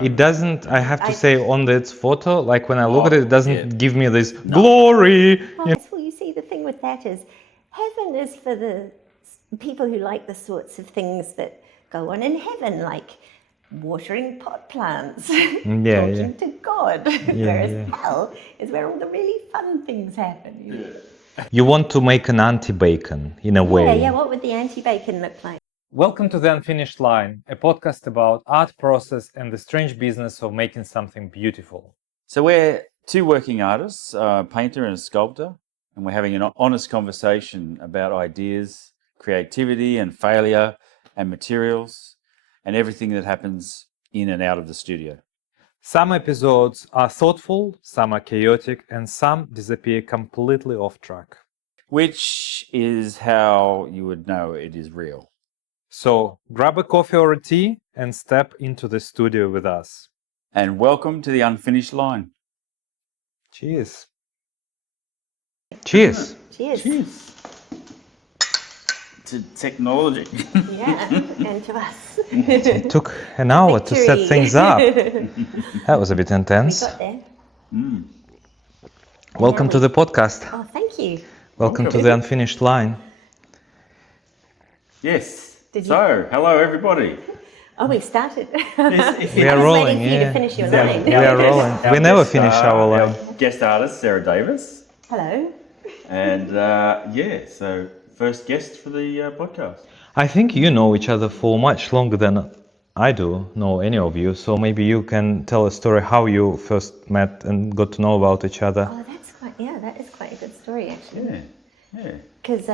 It doesn't, I have to say, on its photo, like when I look at it, it doesn't give me this No. glory. Well, you see, the thing with that is, heaven is for the people who like the sorts of things that go on in heaven, like watering pot plants, talking to God. Whereas hell is where all the really fun things happen. You want to make an anti-bacon, in a way. Yeah, what would the anti-bacon look like? Welcome to The Unfinished Line, a podcast about art process and the strange business of making something beautiful. So we're two working artists, a painter and a sculptor, and we're having an honest conversation about ideas, creativity and failure and materials and everything that happens in and out of the studio. Some episodes are thoughtful, some are chaotic, and some disappear completely off track. Which is how you would know it is real. So grab a coffee or a tea and step into the studio with us. And welcome to The Unfinished Line. Cheers. Cheers. Cheers. Cheers. To technology. Yeah, and to us. It took an hour to set Victory. things up. That was a bit We intense. got there. Welcome to the podcast. Oh, thank you. Welcome to The Unfinished Line. Yes. Did you- So, hello everybody. Oh, we've started. We are I was rolling, waiting for you yeah. to finish your Our- line. We are rolling. our We never guest finish star, our line. Guest artist, Sarah Davis. Hello. And so first guest for the podcast. I think you know each other for much longer than I do know any of you. So maybe you can tell a story how you first met and got to know about each other. Oh, that is quite a good story, actually. Yeah. Because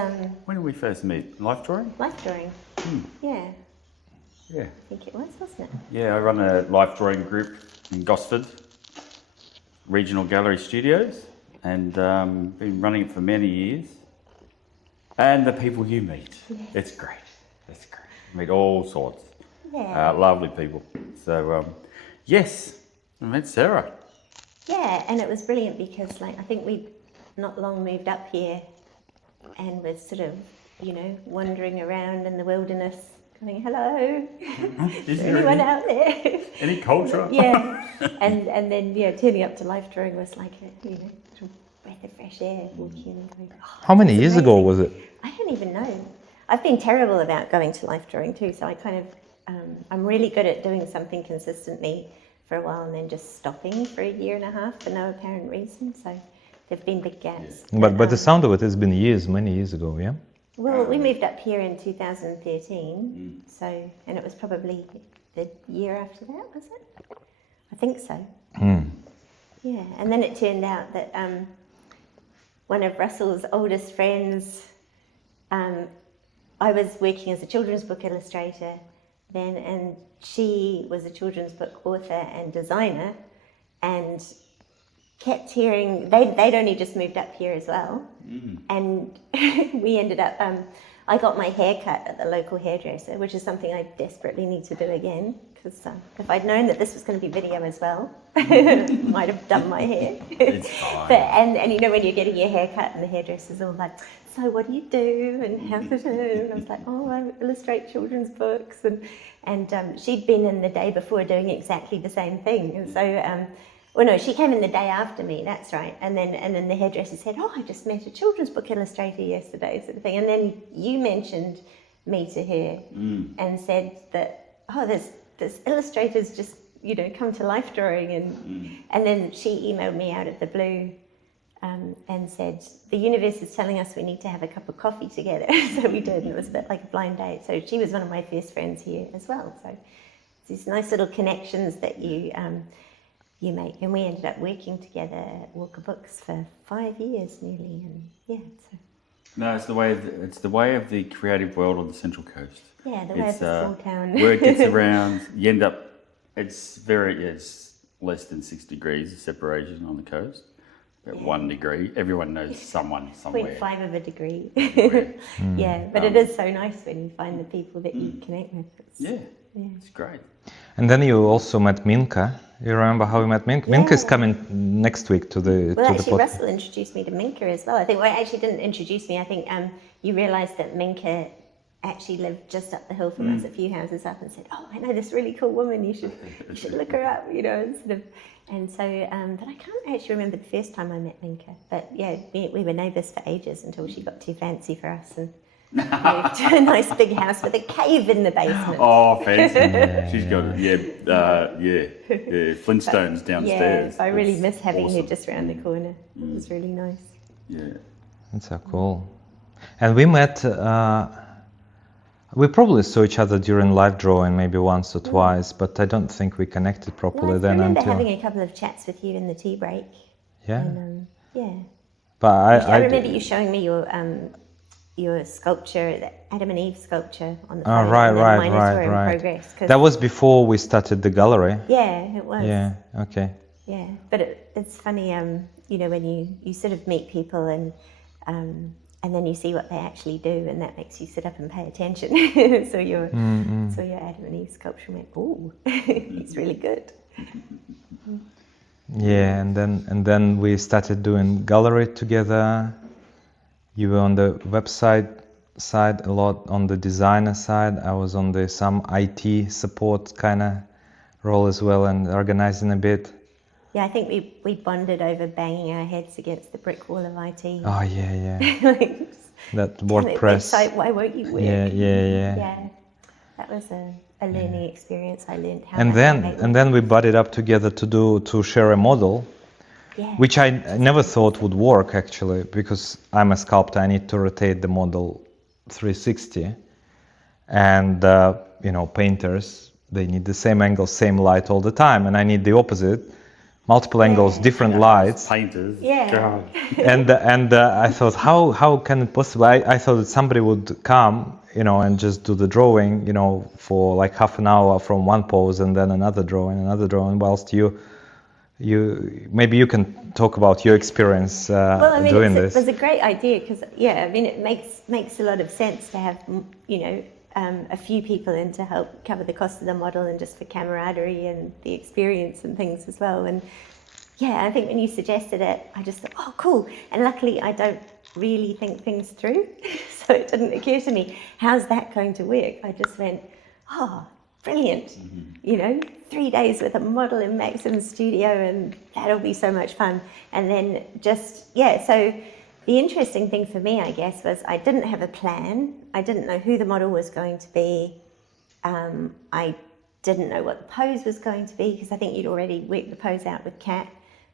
When did we first meet? Life drawing? life drawing. Yeah, Yeah. I think it was, wasn't it? Yeah, I run a life drawing group in Gosford, Regional Gallery Studios, and been running it for many years. And the people you meet, it's great. It's great. You meet all sorts. Yeah. Lovely people. So, yes, I met Sarah. Yeah, and it was brilliant because, like, I think we'd not long moved up here and was sort of, wandering around in the wilderness, going, hello, is there anyone out there? Any culture? Yeah, and then turning up to life drawing was like a little breath of fresh air, walking and going. Oh, How many this is years ago amazing. was it? I don't even know. I've been terrible about going to life drawing too, so I kind of I'm really good at doing something consistently for a while and then just stopping for a year and a half for no apparent reason. So there've been big gaps. But by the sound of it, it's been years, many years ago, yeah? Well, we moved up here in 2013, so, and it was probably the year after that, was it? I think so. Yeah, and then it turned out that one of Russell's oldest friends, I was working as a children's book illustrator then, and she was a children's book author and designer, and kept hearing, they'd only just moved up here as well, and we ended up, I got my hair cut at the local hairdresser, which is something I desperately need to do again, because if I'd known that this was going to be video as well, might have done my hair. It's fine. But, and when you're getting your hair cut and the hairdresser's all like, so what do you do and how to do? And I was like, oh, I illustrate children's books. And she'd been in the day before doing exactly the same thing. And so, she came in the day after me, that's right. And then the hairdresser said, oh, I just met a children's book illustrator yesterday, sort of thing. And then you mentioned me to her and said that, oh, this illustrator's just, come to life drawing. And then she emailed me out of the blue and said, the universe is telling us we need to have a cup of coffee together. So we did, and it was a bit like a blind date. So she was one of my first friends here as well. So these nice little connections that you make. And we ended up working together at Walker Books for 5 years nearly. And yeah, so. No, it's the way of the creative world of the Central Coast. Yeah, the way of the small town. Word gets around, you end up, it's less than 6 degrees of separation on the coast. About 1 degree. Everyone knows someone somewhere. 0.5 of a degree. Everywhere. Yeah, but it is so nice when you find the people that you connect with. It's great. And then you also met Minka. You remember how you met Minka? Yeah. Minka is coming next week to the Well, to actually, the Russell introduced me to Minka as well. I think, well, actually didn't introduce me. I think you realised that Minka actually lived just up the hill from us, a few houses up, and said, "Oh, I know this really cool woman. You should look her up," you know, and sort of. And so, but I can't actually remember the first time I met Minka. But yeah, we were neighbours for ages until she got too fancy for us and moved to a nice big house with a cave in the basement. Oh, fancy. She's got, Flintstones downstairs. Yeah, I really It's miss having awesome. her just around the corner. It was really nice. Yeah. That's so cool. And we met, we probably saw each other during live drawing maybe once or twice, but I don't think we connected properly No, I then remember until... having a couple of chats with you in the tea break. Yeah? And, yeah. But I remember you showing me your sculpture, the Adam and Eve sculpture on the phone. right, and then right, mine right, in right. progress. 'Cause- That was before we started the gallery. Yeah, it was. Yeah, okay. Yeah, but it's funny, you know, when you sort of meet people and then you see what they actually do, and that makes you sit up and pay attention. So your Adam and Eve sculpture went, "Ooh, he's really good." Yeah, and then we started doing gallery together. You were on the website side a lot, on the designer side. I was on the some IT support kind of role as well, and organizing a bit. Yeah, I think we bonded over banging our heads against the brick wall of IT. Oh yeah. Like, That damn it, WordPress. website, why won't you work? Yeah. That was a learning experience. I learned how. And then we buddied up together to share a model, yeah. which I never thought would work actually, because I'm a sculptor. I need to rotate the model 360, and you know, painters, they need the same angle, same light all the time, and I need the opposite, multiple angles, different lights. Painters. Yeah. God. And I thought, how can it possibly? I thought that somebody would come, you know, and just do the drawing, you know, for like half an hour from one pose, and then another drawing, whilst you maybe you can talk about your experience doing this. It was a great idea because, yeah, I mean, it makes a lot of sense to have, you know, a few people in to help cover the cost of the model and just for camaraderie and the experience and things as well. And yeah, I think when you suggested it, I just thought, oh, cool. And luckily, I don't really think things through, so it didn't occur to me, how's that going to work? I just went, oh, brilliant. You know, 3 days with a model in Maksim's studio, and that'll be so much fun. And then just, yeah, so the interesting thing for me, I guess, was I didn't have a plan. I didn't know who the model was going to be. I didn't know what the pose was going to be, because I think you'd already worked the pose out with Kat.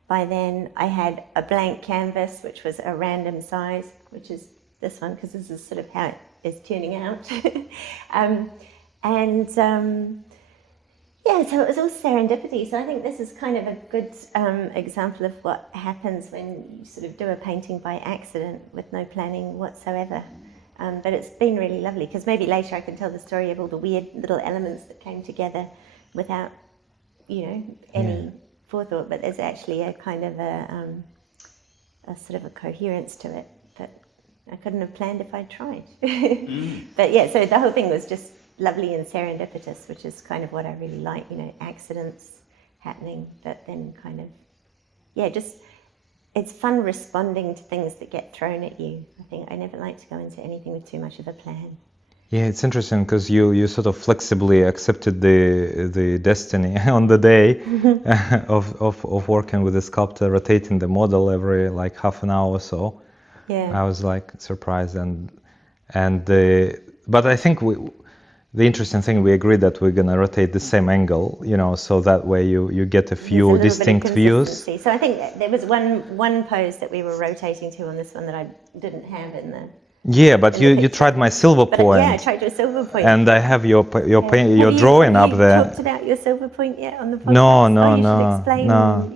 By then, I had a blank canvas, which was a random size, which is this one, because this is sort of how it is turning out. Yeah, so it was all serendipity. So I think this is kind of a good example of what happens when you sort of do a painting by accident with no planning whatsoever. But it's been really lovely, because maybe later I can tell the story of all the weird little elements that came together without, you know, any forethought. But there's actually a kind of a sort of a coherence to it that I couldn't have planned if I'd tried. But yeah, so the whole thing was just lovely and serendipitous, which is kind of what I really like, you know, accidents happening, but then kind of, yeah, just, it's fun responding to things that get thrown at you. I think I never like to go into anything with too much of a plan. Yeah, it's interesting because you sort of flexibly accepted the destiny on the day of working with the sculptor, rotating the model every like half an hour or so. Yeah. I was like surprised, but I think the interesting thing, we agreed that we're gonna rotate the same angle, you know, so that way you get a few distinct views. So I think there was one pose that we were rotating to on this one that I didn't have in the. Yeah, but you tried my silver point. Yeah, I tried your silver point. And I have your drawing up there. Have you talked about your silver point yet on the podcast? No.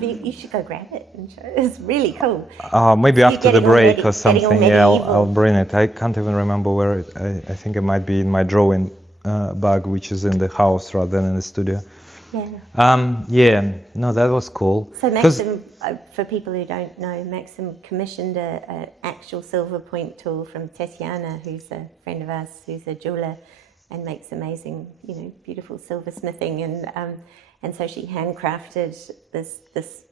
You should go grab it and show it. It's really cool. Maybe after the break or something. Yeah, medieval. I'll bring it. I can't even remember where it. I think it might be in my drawing bag, which is in the house rather than in the studio. Yeah. No, that was cool. So Maksim, for people who don't know, Maksim commissioned an actual silver point tool from Tatiana, who's a friend of ours, who's a jeweler, and makes amazing, you know, beautiful silversmithing, and so she handcrafted this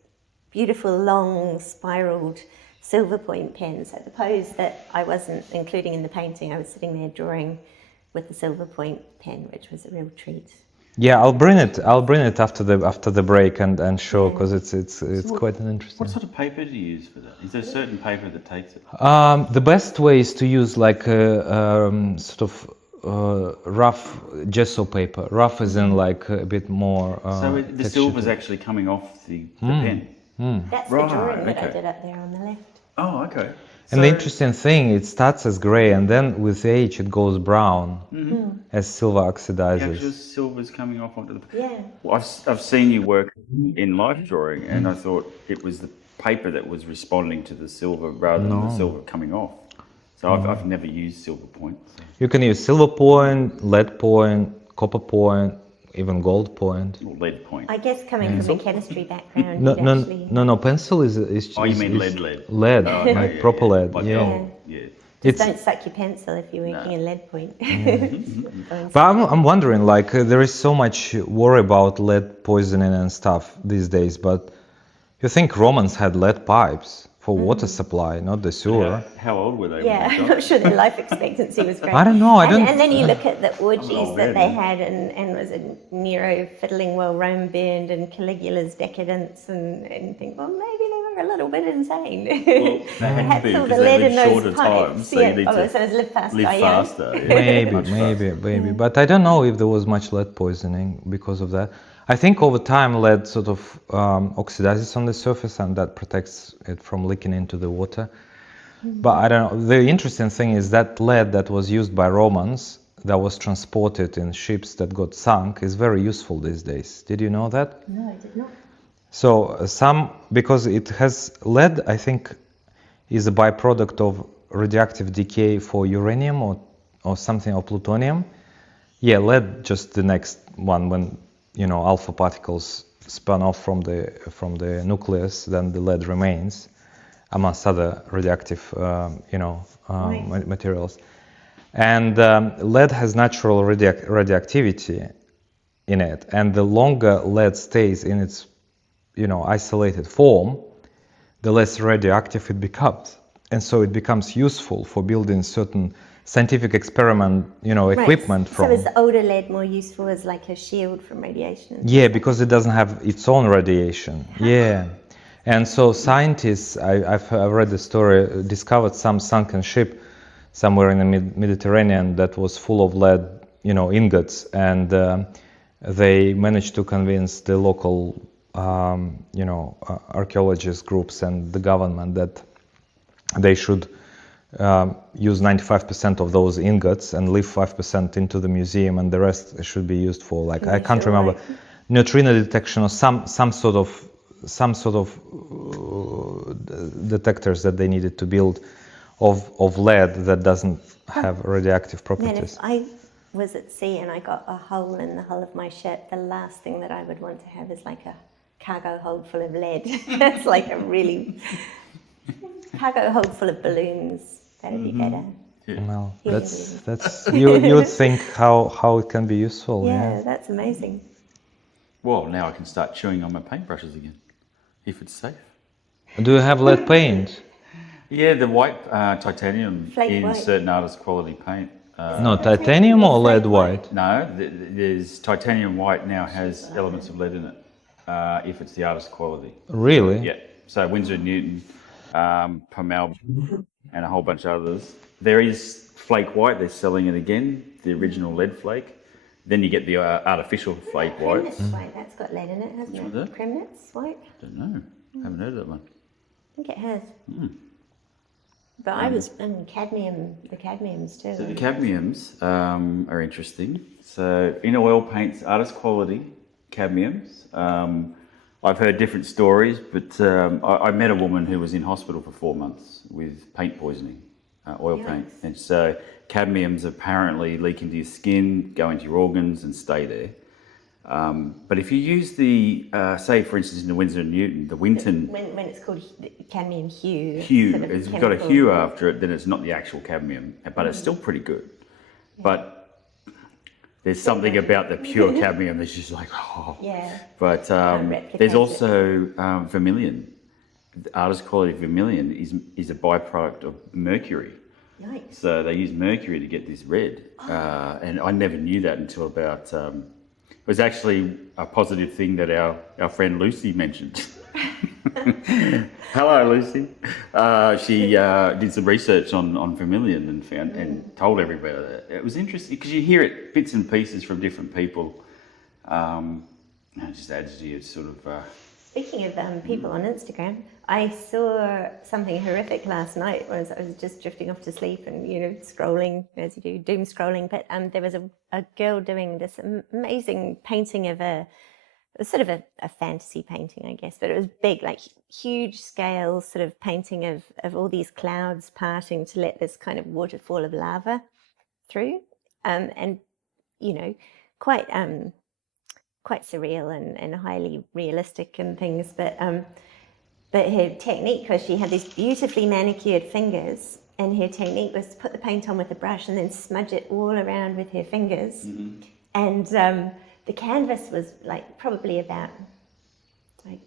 beautiful long spiraled silver point pen. So the pose that I wasn't including in the painting, I was sitting there drawing with the silver point pen, which was a real treat. Yeah, I'll bring it. I'll bring it after the break and show, because it's quite an interesting. What sort of paper do you use for that? Is there a certain paper that takes it? The best way is to use like a sort of rough gesso paper. Rough is in like a bit more. So the silver's actually coming off the pen. That's Right, the drawing that I okay. did up there on the left. Oh, okay. And the interesting thing, it starts as grey, and then with age it goes brown as silver The actual oxidizes. silver's coming off onto the. Yeah. Well, I've seen you work in life drawing, and I thought it was the paper that was responding to the silver rather than the silver coming off. So I've never used silver point. So. You can use silver point, lead point, copper point, even gold point. Or lead point. I guess coming from a chemistry background, No, you'd no, actually... no, no. Pencil is. Oh, you mean is lead? Lead, Oh, like okay, proper yeah, lead. Like Yeah. gold, yeah. It's. Don't suck your pencil if you're working in lead point. But I'm wondering, like, there is so much worry about lead poisoning and stuff these days. But you think Romans had lead pipes for water supply, not the sewer? How old were they? Yeah, when they I'm died? not sure their life expectancy was great. I don't know, I don't- And then you look at the orgies old that man, they yeah. had, and was it Nero fiddling while Rome burned, and Caligula's decadence, and think, well, maybe they were a little bit insane. Well, they had to be all because the they lead in lived those shorter pipes. times, so Yeah. you need Oh, to so it's live faster. live die young. faster. Yeah. Maybe, Much faster. maybe. But I don't know if there was much lead poisoning because of that. I think over time lead sort of oxidizes on the surface, and that protects it from leaking into the water. But I don't know. The interesting thing is that lead that was used by Romans, that was transported in ships that got sunk, is very useful these days. Did you know that? No, I did not. So because it has lead, I think, is a byproduct of radioactive decay for uranium or something, or plutonium. Yeah, lead just the next one when alpha particles spun off from the nucleus, then the lead remains amongst other radioactive materials. And lead has natural radioactivity in it, and the longer lead stays in its isolated form, the less radioactive it becomes, and so it becomes useful for building certain scientific experiment equipment from. So is the older lead more useful as like a shield from radiation? Yeah, because it doesn't have its own radiation. Yeah. And so scientists, I've read the story, discovered some sunken ship somewhere in the Mediterranean that was full of lead, ingots, and they managed to convince the local, archaeologist groups and the government that they should use 95% of those ingots and leave 5% into the museum, and the rest should be used for, like, I can't remember, neutrino detection or some sort of detectors that they needed to build of lead that doesn't have radioactive Man, properties. if I was at sea and I got a hole in the hull of my ship, the last thing that I would want to have is like a cargo hold full of lead. It's like a really cargo hold full of balloons. That'd be better. Well, Yeah. that's you would think how it can be useful. Yeah, that's amazing. Well, now I can start chewing on my paintbrushes again, if it's safe. Do you have lead paint? Yeah, the white titanium Flake in white. certain artist quality paint. No, titanium or lead white? No, there's titanium white now has elements of lead in it, if it's the artist quality. Really? Yeah, so Winsor & Newton, Palmal, and a whole bunch of others. There is flake white, they're selling it again, the original lead flake. Then you get the artificial flake whites. Premnitz white, that's got lead in it, hasn't Which it? one's that? Premnitz white? Don't know, haven't heard of that one. I think it has. But I was in cadmium, the cadmiums too. So the cadmiums are interesting. So in oil paints, artist quality cadmiums. I've heard different stories, but I met a woman who was in hospital for 4 months with paint poisoning, oil paint. And so cadmiums apparently leak into your skin, go into your organs and stay there. But if you use the, say for instance in the Winsor & Newton, the Winton When it's called cadmium hue. hue, sort of it's got a chemical- hue after it, then it's not the actual cadmium, but it's still pretty good. But there's something about the pure cadmium that's just like, oh. Yeah. But replicate there's it. also vermilion the artist quality vermilion is a byproduct of mercury. Yikes. So they use mercury to get this red. And I never knew that until about, it was actually a positive thing that our friend Lucy mentioned. Hello, Lucy. She did some research on vermilion and found and told everybody that. It was interesting because you hear it bits and pieces from different people. It just adds to your sort of... Speaking of people on Instagram, I saw something horrific last night. I was just drifting off to sleep and, scrolling, as you do, doom scrolling. But there was a girl doing this amazing painting of it was sort of a fantasy painting, I guess, but it was big, like huge scale sort of painting of all these clouds parting to let this kind of waterfall of lava through. And, quite surreal and highly realistic and things, but her technique, because she had these beautifully manicured fingers, and her technique was to put the paint on with a brush and then smudge it all around with her fingers. Mm-hmm. And the canvas was like probably about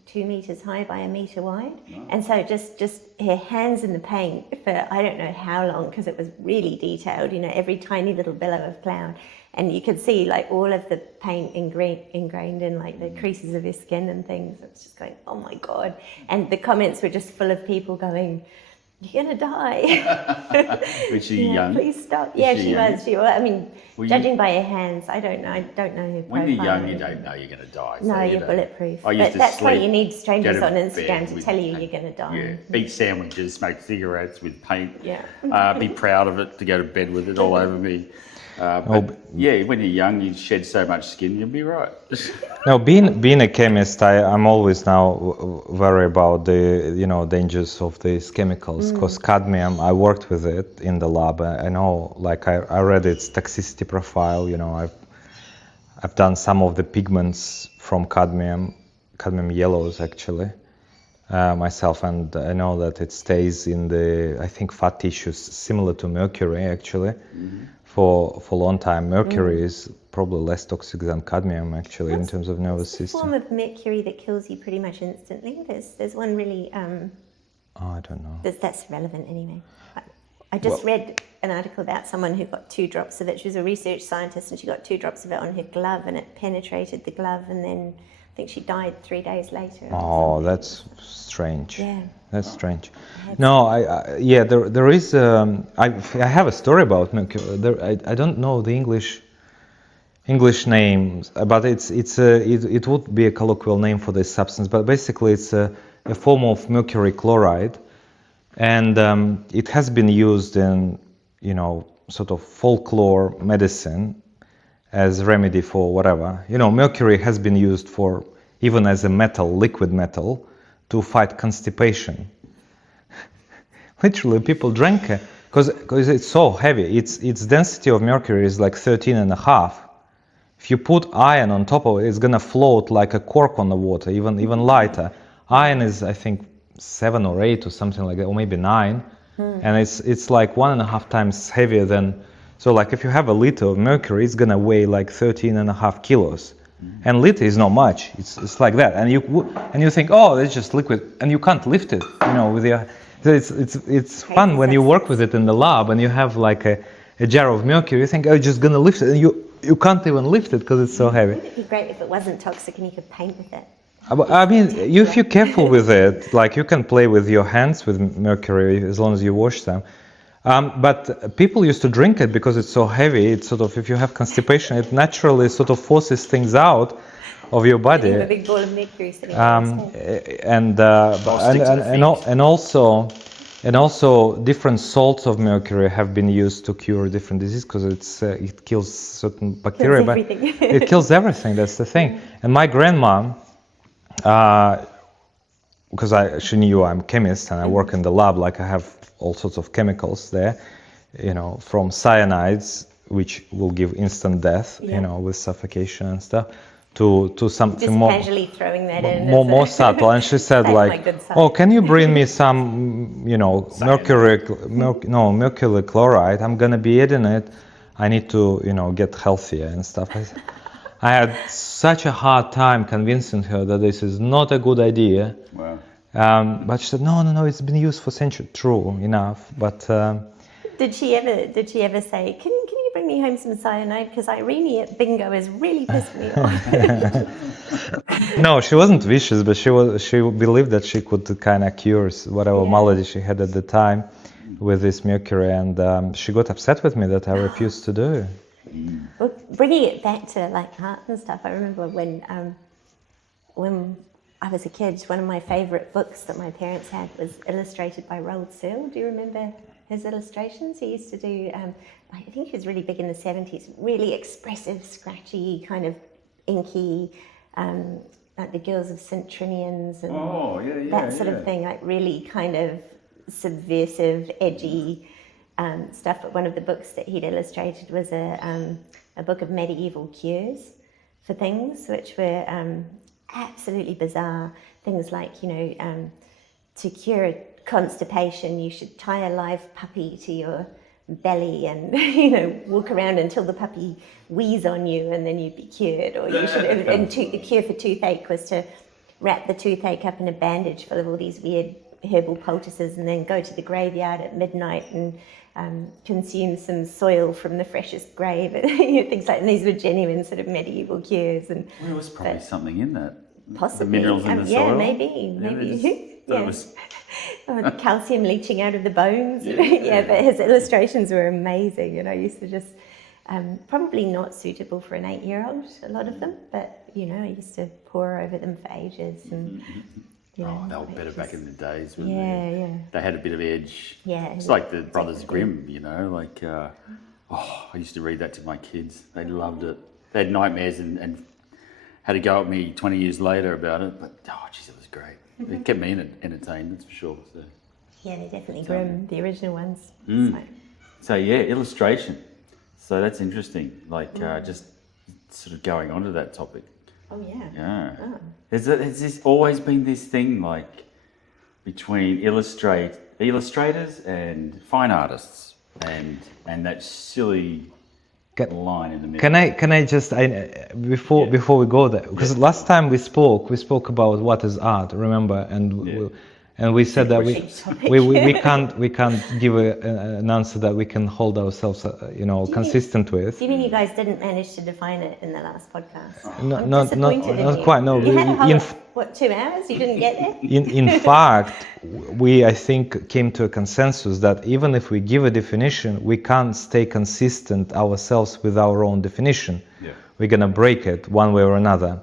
2 meters high by 1 meter wide. Wow. And so just her hands in the paint for I don't know how long, because it was really detailed, every tiny little billow of cloud. And you could see like all of the paint ingrained in like the creases of her skin and things. It was just going, oh my God. And the comments were just full of people going, you're going to die. Was she young? Please stop. Yeah, she was. I mean, judging by her hands, I don't know her profile. When you're young, you don't know you're going to die. No, you're bulletproof. But that's why you need strangers on Instagram to tell you you're going to die. Yeah, eat sandwiches, smoke cigarettes with paint. Yeah. Be proud of it, to go to bed with it all over me. When you're young, you shed so much skin, you'll be right. No, being a chemist, I'm always now worried about the dangers of these chemicals, because cadmium, I worked with it in the lab. I know, like I read its toxicity profile. I've done some of the pigments from cadmium yellows actually myself, and I know that it stays in I think fat tissues, similar to mercury actually. Mm-hmm. For a long time. Mercury is probably less toxic than cadmium actually in terms of nervous system. Form of mercury that kills you pretty much instantly. There's one really. I don't know. That's relevant anyway. I just read an article about someone who got 2 drops of it. She was a research scientist and she got 2 drops of it on her glove and it penetrated the glove, and then I think she died 3 days later. Oh, that's strange. Yeah. That's strange. No, there is. I have a story about mercury. I don't know the English names, but it would be a colloquial name for this substance. But basically, it's a form of mercury chloride, and it has been used in sort of folklore medicine as remedy for whatever. Mercury has been used for even as a metal, liquid metal, to fight constipation. Literally, people drank it because it's so heavy. Its density of mercury is like 13.5. If you put iron on top of it, it's gonna float like a cork on the water, even lighter. Iron is, I think, 7 or 8 or something like that, or maybe 9, and it's like 1.5 times heavier than. So like if you have a liter of mercury, it's gonna weigh like 13.5 kilos. And liter is not much. It's like that, and you think, oh, it's just liquid, and you can't lift it, with your. So it's fun when you work with it in the lab, and you have like a jar of mercury. You think, oh, you're just gonna lift it, and you can't even lift it because it's so heavy. Wouldn't it be great if it wasn't toxic and you could paint with it? I mean, if you're careful with it, like you can play with your hands with mercury as long as you wash them. But people used to drink it because it's so heavy. It's sort of, if you have constipation, it naturally sort of forces things out of your body. You have a big ball of mercury sitting and also different salts of mercury have been used to cure different diseases because it kills certain bacteria. But it kills everything. That's the thing. And my grandma, because she knew I'm a chemist and I work in the lab, like I have all sorts of chemicals there, from cyanides, which will give instant death, with suffocation and stuff, to something just more casually throwing that in more subtle. And she said oh, can you bring me some, mercury chloride? I'm gonna be eating it. I need to, get healthier and stuff. I had such a hard time convincing her that this is not a good idea. Wow. But she said, no, it's been used for centuries. True enough, but Did she ever say, can you bring me home some cyanide? Because Irene at bingo has really pissed me off. no, she wasn't vicious, but she believed that she could kind of cure whatever malady she had at the time with this mercury, and she got upset with me that I refused to do. Well, bringing it back to like art and stuff, I remember when I was a kid, one of my favourite books that my parents had was illustrated by Roald Searle. Do you remember his illustrations? He used to do, I think he was really big in the 70s, really expressive, scratchy, kind of inky, like the Girls of St. Trinians and that sort of thing, like really kind of subversive, edgy stuff. But one of the books that he'd illustrated was a book of medieval cures for things, which were absolutely bizarre. Things like, to cure constipation, you should tie a live puppy to your belly and, walk around until the puppy wheeze on you and then you'd be cured. Or you should, the cure for toothache was to wrap the toothache up in a bandage full of all these weird herbal poultices and then go to the graveyard at midnight and consume some soil from the freshest grave, things like that. And these were genuine sort of medieval cures. And There was probably something in that. possibly, The minerals in the yeah, soil. maybe. But Yeah. it was, Or the calcium leaching out of the bones. But his illustrations were amazing. I used to just probably not suitable for an 8-year-old, a lot of them, but I used to pore over them for ages and. they were better back in the days when Yeah. they had a bit of edge. Yeah. It's like the Brothers Grimm, like, I used to read that to my kids. They loved it. They had nightmares and had a go at me 20 years later about it, but, geez, it was great. It kept me entertained, that's for sure. So. Yeah, they're definitely grim, the original ones. So, illustration. So that's interesting, like just sort of going on to that topic. Oh, yeah. Yeah. Oh. Has this always been this thing, like, between illustrators and fine artists, and that silly line in the middle? Can I just before we go there, because last time we spoke about what is art, remember, and we said that we can't give an answer that we can hold ourselves consistent with. Do you mean you guys didn't manage to define it in the last podcast? I'm Not disappointed in you. quite. No, You had a whole, 2 hours? You didn't get there? in fact, we, I think, came to a consensus that even if we give a definition, we can't stay consistent ourselves with our own definition. Yeah. We're going to break it one way or another.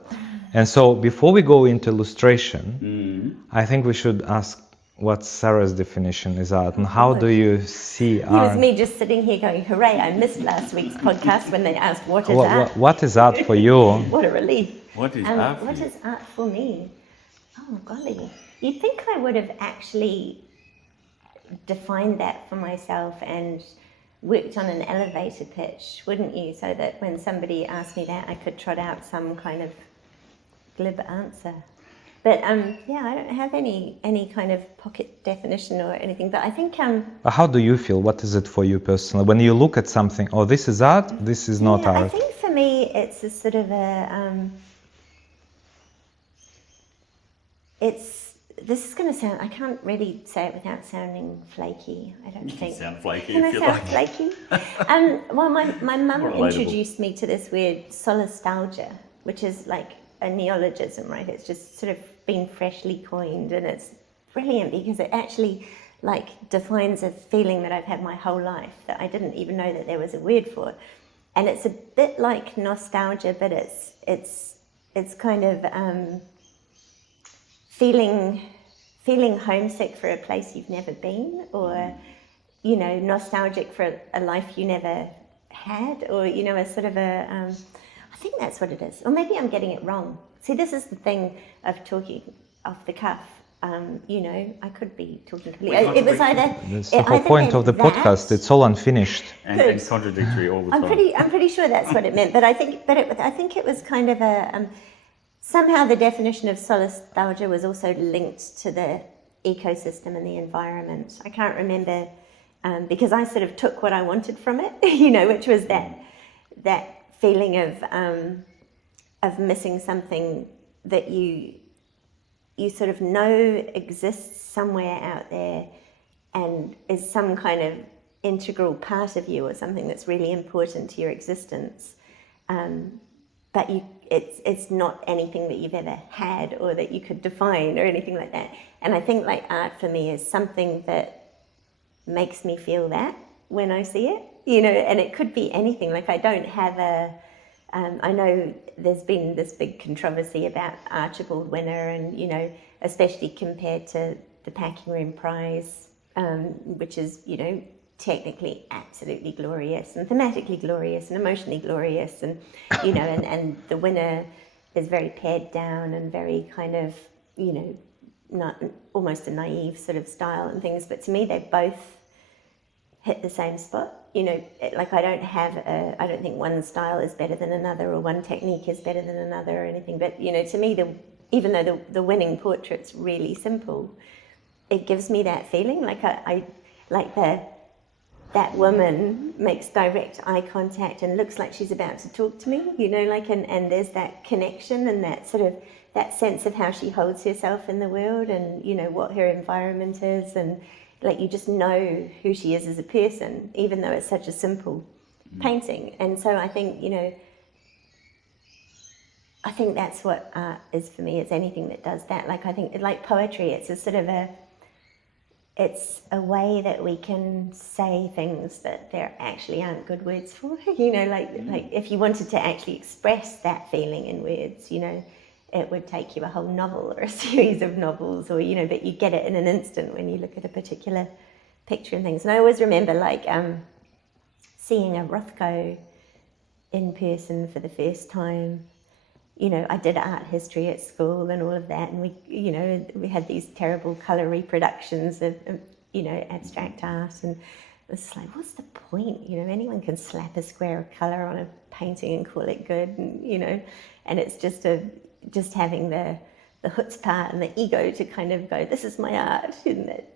And so before we go into illustration, I think we should ask what Sarah's definition is art and how do you see art? It was me just sitting here going, hooray, I missed last week's podcast when they asked what is art. What is art for you? What a relief. What is art for What you? is art for me? Oh, golly. You'd think I would have actually defined that for myself and worked on an elevator pitch, wouldn't you? So that when somebody asked me that, I could trot out some kind of glib answer. But I don't have any kind of pocket definition or anything. But I think How do you feel? What is it for you personally? When you look at something, this is art, this is not art. I think for me it's a sort of a this is going to sound, I can't really say it without sounding flaky, I don't think. You sound flaky Can I if you sound like. flaky? Well, my mum More relatable. introduced me to this weird solastalgia, which is like a neologism, right? It's just sort of been freshly coined, and it's brilliant because it actually like defines a feeling that I've had my whole life that I didn't even know that there was a word for. And it's a bit like nostalgia, but it's kind of feeling homesick for a place you've never been, or nostalgic for a life you never had, or a sort of a I think that's what it is. Or maybe I'm getting it wrong. See, this is the thing of talking off the cuff. I could be talking completely. It was either. That's the whole point of the podcast. It's all unfinished. And contradictory all the time. I'm pretty sure that's what it meant. But I think it was kind of a. Somehow the definition of solastalgia was also linked to the ecosystem and the environment. I can't remember because I sort of took what I wanted from it, which was that feeling of missing something that you you sort of know exists somewhere out there and is some kind of integral part of you or something that's really important to your existence. But it's not anything that you've ever had or that you could define or anything like that. And I think like art for me is something that makes me feel that when I see it, you know, and it could be anything. Like I don't have I know there's been this big controversy about Archibald Winner and, you know, especially compared to the Packing Room Prize, which is, you know, technically absolutely glorious and thematically glorious and emotionally glorious, and you know, and the winner is very pared down and very kind of, you know, not almost a naive sort of style and things, but to me they both hit the same spot. You know, like I don't think one style is better than another or one technique is better than another or anything, but you know, to me even though the winning portrait's really simple, it gives me that feeling like I like that woman makes direct eye contact and looks like she's about to talk to me, you know, like, and there's that connection and that sort of, that sense of how she holds herself in the world and, you know, what her environment is, and like, you just know who she is as a person, even though it's such a simple painting. And so I think, you know, I think that's what art is for me. It's anything that does that. Like, I think, like poetry, it's a sort of it's a way that we can say things that there actually aren't good words for, you know, like if you wanted to actually express that feeling in words, you know, it would take you a whole novel or a series of novels, or, you know, but you get it in an instant when you look at a particular picture and things. And I always remember like seeing a Rothko in person for the first time. You know, I did art history at school and all of that, and we, you know, we had these terrible colour reproductions of, you know, abstract art, and it's like, what's the point? You know, anyone can slap a square of colour on a painting and call it good, and, you know, and it's just having the chutzpah and the ego to kind of go, this is my art,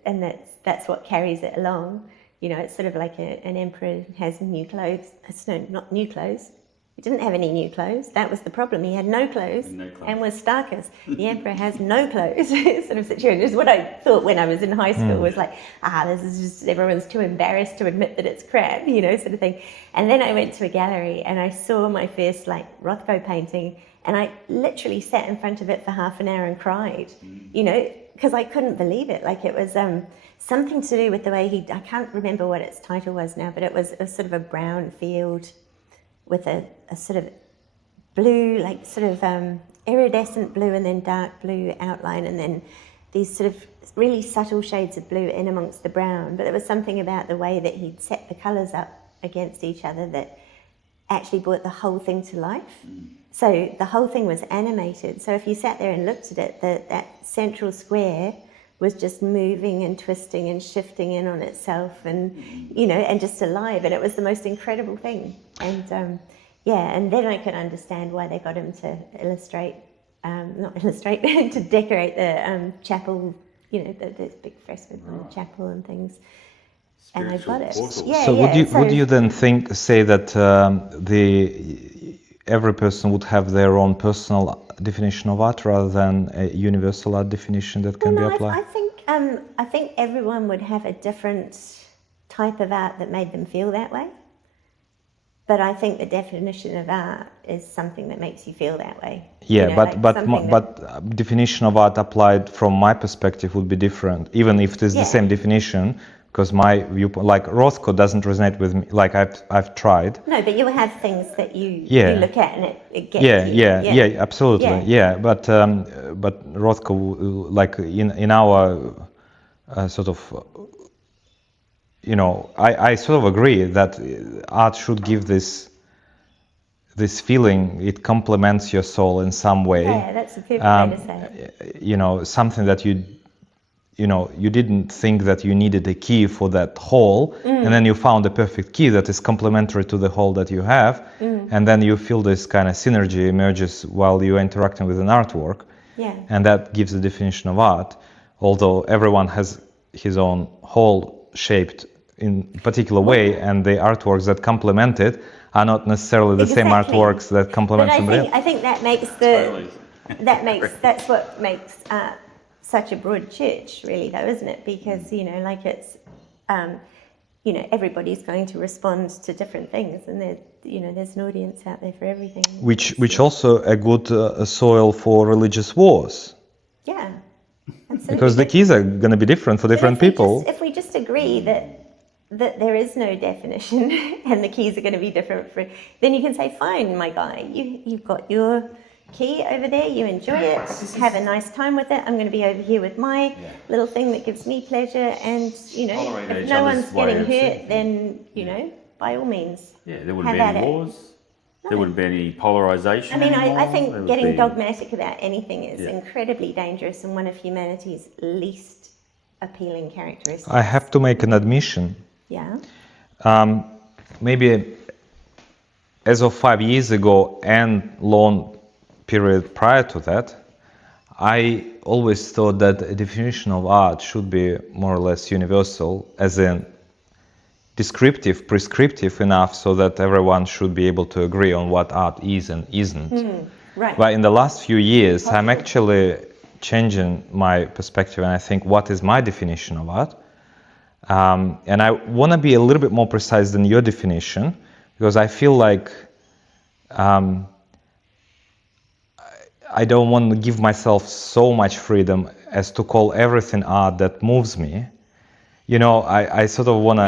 and that's what carries it along. You know, it's sort of like an emperor has new clothes. No, not new clothes. He didn't have any new clothes. That was the problem. He had no clothes, and was starkest. The emperor has no clothes, sort of situation. Is what I thought when I was in high school, was like, this is just, everyone's too embarrassed to admit that it's crap, you know, sort of thing. And then I went to a gallery and I saw my first like Rothko painting, and I literally sat in front of it for half an hour and cried, you know, because I couldn't believe it. Like, it was something to do with the way I can't remember what its title was now, but it was sort of a brown field with a sort of blue, like sort of iridescent blue and then dark blue outline, and then these sort of really subtle shades of blue in amongst the brown. But there was something about the way that he'd set the colours up against each other that actually brought the whole thing to life. So the whole thing was animated. So if you sat there and looked at it, that central square was just moving and twisting and shifting in on itself, and, you know, and just alive. And it was the most incredible thing. And and then I could understand why they got him to illustrate, to decorate the chapel, you know, those big frescoes on the chapel and things. And I got it. Would you then say that every person would have their own personal definition of art rather than a universal art definition that can be applied? I think everyone would have a different type of art that made them feel that way. But I think the definition of art is something that makes you feel that way. Yeah, you know, but definition of art applied from my perspective would be different, even if it is the same definition. Because my viewpoint, like Rothko, doesn't resonate with me. Like I've tried. No, but you have things that you look at and it gets you. Yeah, absolutely. Yeah, but Rothko, like in our sort of, you know, I sort of agree that art should give this feeling. It complements your soul in some way. Yeah, that's a perfect way to say it. You know, something that you didn't think that you needed a key for that hole, and then you found a perfect key that is complementary to the hole that you have, and then you feel this kind of synergy emerges while you're interacting with an artwork, and that gives the definition of art, although everyone has his own hole shaped in a particular way, and the artworks that complement it are not necessarily the same artworks that complement somebody else. I think that makes that's what makes art such a broad church, really, though, isn't it? Because, you know, like it's, you know, everybody's going to respond to different things, and there, you know, there's an audience out there for everything. Which also a good soil for religious wars. Yeah, absolutely. Because the keys are going to be different for different people. If we just agree that there is no definition and the keys are going to be different, then you can say, fine, my guy, you've got your key over there, you enjoy it, have a nice time with it. I'm going to be over here with my little thing that gives me pleasure, and, you know, Tolerate if each no other's one's way getting of hurt, seeing then, you know, by all means. Yeah, there wouldn't be have any at it. wars. There wouldn't be any polarisation. I mean, I There think would getting be- dogmatic about anything is Yeah. incredibly dangerous and one of humanity's least appealing characteristics. I have to make an admission. Yeah. Maybe as of 5 years ago and long period prior to that, I always thought that a definition of art should be more or less universal, as in descriptive, prescriptive enough so that everyone should be able to agree on what art is and isn't. Right. But in the last few years, I'm actually changing my perspective, and I think, what is my definition of art? And I want to be a little bit more precise than your definition, because I feel like I don't want to give myself so much freedom as to call everything art that moves me. You know, I sort of want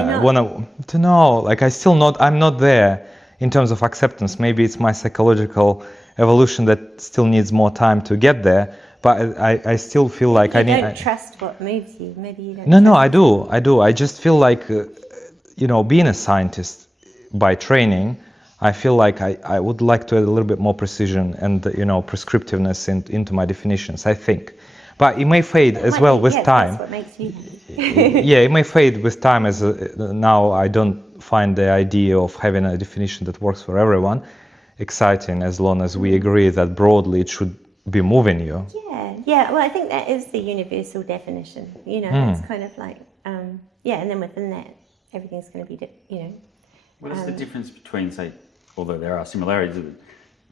to know, like I'm not there in terms of acceptance. Maybe it's my psychological evolution that still needs more time to get there, but I still feel like you I need... don't trust what moves you. Maybe you don't. No, I do. I just feel like, you know, being a scientist by training, I feel like I would like to add a little bit more precision and, you know, prescriptiveness into my definitions, I think. But it may fade as well with time. That's what makes you happy. Yeah, it may fade with time, as now I don't find the idea of having a definition that works for everyone exciting, as long as we agree that broadly it should be moving you. Yeah. Well, I think that is the universal definition. You know, it's kind of like, and then within that, everything's going to be, you know. What is the difference between, say, although there are similarities,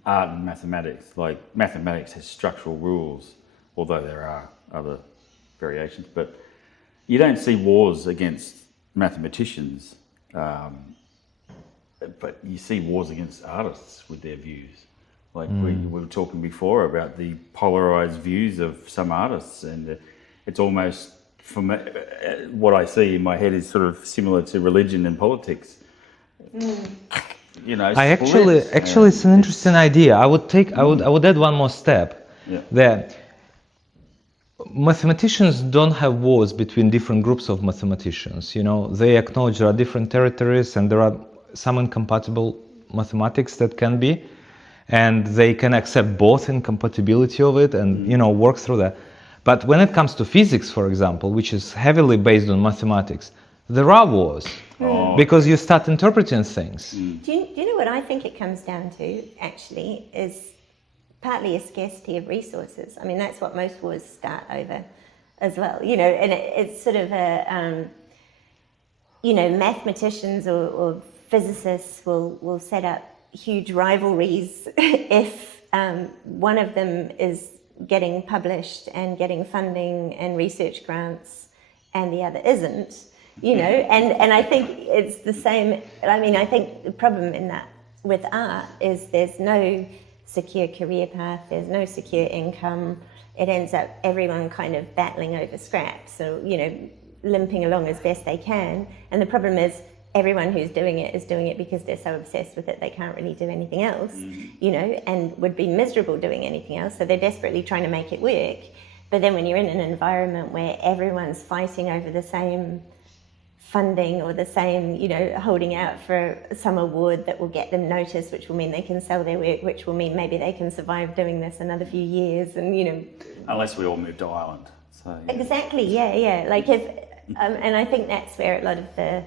art and mathematics? Like, mathematics has structural rules, although there are other variations, but you don't see wars against mathematicians, but you see wars against artists with their views. Like we were talking before about the polarized views of some artists, and it's almost, from what I see in my head, is sort of similar to religion and politics. You know, I actually, it's an interesting idea. I would add one more step there. Mathematicians don't have wars between different groups of mathematicians. You know, they acknowledge there are different territories and there are some incompatible mathematics that can be, and they can accept both incompatibility of it and, you know, work through that. But when it comes to physics, for example, which is heavily based on mathematics, there are wars because you start interpreting things. Do you know what I think it comes down to, actually, is partly a scarcity of resources. I mean, that's what most wars start over as well, you know, and it's sort of a, you know, mathematicians or physicists will set up huge rivalries if one of them is getting published and getting funding and research grants and the other isn't, you know, and I think it's the same. I mean, I think the problem in that with art is there's no secure career path, there's no secure income. It ends up everyone kind of battling over scraps, so, you know, limping along as best they can. And the problem is everyone who's doing it is doing it because they're so obsessed with it they can't really do anything else, you know, and would be miserable doing anything else, so they're desperately trying to make it work. But then when you're in an environment where everyone's fighting over the same funding or the same, you know, holding out for some award that will get them noticed, which will mean they can sell their work, which will mean maybe they can survive doing this another few years, and, you know, unless we all move to Ireland. So exactly, yeah. Like if, and I think that's where a lot of the,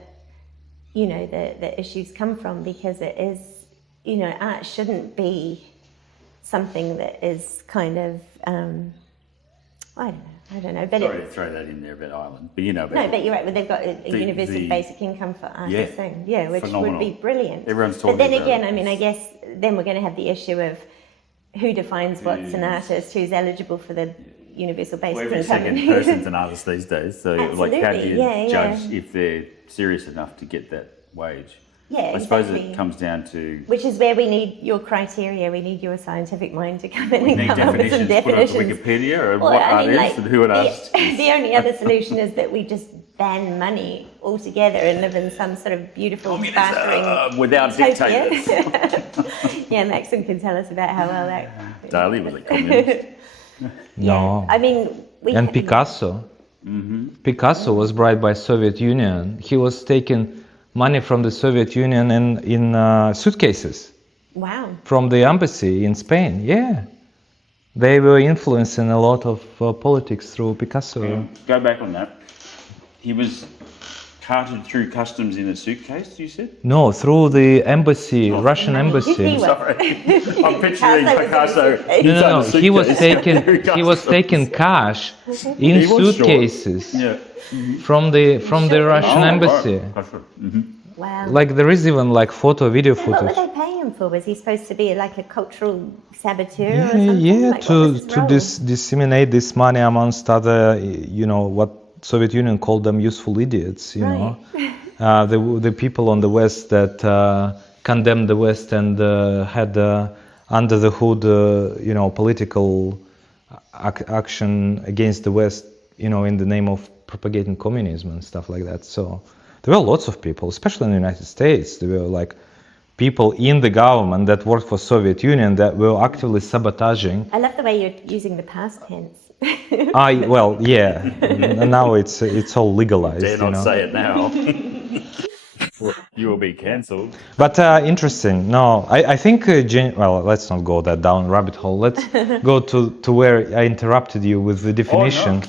you know, the issues come from, because it is, you know, art shouldn't be something that is kind of, I don't know. But sorry to throw that in there about Ireland, but you know. No, but you're right. But they've got a universal basic income for artists, which phenomenal. would be brilliant. Everyone's talking. But then about again, it. I mean, I guess then we're going to have the issue of who defines what's an artist, who's eligible for the universal basic Well, every income. second person's an artist these days, so like how do you Absolutely, judge if they're serious enough to get that wage? Yeah, I suppose exactly. it comes down to Which is where we need your criteria, we need your scientific mind to come in we and need come up with some definitions, put it definitions. on Wikipedia or Well, what I art mean, is like, and who an artist is. the only other solution is that we just ban money altogether and live in some sort of beautiful bartering without utopia. dictators. Yeah, Maxim can tell us about how well that. Dalí was a communist. No. Yeah, I mean, And Picasso. Picasso was bribed by Soviet Union. He was taking money from the Soviet Union in suitcases Wow. from the embassy in Spain. Yeah, they were influencing a lot of politics through Picasso. Go back on that. He was carted through customs in a suitcase, you said? No, through the embassy, Russian He embassy. was. Sorry. I'm picturing Picasso was Picasso. in a No. inside a He was suitcase. he was taking cash in He was short. suitcases Yeah. from the Russian Oh, embassy. Right. Wow. Like there is even like video So what were footage. they paying him for? Was he supposed to be like a cultural saboteur or Yeah, something? yeah, Like, what was his to role? disseminate this money amongst other, what Soviet Union called them useful idiots, know. The people on the West that condemned the West and had under the hood, political action against the West, in the name of propagating communism and stuff like that. So there were lots of people, especially in the United States. There were like people in the government that worked for Soviet Union that were actively sabotaging. I love the way you're using the past tense. Well, yeah. Now it's all legalized. Dare not say it now. You will be cancelled. But interesting. No, I think. Well, let's not go that down rabbit hole. Let's go to where I interrupted you with the definition.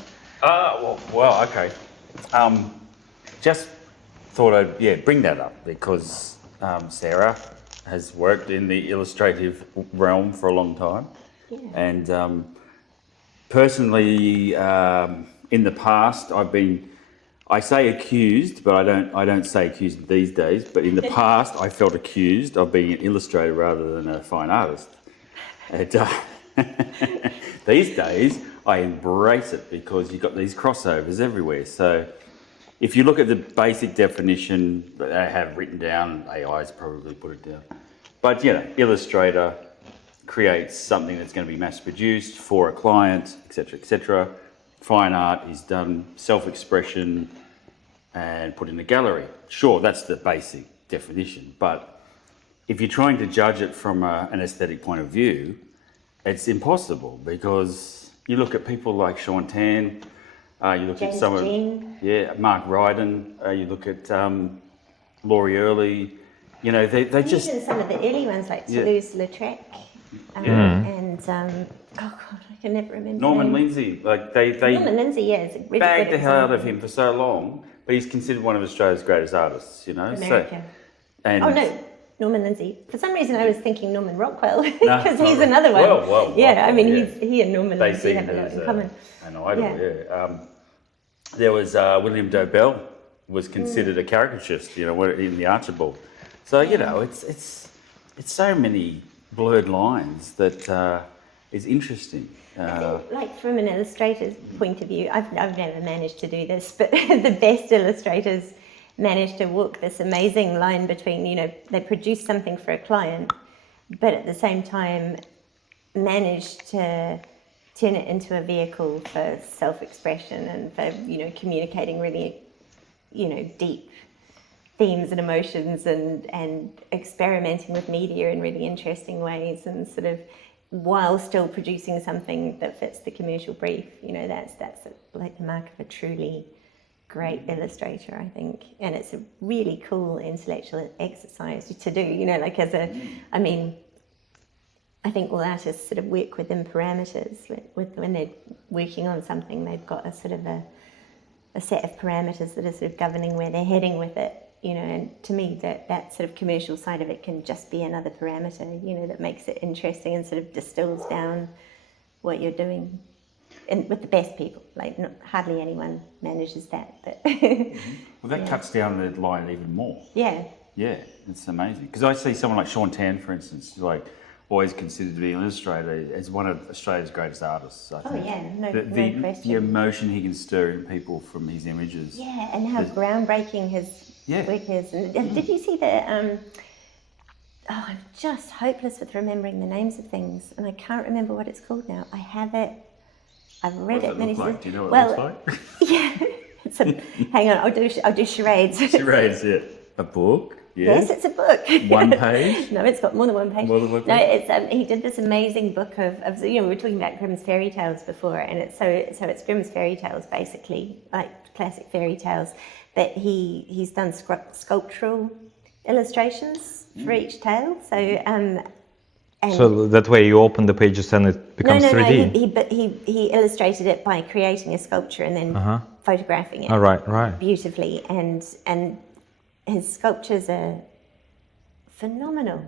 Well, okay. Just thought I'd bring that up because Sarah has worked in the illustrative realm for a long time, and personally, in the past, I say accused, but I don't say accused these days. But in the past, I felt accused of being an illustrator rather than a fine artist. And, these days, I embrace it because you've got these crossovers everywhere. So if you look at the basic definition that I have written down, AI's probably put it down. But, Illustrator creates something that's going to be mass-produced for a client, etc., etc. Fine art is done self-expression and put in a gallery. Sure, that's the basic definition. But if you're trying to judge it from an aesthetic point of view, it's impossible because you look at people like Sean Tan, you look James at some Jean. Mark Ryden, you look at Laurie Early, they just... Even some of the early ones like Yeah. Toulouse-Lautrec and, oh God, I can never remember. Norman his name. Lindsay, like they Norman Lindsay, yeah, is a really bagged good the hell out of example. him for so long, but he's considered one of Australia's greatest artists, America. And Oh no, Norman Lindsay. For some reason, I was thinking Norman Rockwell No, because he's not- another one. well, yeah, I mean, Rockwell, he and Norman they Lindsay see have him a lot as in common. an idol. Yeah. There was William Dobell was considered a caricaturist, in the Archibald. So it's so many blurred lines that is interesting. Like from an illustrator's point of view, I've never managed to do this, but the best illustrators manage to walk this amazing line between, they produce something for a client, but at the same time manage to turn it into a vehicle for self-expression and for, communicating really, deep themes and emotions and experimenting with media in really interesting ways and sort of while still producing something that fits the commercial brief. That's like the mark of a truly great illustrator, I think. And it's a really cool intellectual exercise to do, I think all artists sort of work within parameters. When they're working on something, they've got a sort of a set of parameters that are sort of governing where they're heading with it, and to me that sort of commercial side of it can just be another parameter, that makes it interesting and sort of distills down what you're doing. And with the best people, hardly anyone manages that. But Well, that cuts down the line even more. yeah. Yeah, it's amazing. Because I see someone like Sean Tan, for instance, like always considered to be an illustrator as one of Australia's greatest artists. I think. yeah, no the question. emotion he can stir in people from his images. Yeah, and how groundbreaking his work is. And did you see the? I'm just hopeless with remembering the names of things, and I can't remember what it's called now. I have it. I've read it many times. Do you know what it looks like? Yeah, it's a. Hang on, I'll do charades. Charades, yeah. A book. Yes, it's a book. One page? No, it's got more than one page. More than one page? No, it's he did this amazing book of we were talking about Grimm's fairy tales before, and it's so it's Grimm's fairy tales basically, like classic fairy tales, but he's done sculptural illustrations for each tale. So and so that way you open the pages and it becomes 3D. No, he illustrated it by creating a sculpture and then photographing it. Oh, right. Beautifully, and his sculptures are phenomenal.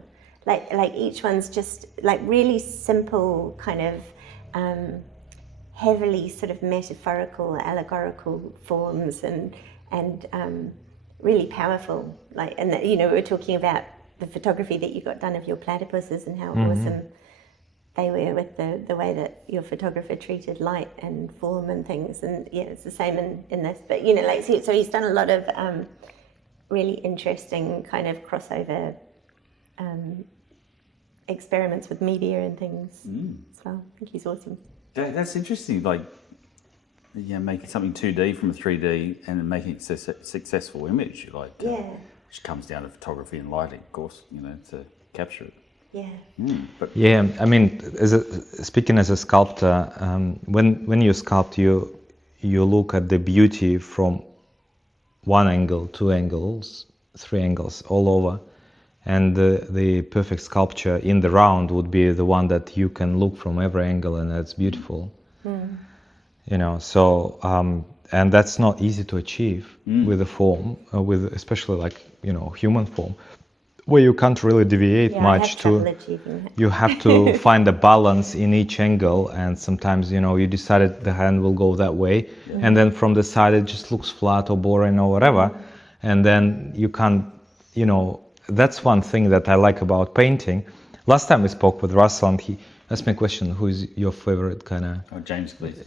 Like each one's just like really simple, kind of heavily sort of metaphorical, allegorical forms, and really powerful. Like, and we were talking about the photography that you got done of your platypuses and how awesome they were with the way that your photographer treated light and form and things. And yeah, it's the same in this. But so he's done a lot of really interesting kind of crossover experiments with media and things as well. I think he's awesome. That's interesting. Like, making something 2D from a 3D and then making it a successful image. Like, which comes down to photography and lighting, of course. To capture it. Yeah. I mean, speaking as a sculptor, when you sculpt, you look at the beauty from one angle, two angles, three angles, all over, and the perfect sculpture in the round would be the one that you can look from every angle and that's beautiful. So and that's not easy to achieve with a form, with especially like human form, where you can't really deviate much. You have to find a balance in each angle, and sometimes you decided the hand will go that way, and then from the side it just looks flat or boring or whatever, and then you can't. That's one thing that I like about painting. Last time we spoke with Russell, and he asked me a question: who is your favorite kind of? Oh, James Gleason.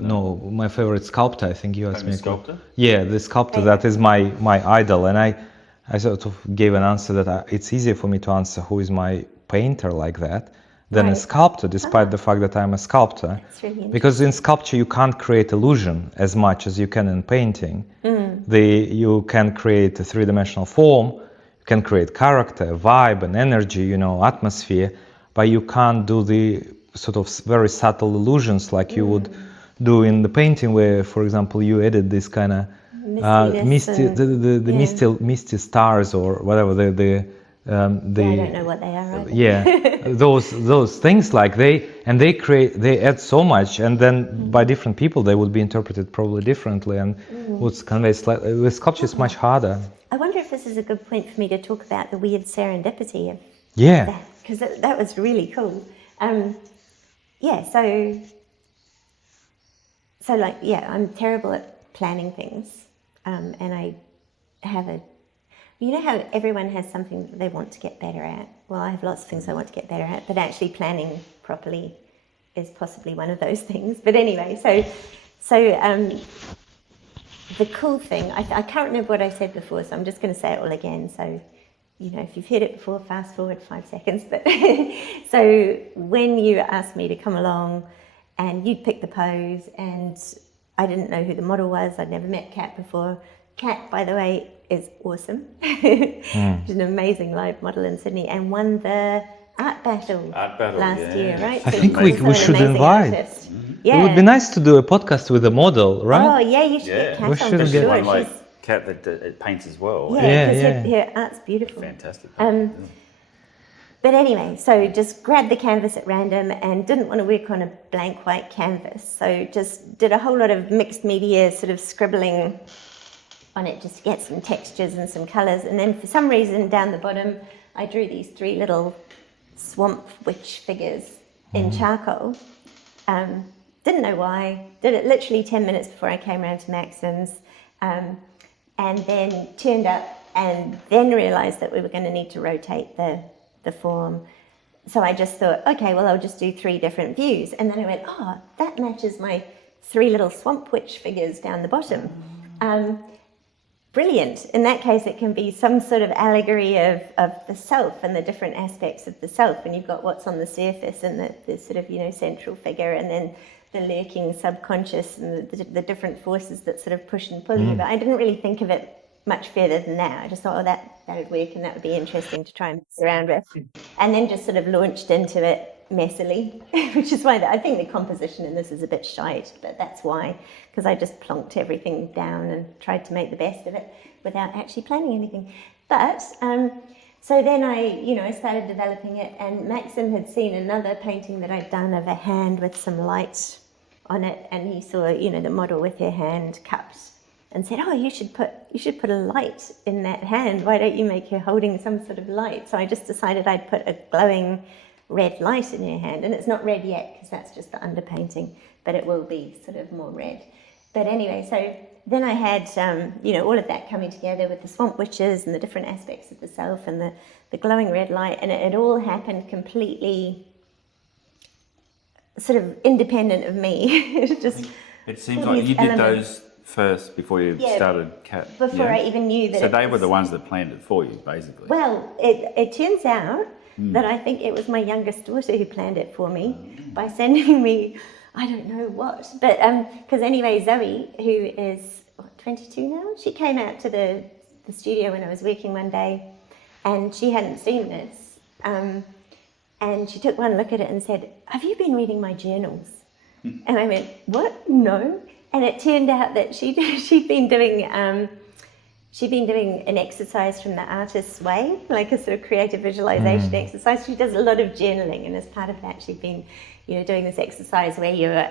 No, my favorite sculptor. I think you asked me. Sculptor? Yeah, the sculptor that is my idol, and I sort of gave an answer that it's easier for me to answer who is my painter like that than a sculptor, despite the fact that I'm a sculptor. That's really interesting. Because in sculpture you can't create illusion as much as you can in painting. You can create a three-dimensional form, you can create character, vibe, and energy, atmosphere, but you can't do the sort of very subtle illusions like you would do in the painting, where, for example, you added this kind of misty stars or whatever I don't know what they are. Right? Yeah, those things like they add so much, and then by different people they would be interpreted probably differently, and would convey slightly. With sculpture is much harder. I wonder if this is a good point for me to talk about the weird serendipity of that, because that was really cool. I'm terrible at planning things. And I have how everyone has something that they want to get better at. Well, I have lots of things I want to get better at, but actually planning properly is possibly one of those things. But anyway, so the cool thing, I can't remember what I said before, so I'm just going to say it all again. So, if you've heard it before, fast forward 5 seconds. But so when you asked me to come along and you'd pick the pose, and I didn't know who the model was. I'd never met Kat before. Kat, by the way, is awesome. She's an amazing live model in Sydney and won the art battle last year, right? I think we should invite. Yeah. It would be nice to do a podcast with a model, right? Oh, yeah, you should get Kat on for There's sure. one like Kat that paints as well. Yeah, because her art's beautiful. Fantastic. But anyway, so just grabbed the canvas at random and didn't want to work on a blank white canvas. So just did a whole lot of mixed media sort of scribbling on it just to get some textures and some colours. And then for some reason down the bottom, I drew these 3 little swamp witch figures in charcoal. Didn't know why. Did it literally 10 minutes before I came around to Maxim's. And then turned up and then realised that we were going to need to rotate the form. so I just thought, okay, well, I'll just do 3 different views. And then I went, oh, that matches my 3 little swamp witch figures down the bottom. Brilliant. In that case, it can be some sort of allegory of the self and the different aspects of the self. And you've got what's on the surface and the sort of, central figure, and then the lurking subconscious and the different forces that sort of push and pull you. But I didn't really think of it much further than that. I just thought, oh, that would work and that would be interesting to try and mess around with. And then just sort of launched into it messily, which is why I think the composition in this is a bit shite, but that's why, because I just plonked everything down and tried to make the best of it without actually planning anything. But so then I started developing it, and Maxim had seen another painting that I'd done of a hand with some light on it, and he saw the model with her hand cupped and said, oh, you should put a light in that hand. Why don't you make her holding some sort of light? So I just decided I'd put a glowing red light in her hand, and it's not red yet because that's just the underpainting, but it will be sort of more red. But anyway, so then I had all of that coming together with the swamp witches and the different aspects of the self and the glowing red light, and it all happened completely sort of independent of me. It seems like you did those first before you started Cat. Before I even knew that. So they were the ones that planned it for you, basically. Well, it turns out that I think it was my youngest daughter who planned it for me by sending me, I don't know what, but because anyway, Zoe, who is 22 now, she came out to the studio when I was working one day, and she hadn't seen this, and she took one look at it and said, have you been reading my journals? And I went, what? No. And it turned out that she'd been doing an exercise from the artist's way, like a sort of creative visualization exercise. She does a lot of journaling, and as part of that, she'd been, doing this exercise where you're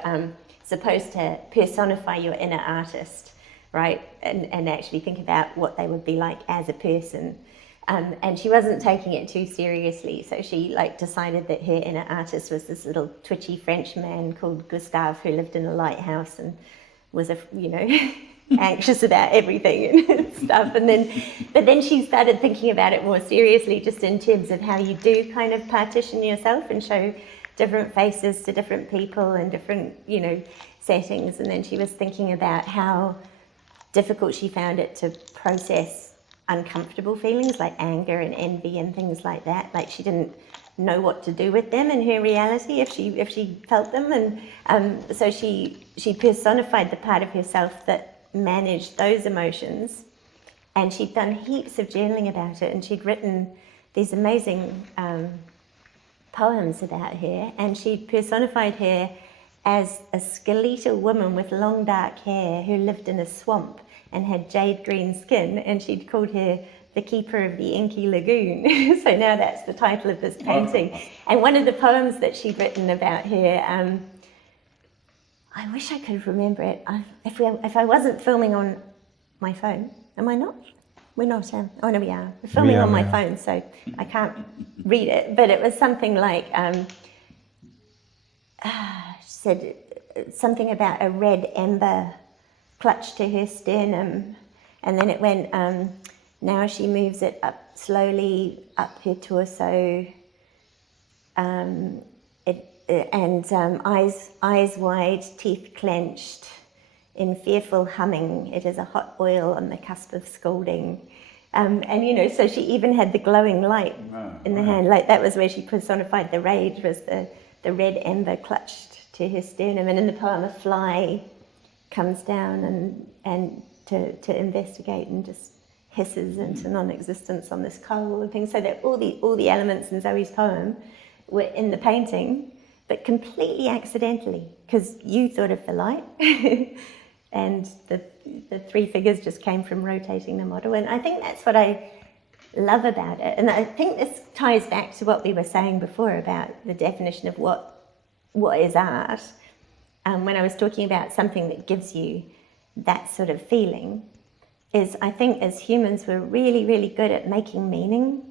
supposed to personify your inner artist, right, and actually think about what they would be like as a person. And she wasn't taking it too seriously, so she decided that her inner artist was this little twitchy French man called Gustave who lived in a lighthouse and was anxious about everything and stuff. But then she started thinking about it more seriously, just in terms of how you do kind of partition yourself and show different faces to different people and different, settings. And then she was thinking about how difficult she found it to process uncomfortable feelings like anger and envy and things like that. Like she didn't know what to do with them in her reality if she felt them, and so she personified the part of herself that managed those emotions, and she'd done heaps of journaling about it, and she'd written these amazing poems about her, and she'd personified her as a skeletal woman with long dark hair who lived in a swamp and had jade green skin, and she'd called her the keeper of the inky lagoon. So now that's the title of this painting. And one of the poems that she'd written about her, I wish I could remember it. If I wasn't filming on my phone, am I not? We're not. Oh no, we are. We're filming on my phone, so I can't read it. But it was something like, she said something about a red ember clutched to her sternum, and then it went, now she moves it up slowly up her torso, eyes wide, teeth clenched, in fearful humming. It is a hot oil on the cusp of scalding. So she even had the glowing light in the hand. Like that was where she personified the rage, was the red ember clutched to her sternum. And in the poem, a fly comes down and to investigate and just hisses into non-existence on this coal and things. So that all the elements in Zoe's poem were in the painting, but completely accidentally, because you thought of the light and the 3 figures just came from rotating the model. And I think that's what I love about it. And I think this ties back to what we were saying before about the definition of what is art. When I was talking about something that gives you that sort of feeling, is I think as humans we're really, really good at making meaning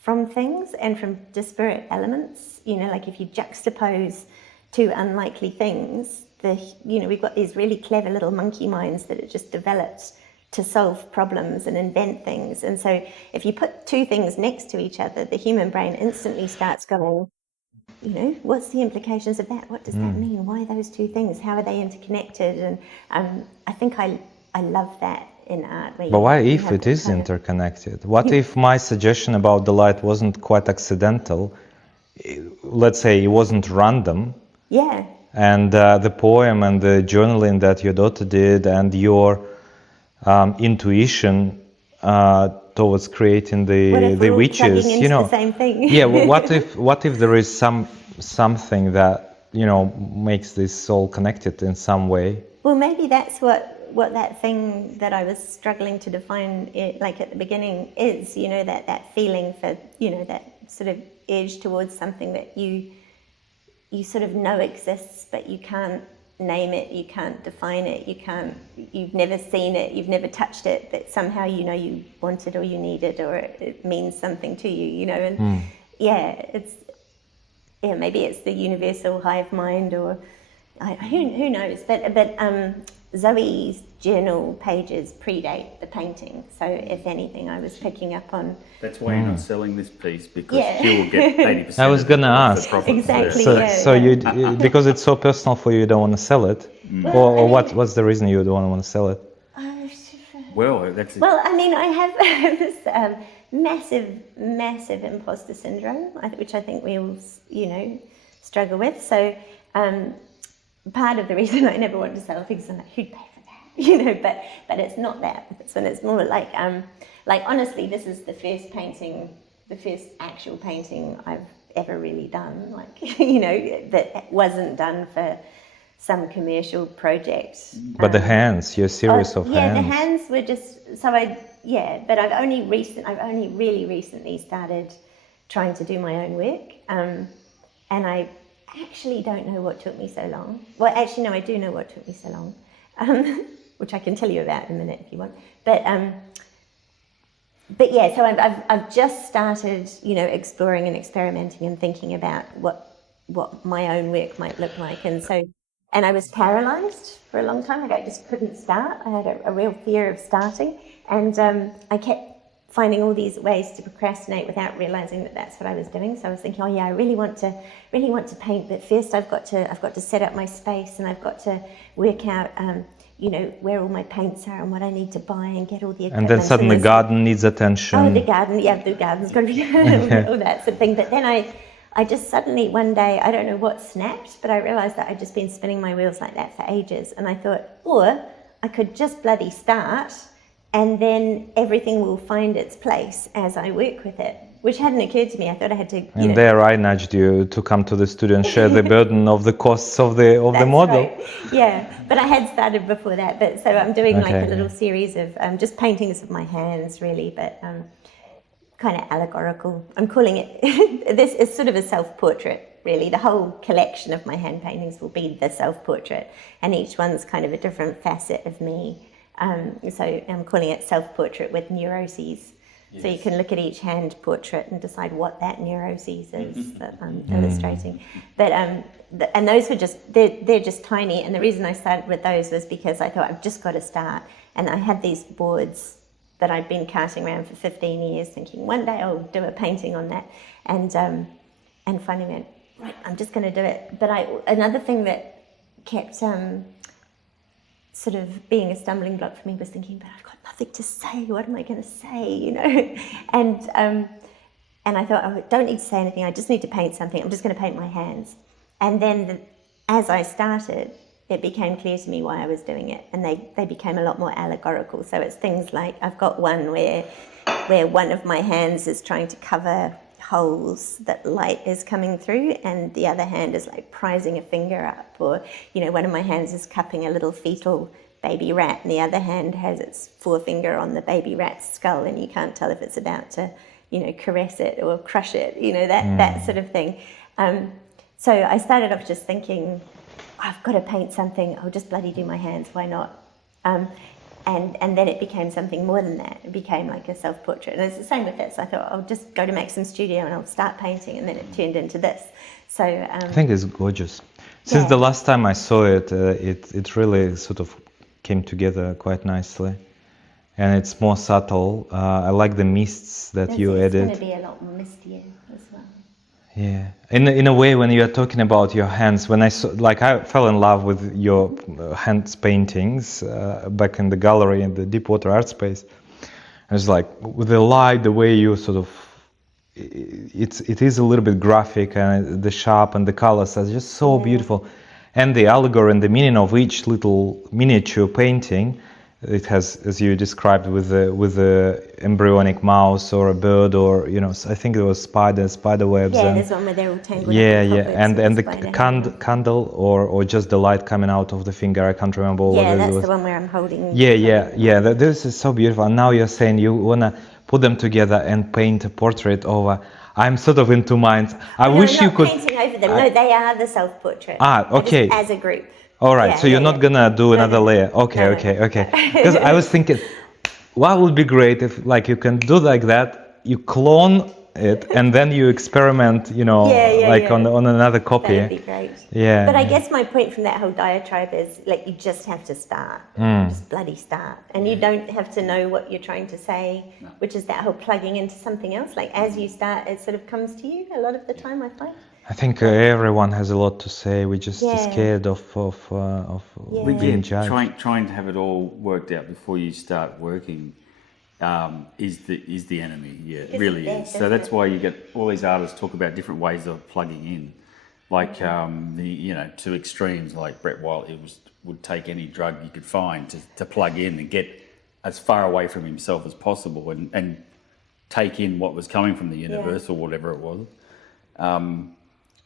from things and from disparate elements. Like if you juxtapose 2 unlikely things, we've got these really clever little monkey minds that are just developed to solve problems and invent things. And so if you put two things next to each other, the human brain instantly starts going, you know, what's the implications of that? What does that mean? Why those two things? How are they interconnected? And I think I love that in art. But what if it is interconnected? What if my suggestion about the light wasn't quite accidental? Let's say it wasn't random. Yeah. And the poem and the journaling that your daughter did and your intuition towards creating the witches, you know, the same thing? yeah. What if there is something that, you know, makes this all connected in some way? Well, maybe that's what that thing that I was struggling to define, like at the beginning, is. You know, that feeling for, you know, that sort of edge towards something that you sort of know exists, but you can't name it, you can't define it, you've never seen it, you've never touched it, but somehow you know you want it or you need it or it means something to you, you know. And maybe it's the universal hive mind, or who knows. But Zoe's journal pages predate the painting, so if anything, I was picking up on. That's why you're not selling this piece, because she will get 80%. I was gonna ask. Exactly. So you, because it's so personal for you don't want to sell it, or what's the reason you don't want to sell it? Well, that's it. Well, I mean, I have this massive imposter syndrome, which I think we all, you know, struggle with. So part of the reason I never want to sell things is like, who'd pay for that, you know? But it's not that. It's more like honestly, this is the first actual painting I've ever really done. Like, you know, that wasn't done for some commercial project. But the hands, your series of hands. Yeah, the hands were just, so but I've only really recently started trying to do my own work. And I actually don't know what took me so long. Well, actually, no, I do know what took me so long, which I can tell you about in a minute if you want. But yeah, so I've just started, you know, exploring and experimenting and thinking about what my own work might look like. And I was paralysed for a long time. Like I just couldn't start. I had a real fear of starting, and I kept finding all these ways to procrastinate without realising that that's what I was doing. So I was thinking, oh yeah, I really want to paint, but first I've got to set up my space, and I've got to work out, you know, where all my paints are and what I need to buy and get all the equipment. And then suddenly the garden needs attention. Oh, the garden's got to be all that sort of thing. But then I just suddenly one day, I don't know what snapped, but I realised that I'd just been spinning my wheels like that for ages. And I thought, or I could just bloody start, and then everything will find its place as I work with it, which hadn't occurred to me. I thought I had to. And there I nudged you to come to the studio and share the burden of the costs of the model. Right. Yeah, but I had started before that. But so I'm doing like a little series of just paintings of my hands, really, but kind of allegorical. I'm calling it. This is sort of a self-portrait, really. The whole collection of my hand paintings will be the self-portrait, and each one's kind of a different facet of me. So I'm calling it self-portrait with neuroses. Yes. So you can look at each hand portrait and decide what that neuroses is that I'm illustrating. But and those were they're just tiny. And the reason I started with those was because I thought I've just got to start. And I had these boards that I'd been carting around for 15 years, thinking one day I'll do a painting on that. And finally went, right, I'm just going to do it. But another thing that kept sort of being a stumbling block for me was thinking, but I've got nothing to say. What am I going to say? You know, and I thought, I don't need to say anything. I just need to paint something. I'm just going to paint my hands. And then as I started, it became clear to me why I was doing it, and they became a lot more allegorical. So it's things like I've got one where one of my hands is trying to cover holes that light is coming through, and the other hand is like prizing a finger up, or, you know, one of my hands is cupping a little fetal baby rat, and the other hand has its forefinger on the baby rat's skull, and you can't tell if it's about to, you know, caress it or crush it, you know, that sort of thing. So I started off just thinking, I've got to paint something, I'll just bloody do my hands, why not? And then it became something more than that. It became like a self-portrait. And it's the same with this. I thought, I'll just go to Maksim studio and I'll start painting, and then it turned into this. So I think it's gorgeous. Since the last time I saw it, it really sort of came together quite nicely. and it's more subtle. I like the mists that you It's added. going to be a lot mistier as well. Yeah, in a way, when you are talking about your hands, when I saw, like, I fell in love with your hands paintings back in the gallery in the Deepwater Art Space. I was like, with the light, the way you sort of, it is a little bit graphic, and the sharp and the colors are just so beautiful, and the allegory and the meaning of each little miniature painting. It has, as you described, with the embryonic mouse or a bird, or I think it was spider webs. Yeah, and there's one where they're all tangled yeah, up in yeah, cobwebs and the spider hanging off. candle, or just the light coming out of the finger. I can't remember what Yeah, it that's was. the one where I'm holding. Yeah. This is so beautiful. And now you're saying you wanna put them together and paint a portrait over. I'm sort of in two minds. I No, wish I'm you not could. painting over them. No, they are the self-portrait. Ah, okay. As a group. All right, Yeah, so you're not gonna do another layer. Okay, No, okay. Because I was thinking, what would be great if, like, you can do like that, you clone it, and then you experiment, like on another copy. That'd be great. Yeah. But I guess my point from that whole diatribe is, like, you just have to start. Just bloody start. And you don't have to know what you're trying to say, which is that whole plugging into something else. Like, as you start, it sort of comes to you a lot of the time, I find. I think everyone has a lot to say. We're just scared of being judged. Trying to have it all worked out before you start working is the enemy. Yeah, it really is. So that's why you get all these artists talk about different ways of plugging in, like to extremes. Like Brett Wilde, would take any drug you could find to plug in and get as far away from himself as possible and take in what was coming from the universe or whatever it was.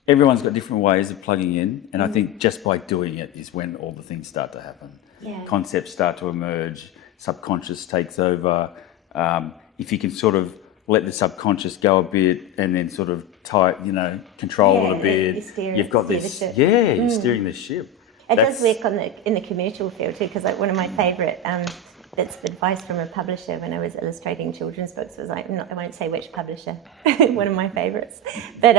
Everyone's got different ways of plugging in, and I think just by doing it is when all the things start to happen. Yeah. Concepts start to emerge, subconscious takes over. If you can sort of let the subconscious go a bit and then sort of control it a bit, you've got this. Yeah, you're steering the ship. It does work in the commercial field too, because like one of my favourite bits of advice from a publisher when I was illustrating children's books was like, I won't say which publisher, one of my favourites, but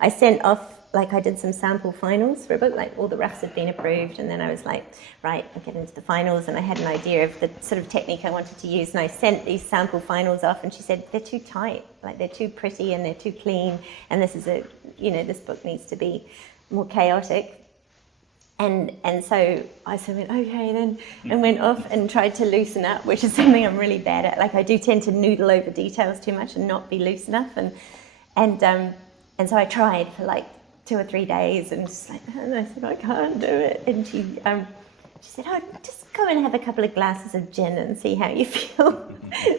I sent off, like, I did some sample finals for a book, like all the roughs had been approved, and then I was like, right, I'll get into the finals, and I had an idea of the sort of technique I wanted to use, and I sent these sample finals off, and she said, they're too tight, like they're too pretty and they're too clean, and this is this book needs to be more chaotic. And so I sort of went, okay then, and went off and tried to loosen up, which is something I'm really bad at. Like, I do tend to noodle over details too much and not be loose enough. And so I tried for like 2 or 3 days, and just like, and I said, I can't do it. And she said, oh, just go and have a couple of glasses of gin and see how you feel.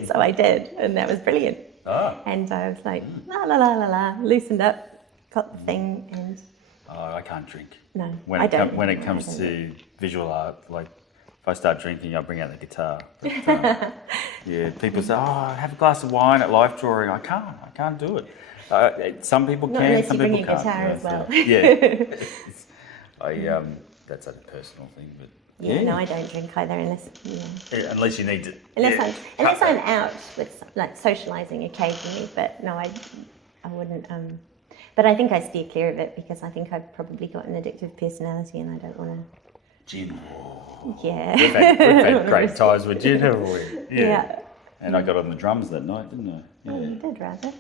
So I did, and that was brilliant. And I was like, la, loosened up, got the thing, and... Oh, I can't drink. No, when I it don't. When it comes to visual art, like if I start drinking, I bring out the guitar. But, people say, "Oh, have a glass of wine at life drawing." I can't do it. Some people Not can, unless some you bring people your can't. guitar as well. Yeah, that's a personal thing, but no, I don't drink either unless unless you need to. Unless I'm out with like socialising occasionally, but no, I wouldn't. But I think I steer clear of it because I think I've probably got an addictive personality, and I don't want to. Gin. Yeah. We've had great times with gin, haven't we? Yeah. And I got on the drums that night, didn't I? Yeah. Oh, you did, rather.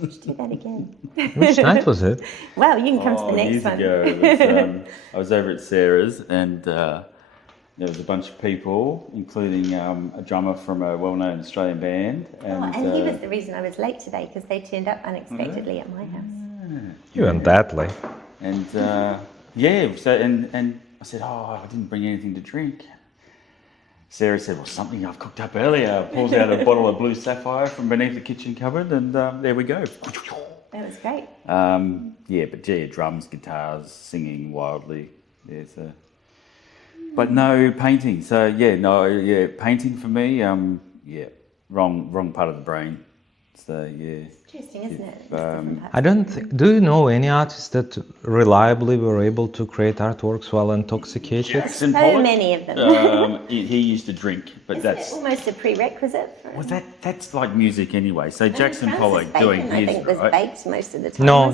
You should do that again. Which night was it? Well, you can come to the next years one. ago, it was, I was over at Sarah's, and there was a bunch of people, including a drummer from a well-known Australian band. And he was the reason I was late today, because they turned up unexpectedly at my house. You weren't that late. And so I said, oh, I didn't bring anything to drink. Sarah said, well, something I've cooked up earlier. Pulls out a bottle of Blue Sapphire from beneath the kitchen cupboard, and there we go. That was great. Drums, guitars, singing wildly. Yeah, so. But no painting. So painting for me. Wrong part of the brain. So yeah. Interesting, isn't it? I don't think. Do you know any artists that reliably were able to create artworks while intoxicated? Jackson So Pollock. many of them. He used to drink, but that's almost a prerequisite. that's like music anyway. So Jackson Pollock doing I his think was baked most of the time. No.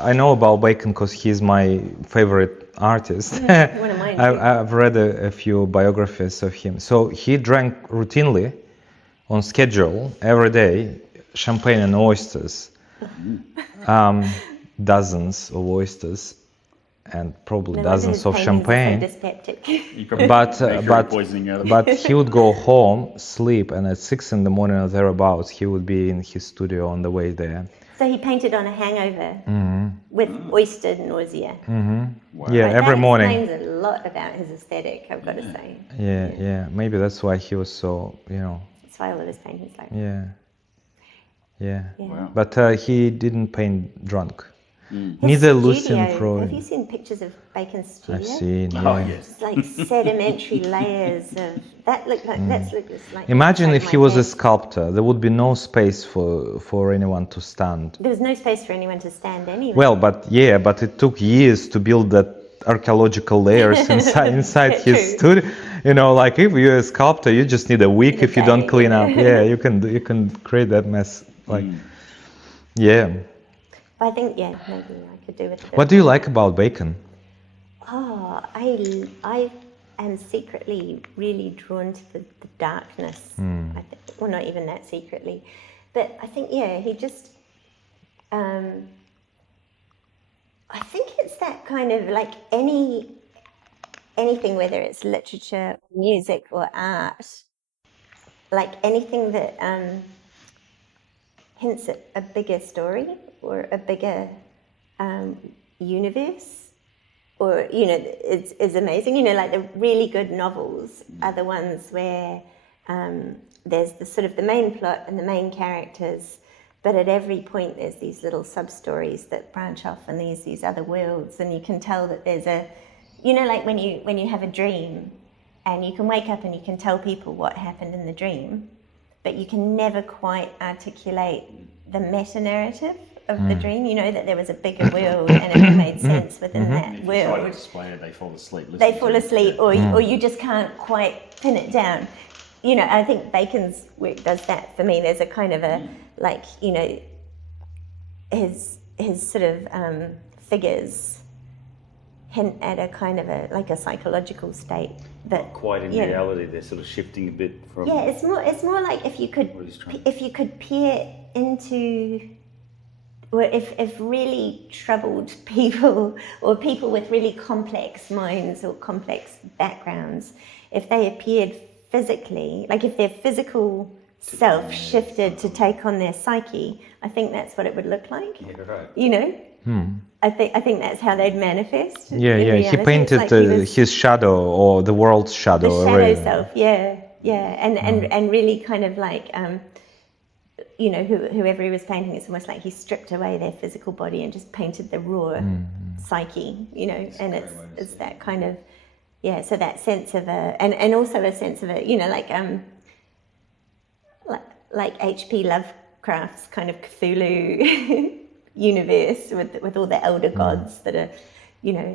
I know about Bacon because he's my favorite artist. One of my mind. I've read a few biographies of him. So he drank routinely, on schedule, every day, champagne and oysters, dozens of oysters, and probably No wonder his dozens of paintings are champagne. so dyspeptic. You probably But mercury poisoning out of it. but he would go home, sleep, and at 6 in the morning or thereabouts, he would be in his studio on the way there. So he painted on a hangover with oyster nausea. Yeah, Like, every that morning. explains a lot about his aesthetic, I've got to say. Yeah. Maybe that's why he was so, That's why all of his paintings like that. Yeah. Wow. But he didn't paint drunk. His Neither studio, Lucian have Freud. you seen pictures of Bacon's studio? I've seen. Oh, Yeah. yes. It's like sedimentary layers of that look like that's look like. Imagine like if my he was a head. sculptor. There would be no space for anyone to stand. There was no space for anyone to stand anyway. Well, but it took years to build that archaeological layers inside his True. studio. Like if you're a sculptor, you just need a week In a if you don't day, clean yeah. up. Yeah, you can create that mess. Like, yeah. But I think maybe I could do with a bit. What do you like about Bacon? Oh, I am secretly really drawn to the darkness. Well, not even that secretly, but I think he just. I think it's that kind of like anything, whether it's literature, music, or art, like anything that hints at a bigger story or a bigger universe, or is amazing. Like the really good novels are the ones where there's the sort of the main plot and the main characters, but at every point there's these little sub-stories that branch off, and these other worlds, and you can tell that there's like when you have a dream, and you can wake up and you can tell people what happened in the dream, but you can never quite articulate the meta-narrative of the dream. That there was a bigger world and it all made sense within that If you try to world. explain it, they fall asleep. They fall asleep, or you just can't quite pin it down. I think Bacon's work does that for me. There's a kind of a his sort of figures hint at a kind of a psychological state that Quite in reality, they're sort of shifting a bit from. Yeah, it's more like if you could peer into, or if really troubled people or people with really complex minds or complex backgrounds, if they appeared physically, like if their physical self shifted to take on their psyche, I think that's what it would look like. Yeah, right. I think that's how they'd manifest. Yeah. in He reality. painted It's like he was his shadow or the world's shadow. the shadow already. self. And really kind of like whoever he was painting, it's almost like he stripped away their physical body and just painted the raw psyche. And it's that kind of so that sense of and also a sense of like H.P. Lovecraft's kind of Cthulhu universe with all the elder gods that are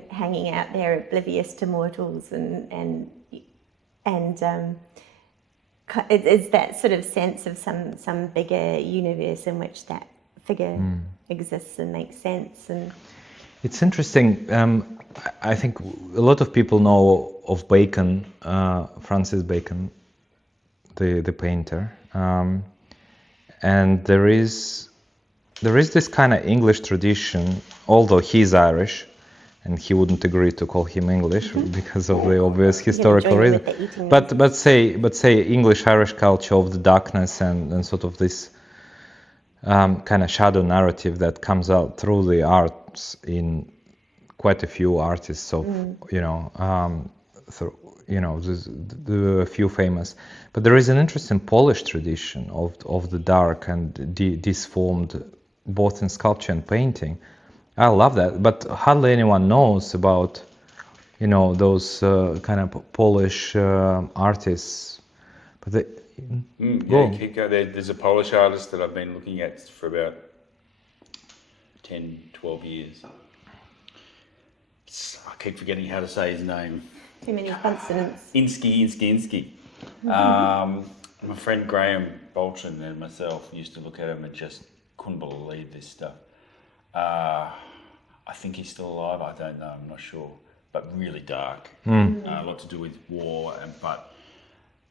hanging out there oblivious to mortals, and it's that sort of sense of some bigger universe in which that figure exists and makes sense. And it's interesting. I think a lot of people know of Bacon, Francis Bacon, the painter, and there is this kind of English tradition, although he's Irish, and he wouldn't agree to call him English because of the obvious historical reason. But say English-Irish culture of the darkness and sort of this kind of shadow narrative that comes out through the arts in quite a few artists of there are a few famous, but there is an interesting Polish tradition of the dark and disformed, both in sculpture and painting. I love that, but hardly anyone knows about those kind of Polish artists. But they Keep going. There's a Polish artist that I've been looking at for about 10, 12 years. I keep forgetting how to say his name. too many consonants. Insky. My friend Graham Bolton and myself used to look at him and just couldn't believe this stuff. I think he's still alive. I don't know. I'm not sure. but really dark. A lot to do with war, but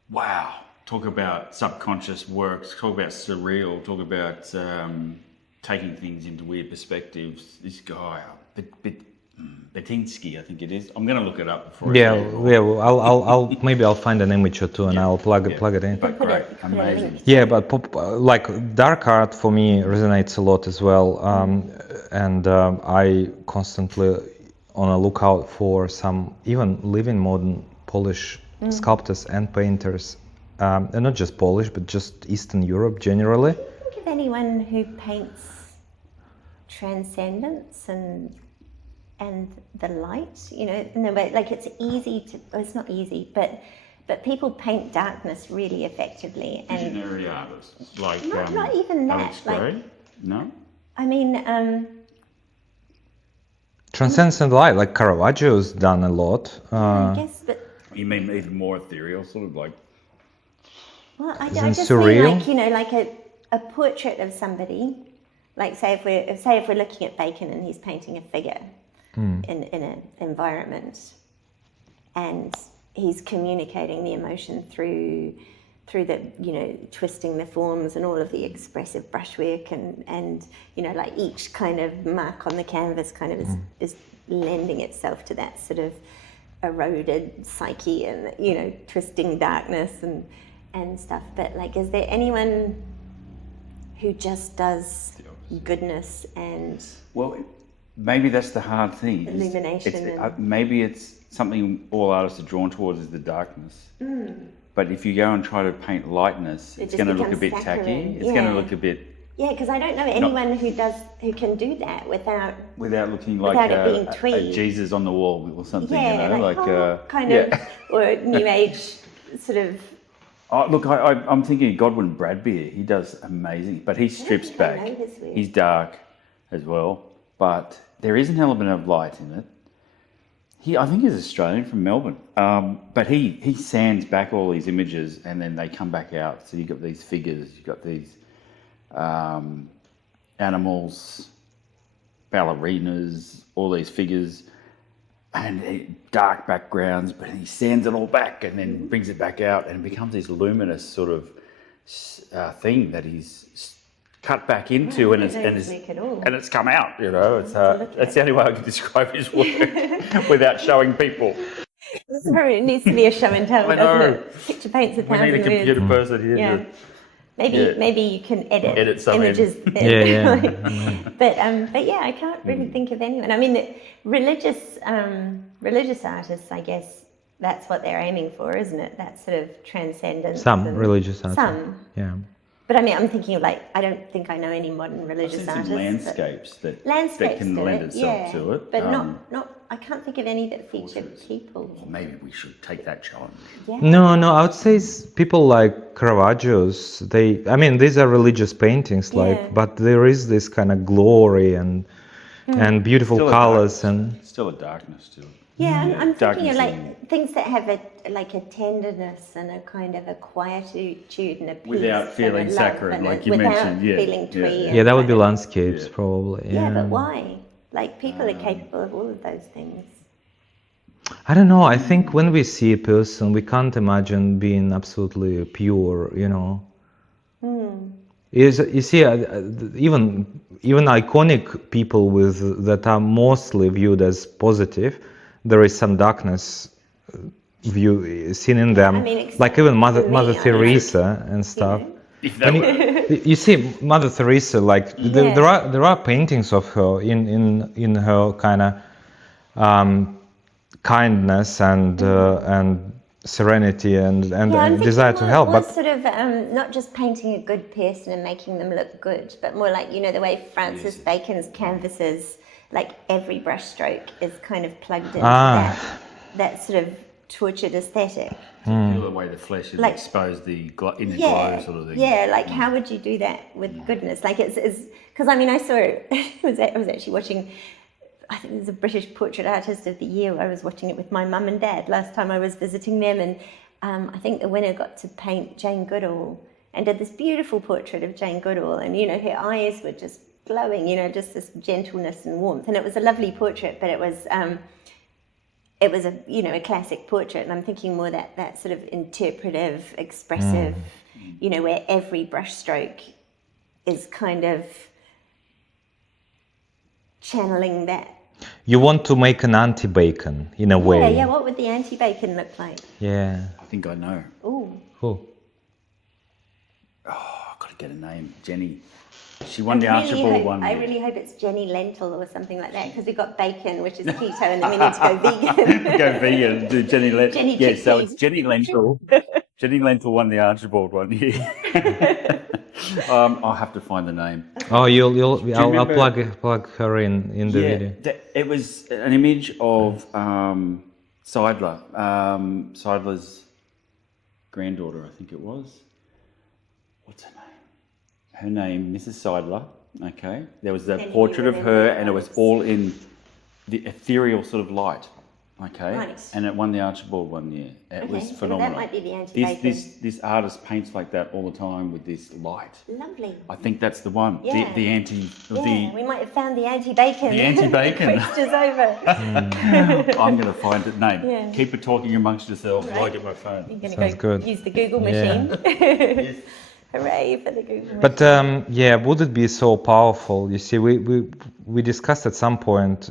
wow, talk about subconscious works, talk about surreal, talk about taking things into weird perspectives. This guy, Betinsky, I think it is. I'm going to look it up before. Yeah, well, I'll maybe I'll find an image or two and I'll plug it in. But Put great, a amazing. link. Yeah, but like dark art for me resonates a lot as well, and I constantly on a lookout for some even living modern Polish sculptors and painters, and not just Polish but just Eastern Europe generally. Think of anyone who paints transcendence and the light, you know, in the way, like it's easy to, well, it's not easy, but people paint darkness really effectively. And Visionary artists, like not even that, Alex like, Gray? No? I mean, Transcendent light, like Caravaggio's done a lot. I guess, but You mean even more ethereal, sort of like... well, I Isn't just surreal? mean like, you know, like a portrait of somebody, like say if we're looking at Bacon and he's painting a figure in an environment, and he's communicating the emotion through the, you know, twisting the forms and all of the expressive brushwork and you know, like each kind of mark on the canvas kind of is lending itself to that sort of eroded psyche and, you know, twisting darkness and stuff. But like, is there anyone who just does goodness and Well, maybe that's the hard thing. Illumination Maybe it's something all artists are drawn towards is the darkness. But if you go and try to paint lightness, it's just going to look a becomes bit tacky. saccharine. It's going to Yeah. look a bit... yeah, because I don't know anyone who can do that without Without looking like Without it being a twee. Jesus on the wall or something, yeah, you know, like kind yeah. of or new age sort of. Oh, look, I'm thinking of Godwin Bradbeer. He does amazing, but he strips think I back. know this weird. He's dark as well, but there is an element of light in it. I think he's Australian from Melbourne, but he sands back all these images and then they come back out. So you've got these figures, you've got these animals, ballerinas, all these figures, and dark backgrounds, but he sands it all back and then brings it back out and it becomes this luminous sort of thing that he's cut back into and it's come out, you know. That's the only way I can describe his work without showing people. Sorry, it needs to be a show and tell, I doesn't know. it? Picture paints a We thousand need a computer words. person here Yeah. to... Maybe you can edit some in. images. Yeah. But yeah, I can't really think of anyone. I mean, religious artists, I guess that's what they're aiming for, isn't it? That sort of transcendence. Some and- religious art. Some. Yeah. But I mean, I'm thinking of like, I don't think I know any modern religious I've seen artists. some but- landscapes that Landscapes can do lend it, itself yeah. to it. But not, I can't think of any that feature people. Maybe we should take that challenge. Yeah. No, I would say people like Caravaggio's, these are religious paintings, Yeah. but there is this kind of glory and beautiful Still a colors darkness. Still a darkness to it. Yeah, I'm thinking Darkness of like in- things that have a tenderness and a kind of a quietude and a peace. Without feeling and a love saccharine, and like you without mentioned, yeah, feeling yeah. twee. Yeah, that would and be kind of- landscapes probably. Yeah, but why? Like people are capable of all of those things. I don't know. I think when we see a person, we can't imagine being absolutely pure, you know. You see, even iconic people that are mostly viewed as positive, there is some darkness seen in them. I mean, except like even for me, Mother I Teresa and stuff. know. If they were... You see, Mother Teresa, like Yeah. there are paintings of her in her kind of kindness and serenity and Yeah, I'm thinking desire to more- help, more but sort of not just painting a good person and making them look good, but more like, you know, the way Francis Bacon's canvases, like every brush stroke is kind of plugged into that sort of tortured aesthetic. Feel the way the flesh is Like- exposed, the inner Yeah, glow sort of thing. yeah. Like, how would you do that with goodness? Like, it's because I mean, I saw it. I was actually watching. I think there's a British portrait artist of the year. I was watching it with my mum and dad last time I was visiting them, and I think the winner got to paint Jane Goodall and did this beautiful portrait of Jane Goodall, and you know, her eyes were just glowing, you know, just this gentleness and warmth, and it was a lovely portrait, but it it was a classic portrait, and I'm thinking more that sort of interpretive, expressive, where every brushstroke is kind of channeling that. You want to make an anti-Bacon in a way. Yeah. What would the anti-Bacon look like? Yeah. I think I know. Ooh. Cool. Oh, I've got to get a name. Jenny. She won the Archibald one. I really hope it's Jenny Lentil or something like that, because we've got bacon, which is keto, and then we need to go vegan. Go vegan. Do Jenny Lentil. Jenny Yeah, so chickpeas. it's Jenny Lentil. Jenny Lentil won the Archibald one. Yeah. I'll have to find the name. Oh, I'll remember- plug her in the video. It was an image of Seidler, Seidler's granddaughter, I think it was. What's her name? Her name, Mrs. Seidler. Okay, there was a Then portrait you of her, remember and it was those. all in the ethereal sort of light. Okay, Nice. and it won the Archibald one year. It was Okay, so phenomenal. that might be the anti-Bacon. This artist paints like that all the time with this light. Lovely. I think that's the one. Yeah. The anti. Yeah, we might have found the anti-Bacon. The anti-Bacon. Quest is over. I'm going to find the name. Yeah. Keep it talking amongst yourselves while I Right. get my phone. You're going to Sounds go good. use the Google Yeah. machine. Hooray for the Google But machine. would it be so powerful? You see, we discussed at some point,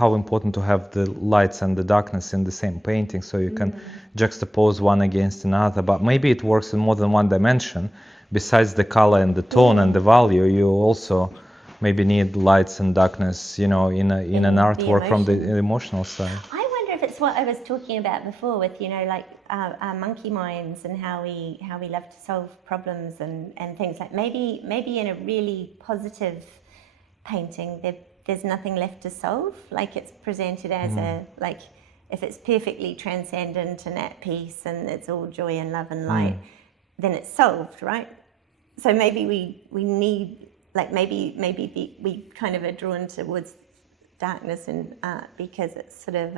how important to have the lights and the darkness in the same painting, so you can juxtapose one against another. But maybe it works in more than one dimension. Besides the color and the tone and the value, you also maybe need lights and darkness, in an artwork from the emotional side. I wonder if it's what I was talking about before with, like our monkey minds and how we love to solve problems and things like maybe in a really positive painting there's nothing left to solve. Like it's presented as if it's perfectly transcendent and at peace and it's all joy and love and light, then it's solved, right? So maybe we need, like maybe we kind of are drawn towards darkness in art because it's sort of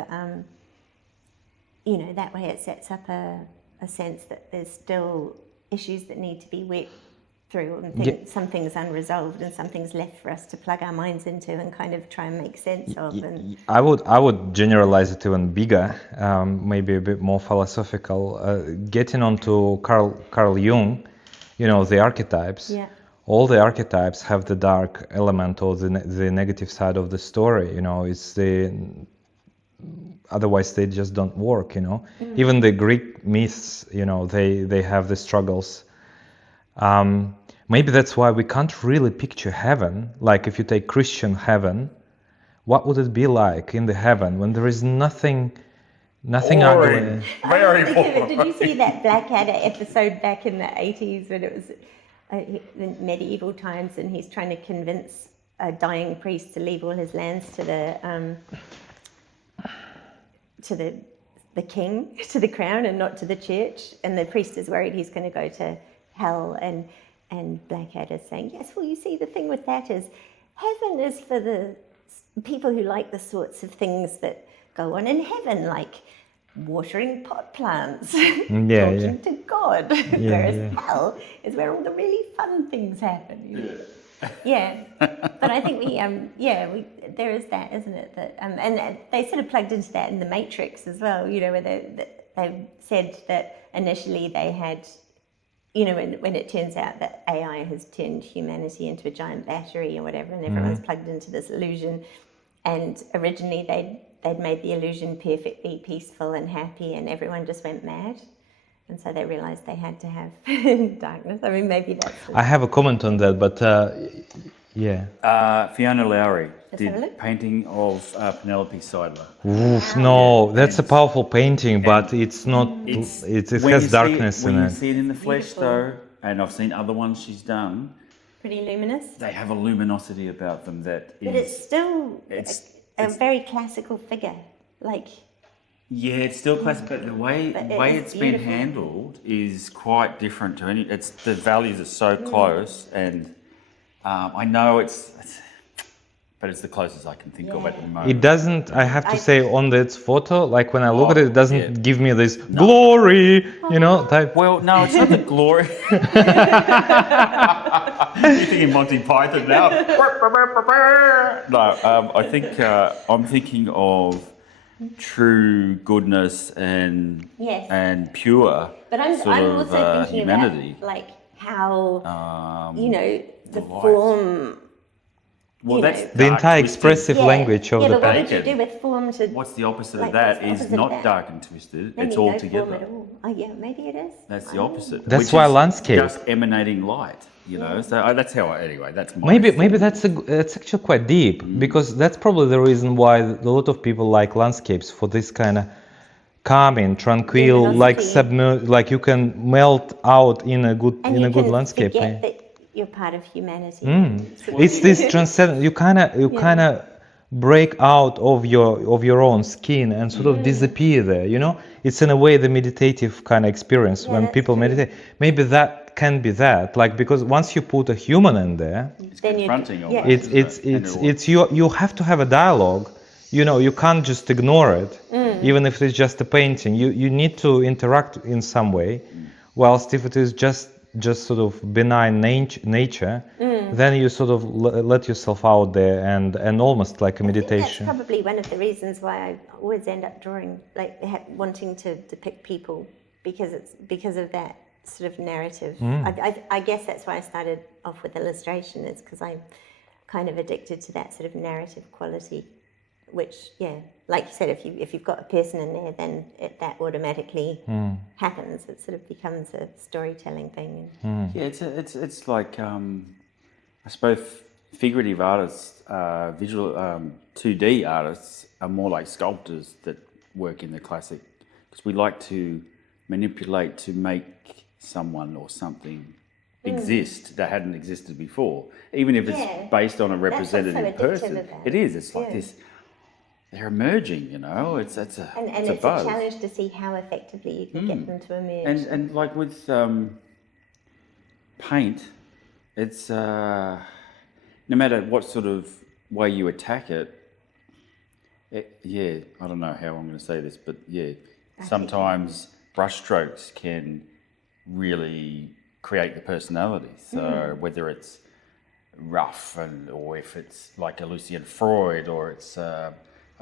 that way it sets up a sense that there's still issues that need to be worked through and some things unresolved and some things left for us to plug our minds into and kind of try and make sense of. And I would generalize it even bigger, maybe a bit more philosophical. Getting onto Carl Jung, the archetypes. yeah, All the archetypes have the dark element or the negative side of the story. It's otherwise they just don't work. Even the Greek myths, they have the struggles.Maybe that's why we can't really picture heaven. Like if you take Christian heaven, what would it be like in the heaven when there is nothing ugly? Very Did you see that Blackadder episode back in the 80s when it was in medieval times and he's trying to convince a dying priest to leave all his lands to the king, to the crown and not to the church, and the priest is worried he's going to go to hell, and Blackadder's saying, yes, well, you see, the thing with that is heaven is for the people who like the sorts of things that go on in heaven, like watering pot plants, talking to God, whereas hell is where all the really fun things happen. Yeah, but I think there is that, isn't it? That and they sort of plugged into that in the Matrix as well. Where they said that initially they had, when it turns out that AI has turned humanity into a giant battery or whatever, and everyone's plugged into this illusion, and originally they'd made the illusion perfectly peaceful and happy, and everyone just went mad. And so they realised they had to have darkness. I mean, maybe that's... I have a comment on that, but Fiona Lowry Let's have a did look. painting of Penelope Seidler. Oof, no, that's a powerful painting, but it's not. It when has you darkness when in you it. see it in the flesh, Beautiful. though, and I've seen other ones she's done, Pretty luminous. they have a luminosity about them that is... But it's still it's- a it's- very classical figure. Like, Yeah, it's still classic, but the way But it is it's been beautiful. handled is quite different to any. It's the values are so close, and I know it's, but it's the closest I can think of at the moment. It doesn't. I have to say, on that photo, like when I look at it, it doesn't yeah. give me this glory, type. Well, no, it's not the glory. You're thinking Monty Python now. No, I think I'm thinking of true goodness and Yes. and pure But I'm sort of also thinking humanity. about like how the light. form. Well, that's The dark, entire twisted. expressive language of yeah, the but what would painting. you do with form to? What's the opposite like, of that what's the is opposite of not that? dark and twisted. Maybe It's all no together. form at all. Oh yeah, maybe it is. That's I the don't know. opposite. That's which why is landscape. just emanating light. So that's how. Anyway, that's my. Maybe that's actually quite deep because that's probably the reason why a lot of people like landscapes for this kind of calming, tranquil, like Luminosity. like you can melt out in a good And you can landscape. forget that you're part of humanity. It's this transcendent. You kind of break out of your own skin and sort of disappear there. It's in a way the meditative kind of experience Yeah, when that's people true. meditate. Maybe that can be that, like, because once you put a human in there, It's Then you- confronting yeah. almost. it's you have to have a dialogue. You can't just ignore it, even if it's just a painting. You need to interact in some way. Whilst if it is just sort of benign nature, then you sort of let yourself out there and almost like a I think meditation. that's probably one of the reasons why I always end up drawing, like wanting to depict people, because of that sort of narrative. I guess that's why I started off with illustration, is because I'm kind of addicted to that sort of narrative quality, which, like you said, if you've got a person in there, then that automatically happens. It sort of becomes a storytelling thing. Yeah, it's like I suppose figurative artists, visual 2D artists are more like sculptors that work in the classic, because we like to manipulate to make someone or something exist that hadn't existed before, even if it's based on a representative That's what's so person. addictive about It is. It's like this. They're emerging, It's And it's it's a buzz. a challenge to see how effectively you can get them to emerge. And like with paint, it's no matter what sort of way you attack it, I don't know how I'm going to say this, but sometimes brushstrokes can really create the personality. So whether it's rough or if it's like a Lucian Freud, or it's a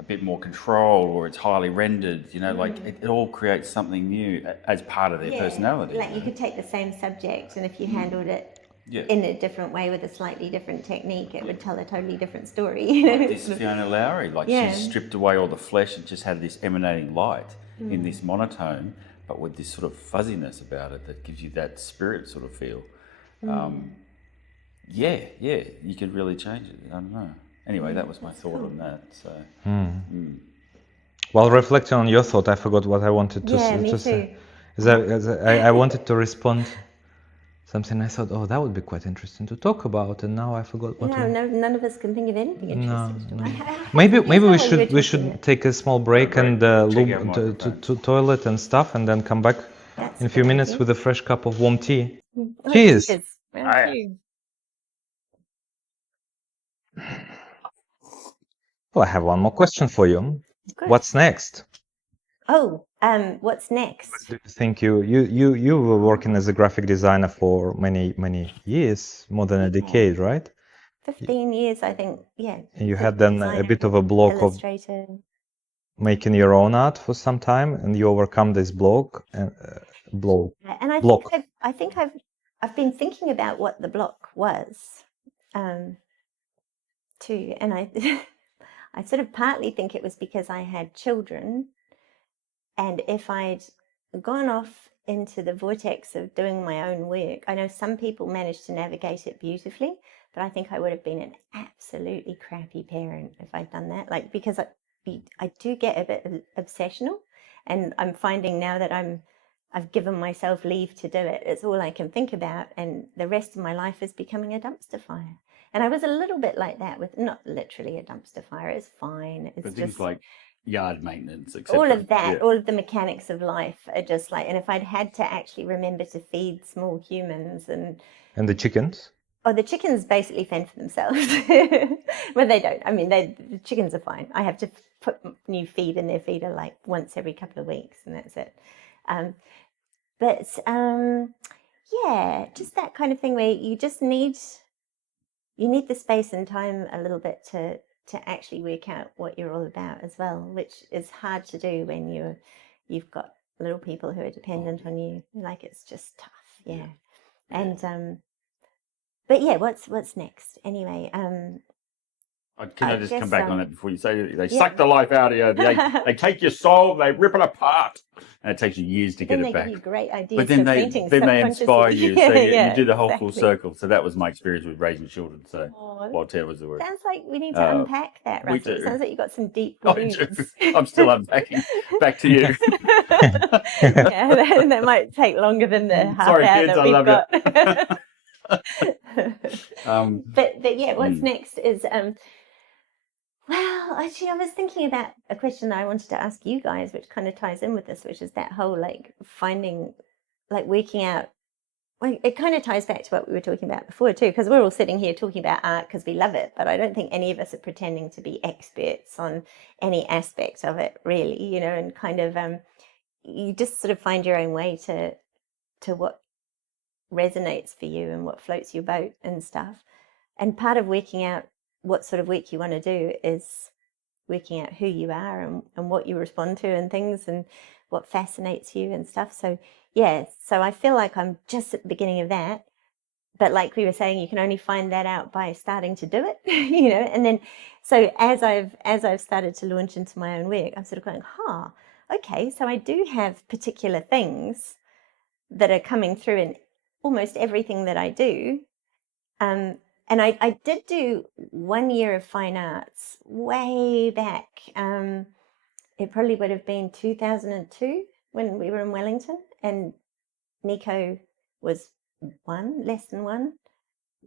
bit more controlled, or it's highly rendered, like it all creates something new as part of their personality. Like you could take the same subject, and if you handled it in a different way with a slightly different technique, it would tell a totally different story. Like this Fiona Lowry, she stripped away all the flesh and just had this emanating light in this monotone, but with this sort of fuzziness about it that gives you that spirit sort of feel. You could really change it. I don't know. Anyway, that was my thought on that. So. While reflecting on your thought, I forgot what I wanted to say. I wanted to respond something. I thought, that would be quite interesting to talk about, and now I forgot what. None of us can think of anything interesting. Maybe we should take a small break and to toilet and stuff, and then come back in a few minutes with a fresh cup of warm tea. Cheers. Thank you. Well, I have one more question for you. Good. What's next? What's next? Do you think you were working as a graphic designer for many years, more than a decade, right? 15 years, I think. Yeah. And you had then a bit of a block Illustrator. of making your own art for some time, and you overcome this block and And I think I've been thinking about what the block was, too, and I sort of partly think it was because I had children, and if I'd gone off into the vortex of doing my own work, I know some people manage to navigate it beautifully, but I think I would have been an absolutely crappy parent if I'd done that. Like, because I do get a bit obsessional, and I'm finding now that I've given myself leave to do it. It's all I can think about, and the rest of my life is becoming a dumpster fire. And I was a little bit like that with, not literally a dumpster fire, it's fine. It's but just things like yard maintenance, etc. all of that, all of the mechanics of life are just like, and if I'd had to actually remember to feed small humans and the chickens. Oh, the chickens basically fend for themselves. Well, they don't. I mean, the chickens are fine. I have to put new feed in their feeder like once every couple of weeks, and that's it. Just that kind of thing where you just need the space and time a little bit to to actually work out what you're all about as well, which is hard to do when you've got little people who are dependent on you. Like, it's just tough. Yeah. And but yeah, what's next anyway? Can I I just guess, come back on that before you say they yeah. suck the life out of you? They take your soul, they rip it apart, and it takes you years to Then get they it back. give you great ideas But then for painting they inspire subconsciously. you, so you Yeah, do the whole full exactly. circle. So that was my experience with raising children. So Oh, while Ted was at work, sounds like we need to unpack that, we Russell. It do. sounds like you've got some deep I wounds. do. I'm still unpacking. Back to you. Yeah, that might take longer than the half Sorry, hour kids, that I we've love got. you. But yeah, what's next is well, actually, I was thinking about a question that I wanted to ask you guys, which kind of ties in with this, which is that whole like finding, like working out. Well, it kind of ties back to what we were talking about before too, because we're all sitting here talking about art because we love it, but I don't think any of us are pretending to be experts on any aspect of it, really, you know, and kind of you just sort of find your own way to what resonates for you and what floats your boat and stuff. And part of working out what sort of work you want to do is working out who you are and what you respond to and things and what fascinates you and stuff. So yeah, so I feel like I'm just at the beginning of that. But like we were saying, you can only find that out by starting to do it, you know. And then so as I've started to launch into my own work, I'm sort of going, okay, so I do have particular things that are coming through in almost everything that I do. And I did do 1 year of fine arts way back. It probably would have been 2002 when we were in Wellington, and Nico was less than one.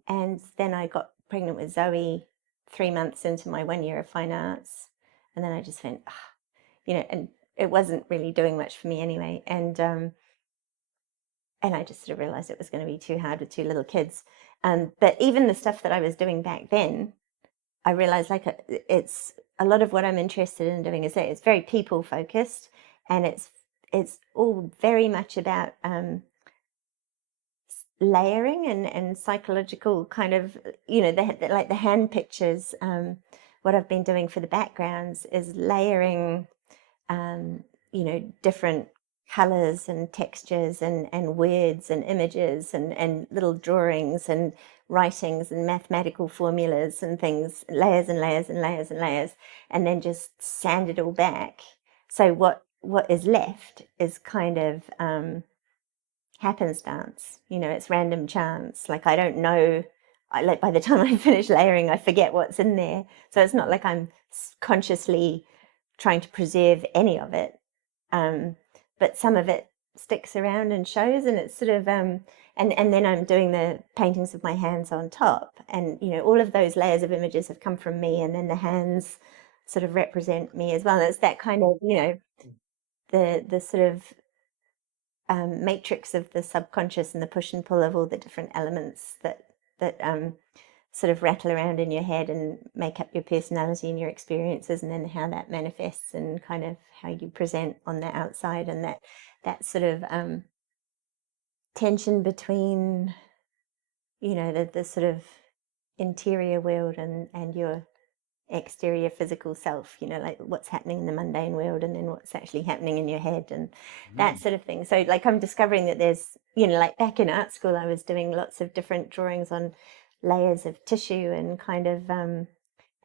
And then I got pregnant with Zoe 3 months into my 1 year of fine arts. And then I just went, you know, and it wasn't really doing much for me anyway. And I just sort of realized it was going to be too hard with 2 little kids. But even the stuff that I was doing back then, I realized like it's a lot of what I'm interested in doing is that it's very people focused, and it's all very much about layering and psychological kind of, you know, like the hand pictures. What I've been doing for the backgrounds is layering, you know, different colors and textures and words and images and little drawings and writings and mathematical formulas and things, layers and layers and layers and layers, and then just sand it all back. So what is left is kind of happenstance, you know, it's random chance. Like, I don't know, like by the time I finish layering, I forget what's in there. So it's not like I'm consciously trying to preserve any of it. But some of it sticks around and shows, and it's sort of and then I'm doing the paintings of my hands on top, and you know, all of those layers of images have come from me, and then the hands sort of represent me as well. And it's that kind of, you know, the sort of matrix of the subconscious and the push and pull of all the different elements that sort of rattle around in your head and make up your personality and your experiences, and then how that manifests and kind of how you present on the outside, and that sort of tension between, you know, the sort of interior world and your exterior physical self, you know, like what's happening in the mundane world and then what's actually happening in your head and that sort of thing. So like I'm discovering that there's, you know, like back in art school I was doing lots of different drawings on layers of tissue and kind of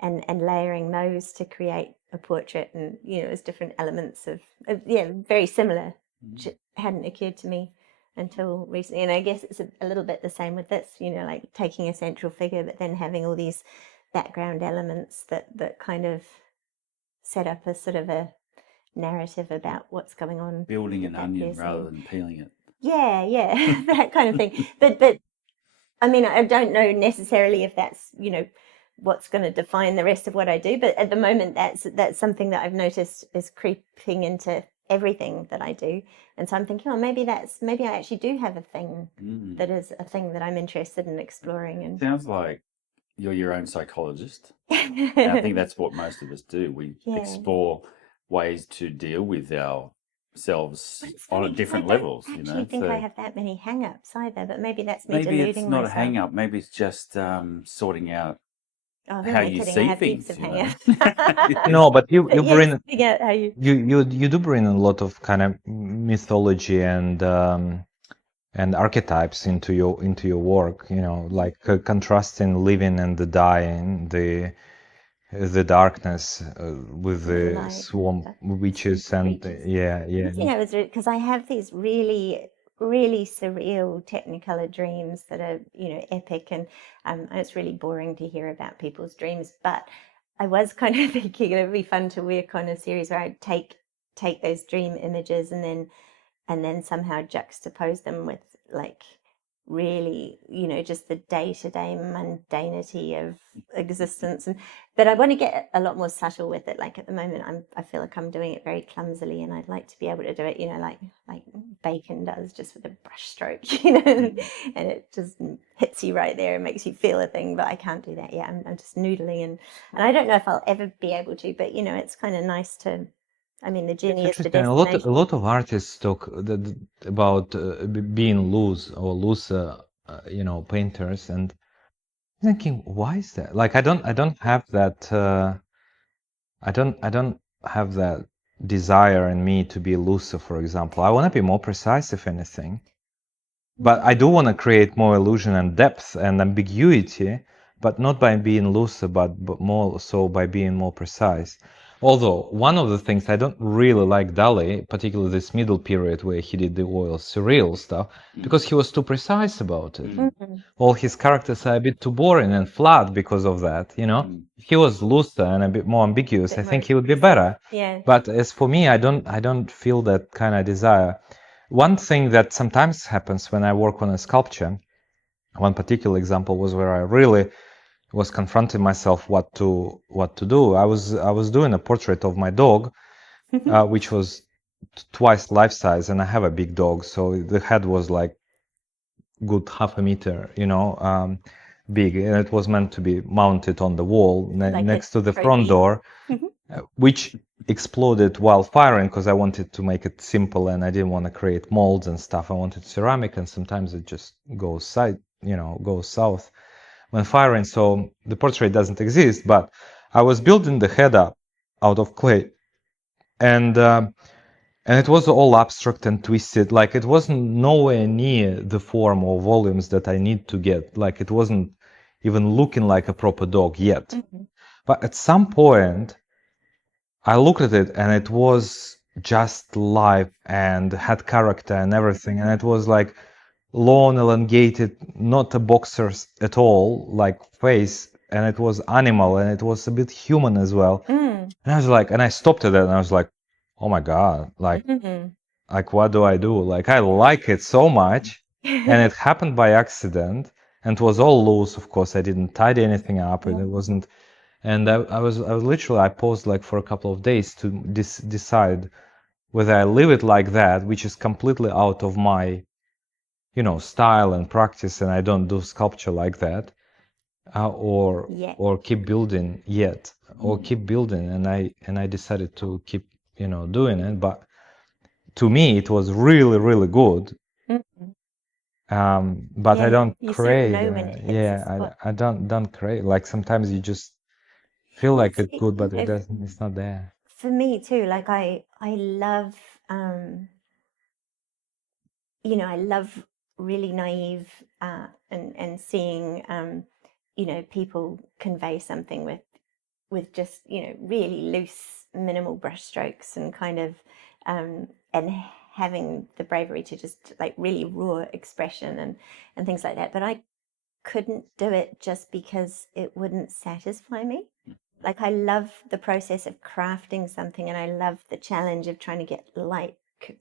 and layering those to create a portrait, and you know, it was different elements of yeah, very similar, which hadn't occurred to me until recently. And I guess it's a little bit the same with this, you know, like taking a central figure but then having all these background elements that kind of set up a sort of a narrative about what's going on. Building an onion rather than peeling it. Yeah, that kind of thing. But I mean, I don't know necessarily if that's, you know, what's going to define the rest of what I do. But at the moment, that's something that I've noticed is creeping into everything that I do. And so I'm thinking, oh, maybe I actually do have a thing that is a thing that I'm interested in exploring. And sounds like you're your own psychologist. And I think that's what most of us do. We explore ways to deal with ourselves on different levels. I you actually know, think so I have that many hang-ups either, but maybe that's me maybe deluding it's not myself. a hang up. Maybe it's just sorting out Oh, who how am I you kidding? I see have heaps things, of you hang-ups. No, but you But you yes, bring figure out how you. you do bring a lot of kind of mythology and archetypes into your work, you know, like contrasting living and the dying, the darkness with With the the light and swamp stuff, witches swamp and creatures. yeah, One yeah. thing I was because I have these really, really surreal Technicolor dreams that are, epic, and it's really boring to hear about people's dreams. But I was kind of thinking it would be fun to work on a series where I'd take those dream images and then somehow juxtapose them with like really, just the day-to-day mundanity of existence. But I want to get a lot more subtle with it. Like at the moment I feel like I'm doing it very clumsily, and I'd like to be able to do it, like Bacon does, just with a brush stroke, and it just hits you right there and makes you feel a thing. But I can't do that yet. I'm just noodling, and I don't know if I'll ever be able to, but it's kind of nice to. I mean, the It's journey is the interesting. A destination. lot of artists talk about being loose or looser, painters, and thinking, why is that? Like, I don't have that. I don't have that desire in me to be looser. For example, I want to be more precise, if anything. But I do want to create more illusion and depth and ambiguity, but not by being looser, but more so by being more precise. Although, one of the things I don't really like Dali, particularly this middle period where he did the oil surreal stuff, because he was too precise about it. Mhm. All his characters are a bit too boring and flat because of that, you know? If he was looser and a bit more ambiguous, Bit I more think he would be expressive. better. Yeah. But as for me, I don't feel that kind of desire. One thing that sometimes happens when I work on a sculpture, one particular example was where I really was confronting myself what to do. I was doing a portrait of my dog, which was twice life size, and I have a big dog, so the head was like good half a meter, big, and it was meant to be mounted on the wall Like a next to the front trophy. door, which exploded while firing because I wanted to make it simple and I didn't want to create molds and stuff. I wanted ceramic, and sometimes it just goes south when firing. So the portrait doesn't exist, but I was building the head up out of clay, and it was all abstract and twisted. Like it wasn't nowhere near the form or volumes that I need to get. Like it wasn't even looking like a proper dog yet. Mhm. But at some point, I looked at it and it was just live and had character and everything. And it was like long, elongated, not a boxer's at all, like face. And it was animal and it was a bit human as well. Mm. And I was like, and I stopped at it and I was like, oh my God, Mhm. like what do I do? Like I like it so much. And it happened by accident and it was all loose. Of course, I didn't tidy anything up and it wasn't. And I was literally, I paused like for a couple of days to decide whether I leave it like that, which is completely out of my, style and practice, and I don't do sculpture like that, or Yeah. keep building yet, or keep building. And I decided to keep, doing it. But to me, it was really, really good. Mhm. But I Yeah. don't You sort of crave. know when it hits a Yeah, spot. I don't crave. Like sometimes you just feel Well, like it's see, good, but it doesn't. It's not there. for me too, like I love um I love really naive and seeing people convey something with just really loose minimal brush strokes and kind of and having the bravery to just like really raw expression and things like that. But I couldn't do it just because it wouldn't satisfy me. Like I love the process of crafting something, and I love the challenge of trying to get light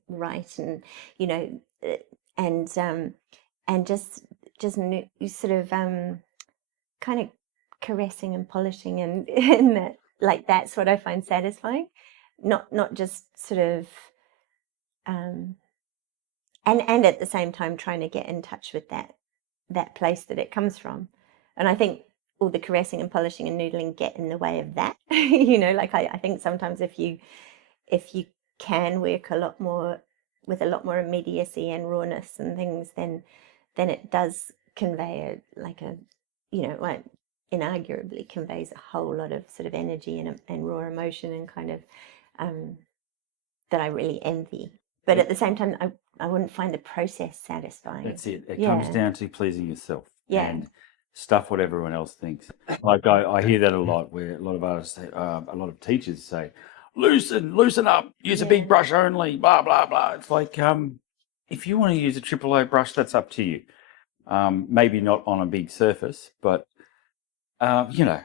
right, and you know uh, and just sort of kind of caressing and polishing, and that, like that's what I find satisfying, not just sort of um and at the same time trying to get in touch with that place that it comes from. And I think all the caressing and polishing and noodling get in the way of that. Like I think sometimes if you can work a lot more with a lot more immediacy and rawness and things, then it does convey like a like inarguably conveys a whole lot of sort of energy and raw emotion and kind of that I really envy. But at the same time, I wouldn't find the process satisfying. That's it. It Yeah. comes down to pleasing yourself. Yeah. And stuff what everyone else thinks. Like I hear that a lot, where a lot of artists say, a lot of teachers say, loosen up, use a big brush only, blah blah blah. It's like, if you want to use a AAA brush, that's up to you. Maybe not on a big surface, but you know,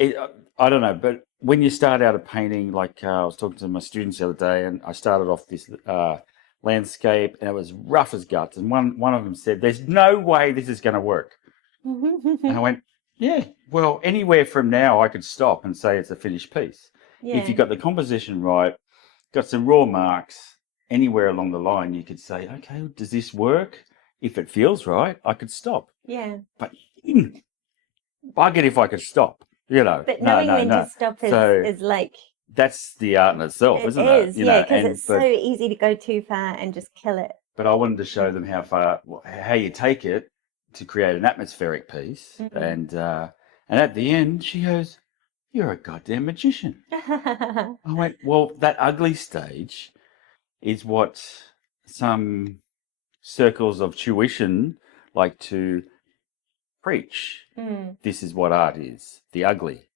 I don't know. But when you start out a painting, like I was talking to my students the other day, and I started off this landscape, and it was rough as guts. And one of them said, "There's no way this is going to work." And I went, "Yeah, well, anywhere from now, I could stop and say it's a finished piece. If you got the composition right, got some raw marks, anywhere along the line, you could say, okay, does this work? If it feels right, I could stop. Yeah. But bugger if I could stop, you know. But knowing when to stop is like... That's the art in itself, isn't it? It is, yeah, because it's so easy to go too far and just kill it. But I wanted to show them how you take it to create an atmospheric piece. And at the end, she goes, "You're a goddamn magician." I went, well, that ugly stage is what some circles of tuition like to preach. This is what art is, the ugly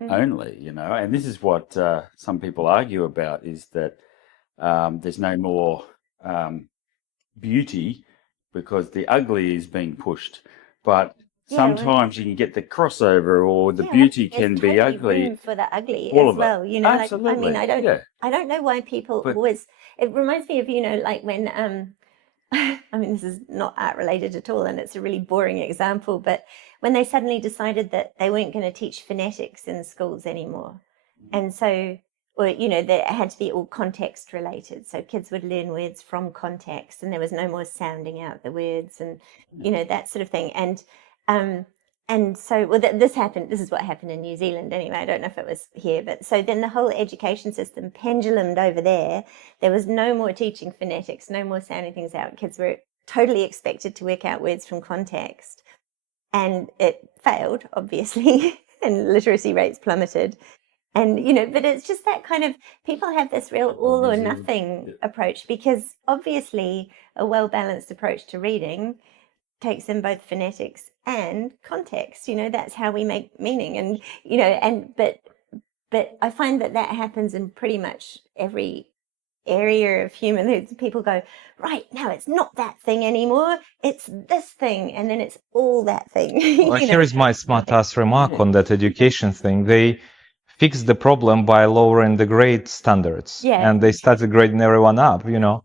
only, you know. And this is what some people argue about, is that there's no more beauty because the ugly is being pushed. But sometimes you can get the crossover, or the beauty can be ugly. Room for the ugly all as well, you know. Absolutely. Like, I mean, I don't know why people always. It reminds me of, you know, like when I mean, this is not art related at all, and it's a really boring example, but when they suddenly decided that they weren't going to teach phonetics in schools anymore, and so, or, you know, that it had to be all context related, so kids would learn words from context, and there was no more sounding out the words, and you know, that sort of thing. And so, well, this happened. This is what happened in New Zealand anyway. I don't know if it was here, but so then the whole education system pendulumed over there. There was no more teaching phonetics, no more sounding things out. Kids were totally expected to work out words from context, and it failed, obviously, and literacy rates plummeted. And, you know, but it's just that kind of, people have this real all or nothing approach, because obviously a well-balanced approach to reading takes in both phonetics and context. You know, that's how we make meaning. And, you know, but I find that happens in pretty much every area of human. People go, right, now it's not that thing anymore, it's this thing, and then it's all that thing. Well, here is my smart ass remark on that education thing. They fixed the problem by lowering the grade standards, and they started grading everyone up, you know.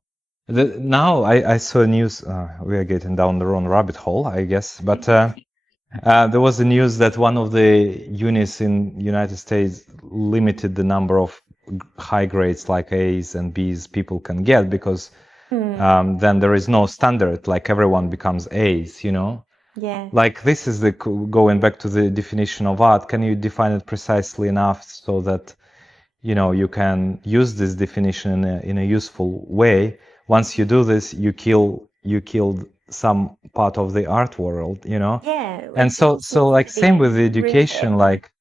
Now I saw news, we are getting down the wrong rabbit hole, I guess, but there was the news that one of the unis in United States limited the number of high grades like A's and B's people can get, because then there is no standard, like everyone becomes A's, you know. Yeah. Like, this is the, going back to the definition of art, can you define it precisely enough so that, you know, you can use this definition in a useful way? Once you do this, you killed some part of the art world, you know. Yeah. And so like, same with the education, like,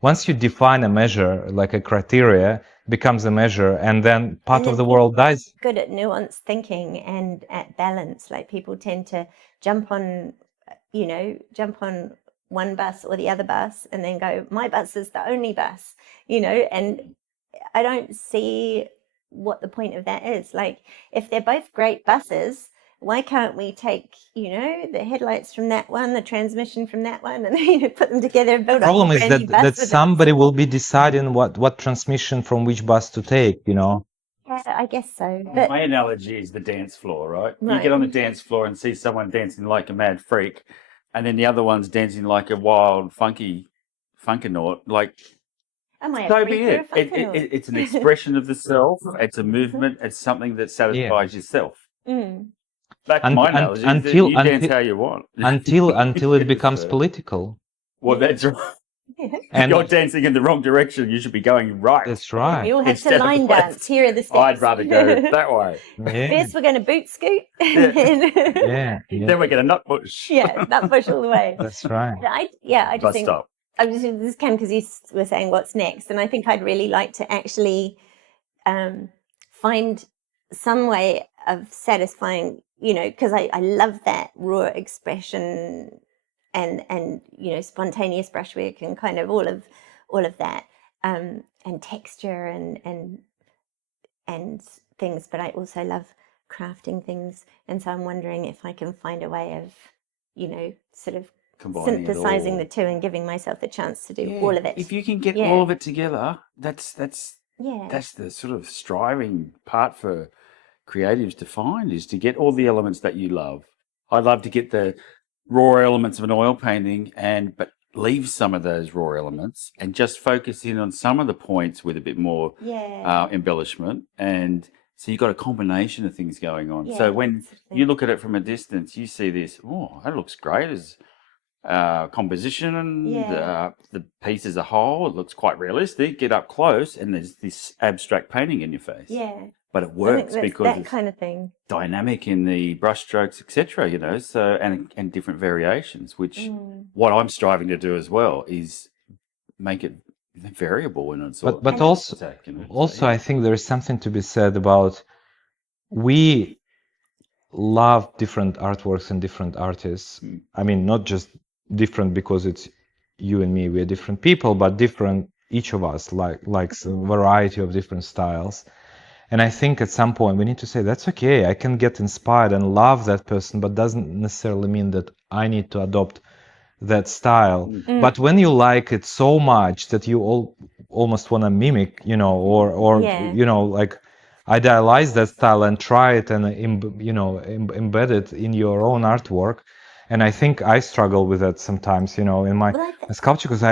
once you define a measure, like a criteria becomes a measure, and then part of the world dies. Good at nuanced thinking and at balance. Like, people tend to jump on one bus or the other bus and then go, my bus is the only bus, you know. And I don't see what the point of that is. Like, if they're both great buses, why can't we take, you know, the headlights from that one, the transmission from that one, and, you know, put them together and build a problem is that somebody will be deciding what transmission from which bus to take, you know. Yeah, I guess so. But my analogy is the dance floor, right? You get on the dance floor and see someone dancing like a mad freak, and then the other one's dancing like a wild, funkanaut. Like, so be it. It's an expression of the self. It's a movement. It's something that satisfies yourself. Back to my analogy, you dance how you want. Until it becomes political. Well, that's right. And You're dancing in the wrong direction. You should be going right. that's We right. all have to Instead of line left. dance. Here are the steps. I'd rather go that way. Yeah, First, we're going to boot scoot. Yeah. And then, yeah, yeah. Then we get a nut bush. yeah, that push all the way. That's right. But I just Bus think stop. this came because you were saying what's next, and I think I'd really like to actually find some way of satisfying, because I love that raw expression and spontaneous brushwork and kind of all of that and texture and things, but I also love crafting things, and so I'm wondering if I can find a way of sort of Combining it synthesizing all. the two and giving myself the chance to do all of it. If you can get Yeah. all of it together, that's Yeah. that's the sort of striving part for creatives to find, is to get all the elements that you love. I love to get the raw elements of an oil painting but leave some of those raw elements and just focus in on some of the points with a bit more Yeah. embellishment. And so you've got a combination of things going on. Yeah, So when sort of thing. you look at it from a distance, you see this, oh, that looks great as composition and Yeah. the piece as a whole. It looks quite realistic. Get up close and there's this abstract painting in your face. Yeah. But it I think works that's because that it's kind of thing. dynamic in the brushstrokes, etc. So and different variations, which Mm. what I'm striving to do as well is make it variable in its But And- also, attack, So, also, yeah. I think there is something to be said about we love different artworks and different artists. Mm. I mean, not just different because it's you and me, we're different people, but different, each of us likes a variety of different styles. And I think at some point we need to say, that's okay, I can get inspired and love that person, but doesn't necessarily mean that I need to adopt that style. Mm. But when you like it so much that you almost want to mimic, or Yeah. like idealize that style and try it and embed it in your own artwork. And I think I struggle with that sometimes, in my Well, sculpture, because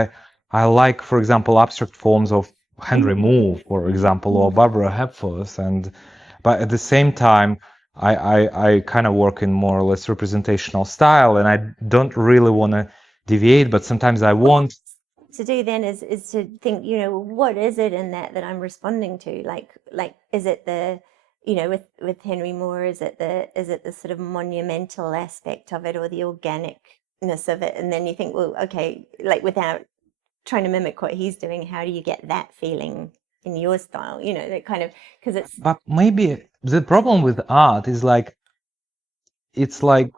I like, for example, abstract forms of Henry Moore, for example, or Barbara Hepworth, but at the same time, I kind of work in more or less representational style, and I don't really want to deviate, but sometimes I want. to do then is to think, what is it in that I'm responding to? Like is it the with Henry Moore, is it the sort of monumental aspect of it or the organicness of it? And then you think, well, okay, like without trying to mimic what he's doing, how do you get that feeling in your style? That kind of, because it's But maybe the problem with art is it's like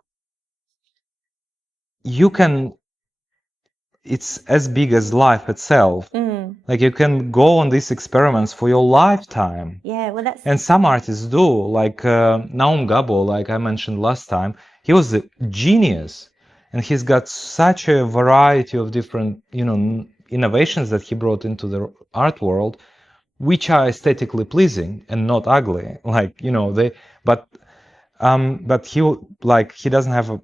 it's as big as life itself. Like you can go on these experiments for your lifetime. yeah, well, that's And some artists do, like Naum Gabo, like I mentioned last time. He was a genius, and he's got such a variety of different, innovations that he brought into the art world, which are aesthetically pleasing and not ugly. Like, but he doesn't have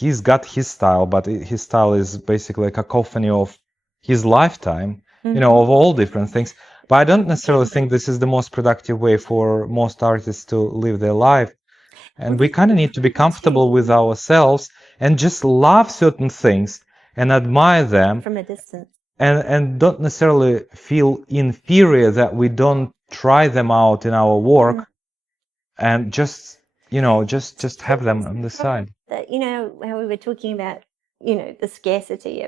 he's got his style, but his style is basically a cacophony of his lifetime, of all different things. But I don't necessarily think this is the most productive way for most artists to live their life. And we kind of need to be comfortable with ourselves and just love certain things and admire them, from a distance. and don't necessarily feel inferior that we don't try them out in our work, and just have them on the side. That how we were talking about the scarcity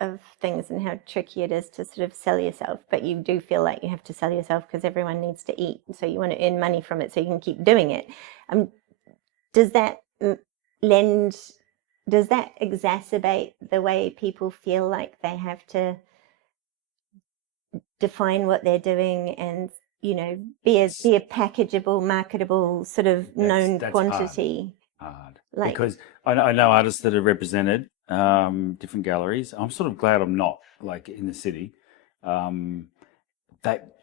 of things and how tricky it is to sort of sell yourself, but you do feel like you have to sell yourself because everyone needs to eat, so you want to earn money from it so you can keep doing it. Does that exacerbate the way people feel like they have to define what they're doing and be a packageable, marketable, sort of known that's quantity? hard. Like, Because I know artists that are represented, different galleries. I'm sort of glad I'm not like in the city. That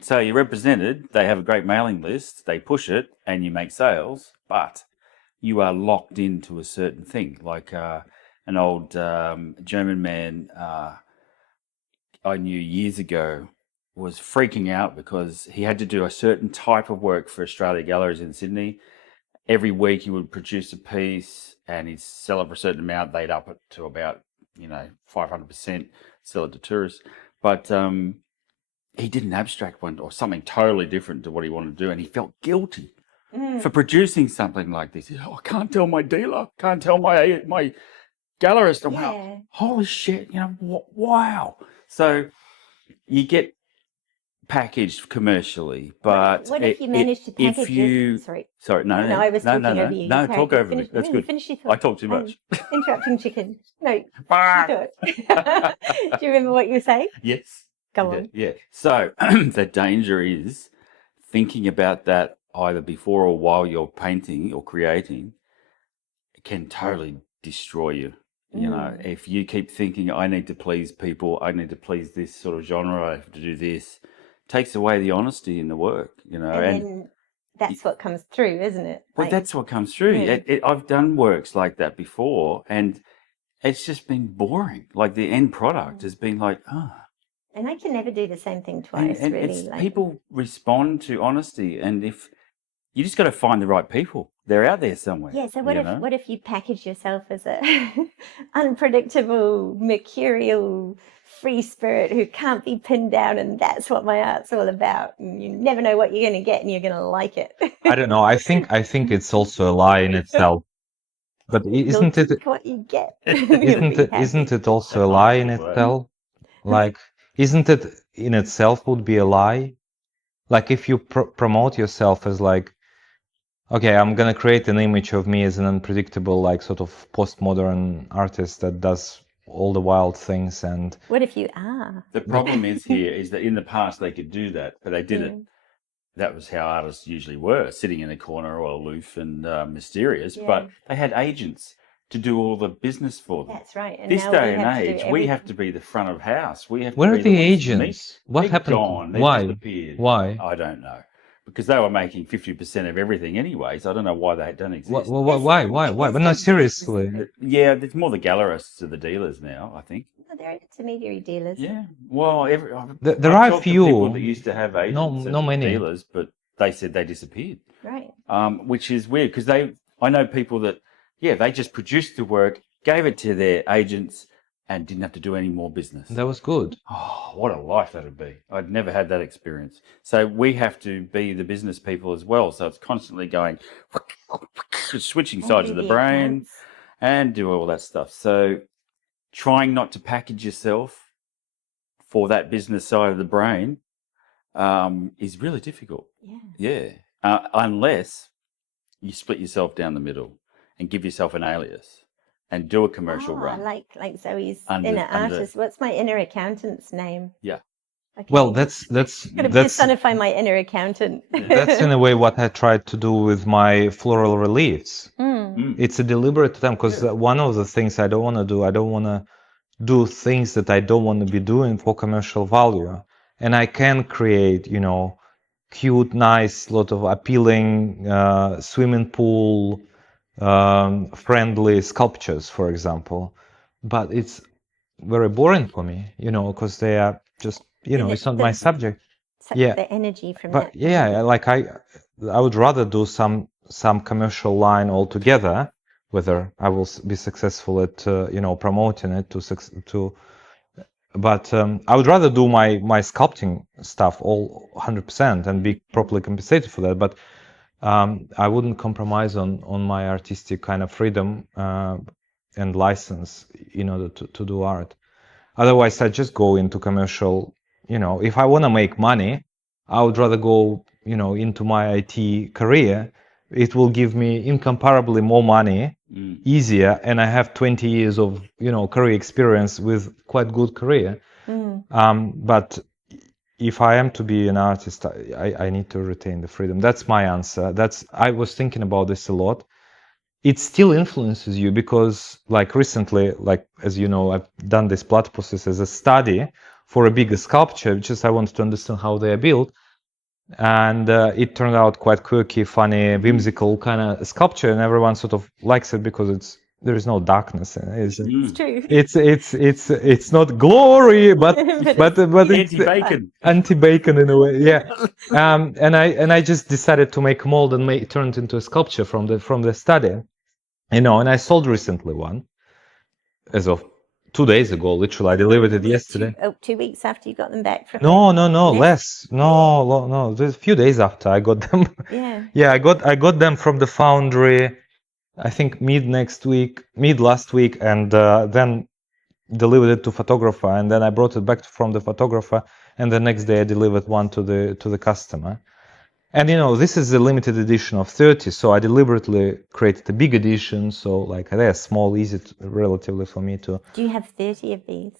so you're represented. They have a great mailing list. They push it, and you make sales. But you are locked into a certain thing. Like an old German man I knew years ago was freaking out because he had to do a certain type of work for Australia Galleries in Sydney. Every week he would produce a piece and he'd sell it for a certain amount. They'd up it to about 500%. sell it to tourists. But he did an abstract one or something totally different to what he wanted to do, and he felt guilty for producing something like this. He said, "Oh, I can't tell my dealer, can't tell my gallerist." And wow, holy shit, wow. So you get packaged commercially, but what if you manage to package if you sorry, no, I was talking over you. No, talk over me. Finish, That's no, good. Finish your thought. I talk too much. Interrupting chicken. No, you thought. Do you remember what you were saying? Yes. Go on. Yeah. So the danger is thinking about that either before or while you're painting or creating. It can totally destroy you. You know, if you keep thinking, I need to please people, I need to please this sort of genre, I have to do this, it takes away the honesty in the work, and then that's what comes through, isn't it? Well, that's what comes through. I've done works like that before, and it's just been boring. Like the end product has been like, And I can never do the same thing twice, and really. people respond to honesty, and if you just got to find the right people, they're out there somewhere. Yeah. So what if you package yourself as a unpredictable, mercurial, free spirit who can't be pinned down, and that's what my art's all about, and you never know what you're going to get, and you're going to like it. I don't know. I think it's also a lie in itself. But isn't it what you get? isn't it also a lie in itself? Like, isn't it in itself would be a lie? Like if you promote yourself as like, okay, I'm gonna create an image of me as an unpredictable, like sort of postmodern artist that does all the wild things. And what if you are? The problem is that in the past they could do that, but they didn't. That was how artists usually were, sitting in a corner or aloof and mysterious. But they had agents to do all the business for them. That's right. And this day and age, we have to be the front of house. We have. Where to are be the agents? What happened? Gone. Why? Disappeared. Why? I don't know. Because they were making 50% of everything anyways. I don't know why they don't exist. Why? But no, seriously. Yeah, it's more the gallerists are the dealers now, I think. They're intermediary dealers. Yeah. Well, there are a few people that used to have agents no many dealers, but they said they disappeared. Right. Which is weird because I know people that, they just produced the work, gave it to their agents, and didn't have to do any more business. That was good. Oh, what a life that'd be. I'd never had that experience. So we have to be the business people as well. So it's constantly going, switching sides of the brain and do all that stuff. So trying not to package yourself for that business side of the brain is really difficult. Yeah. Unless you split yourself down the middle and give yourself an alias. And do a commercial run. Like Zoe's inner artist. What's my inner accountant's name? Yeah. Okay. Well, that's personify my inner accountant. That's in a way what I tried to do with my floral reliefs. It's a deliberate attempt because one of the things I don't want to do things that I don't want to be doing for commercial value. And I can create, cute, nice, lot of appealing swimming pool. Friendly sculptures, for example, but it's very boring for me, because they are just, it's not my subject. The energy from that. Like I would rather do some commercial line altogether, whether I will be successful at promoting it but I would rather do my sculpting stuff all 100% and be properly compensated for that. But I wouldn't compromise on my artistic kind of freedom and license in order to do art. Otherwise, I just go into commercial. If I want to make money, I would rather go, into my IT career. It will give me incomparably more money, easier, and I have 20 years of, career experience with quite good career. But if I am to be an artist, I need to retain the freedom. That's my answer. I was thinking about this a lot. It still influences you because, like recently, like as you know, I've done this platypuses as a study for a bigger sculpture. Just I wanted to understand how they are built, and it turned out quite quirky, funny, whimsical kind of sculpture, and everyone sort of likes it because there is no darkness in it. It's true. It's not glory, but it's anti-bacon in a way. Yeah. And I just decided to make a mold and turn it into a sculpture from the study, and I sold recently one as of 2 days ago, literally. I delivered it yesterday. 2 weeks after you got them back from No, Less? less. No. Just a few days after I got them. Yeah. Yeah, I got them from the foundry. I think mid last week, and then delivered it to photographer, and then I brought it back from the photographer, and the next day I delivered one to the customer. And this is a limited edition of 30, so I deliberately created a big edition, so like they're small, easy relatively for me to. Do you have 30 of these?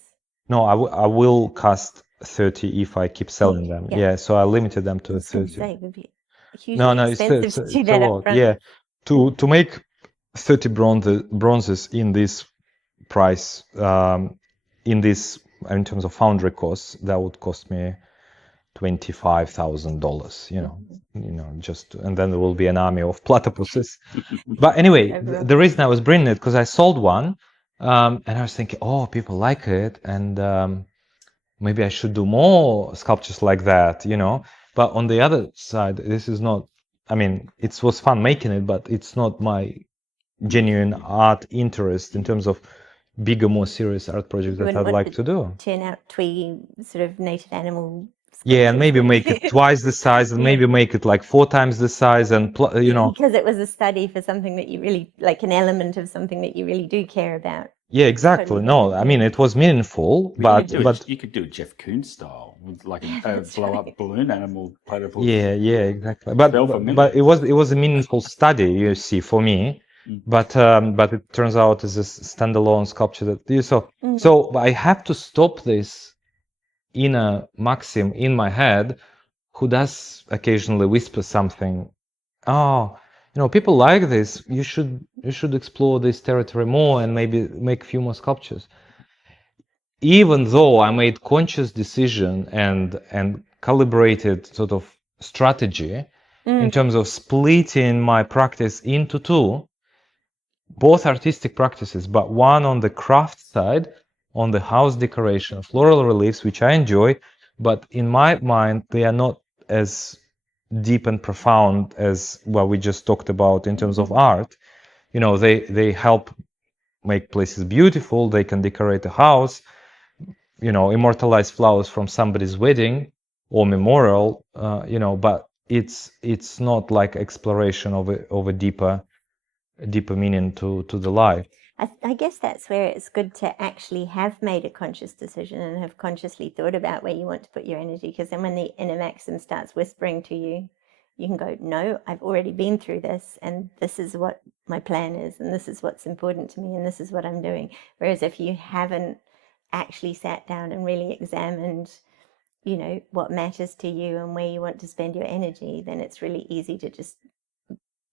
No, I will cast 30 if I keep selling them. yeah. Yeah, so I limited them to I was going 30. to say, it would be hugely No, expensive to do it's that a up lot. front. Yeah, to make 30 bronzes in this price, in terms of foundry costs, that would cost me $25,000. Just, and then there will be an army of platypuses. But anyway, the reason I was bringing it because I sold one, and I was thinking, oh, people like it, and maybe I should do more sculptures like that, But on the other side, this is not. I mean, it was fun making it, but it's not my genuine art interest in terms of bigger, more serious art projects that I'd like to do. Turn out twee sort of native animal. Yeah, and maybe make it twice the size, and maybe make it like 4 times the size, and because it was a study for something that you really like, an element of something that you really do care about. Yeah, exactly. No, I mean it was meaningful, but you could do it Jeff Koons style with like a blow up balloon animal platypus. Yeah, exactly. But it was a meaningful study, you see, for me. But it turns out it's a standalone sculpture that you saw. So I have to stop this inner Maksim in my head, who does occasionally whisper something. Oh, people like this. You should explore this territory more and maybe make a few more sculptures. Even though I made conscious decision and calibrated sort of strategy in terms of splitting my practice into two, both artistic practices, but one on the craft side, on the house decoration, floral reliefs, which I enjoy, but in my mind, they are not as deep and profound as what we just talked about in terms of art. They help make places beautiful. They can decorate a house, immortalize flowers from somebody's wedding or memorial, but it's not like exploration of a deeper meaning to the life. I guess that's where it's good to actually have made a conscious decision and have consciously thought about where you want to put your energy, because then when the inner Maxim starts whispering to you, you can go, no, I've already been through this, and this is what my plan is, and this is what's important to me, and this is what I'm doing. Whereas if you haven't actually sat down and really examined, what matters to you and where you want to spend your energy, then it's really easy to just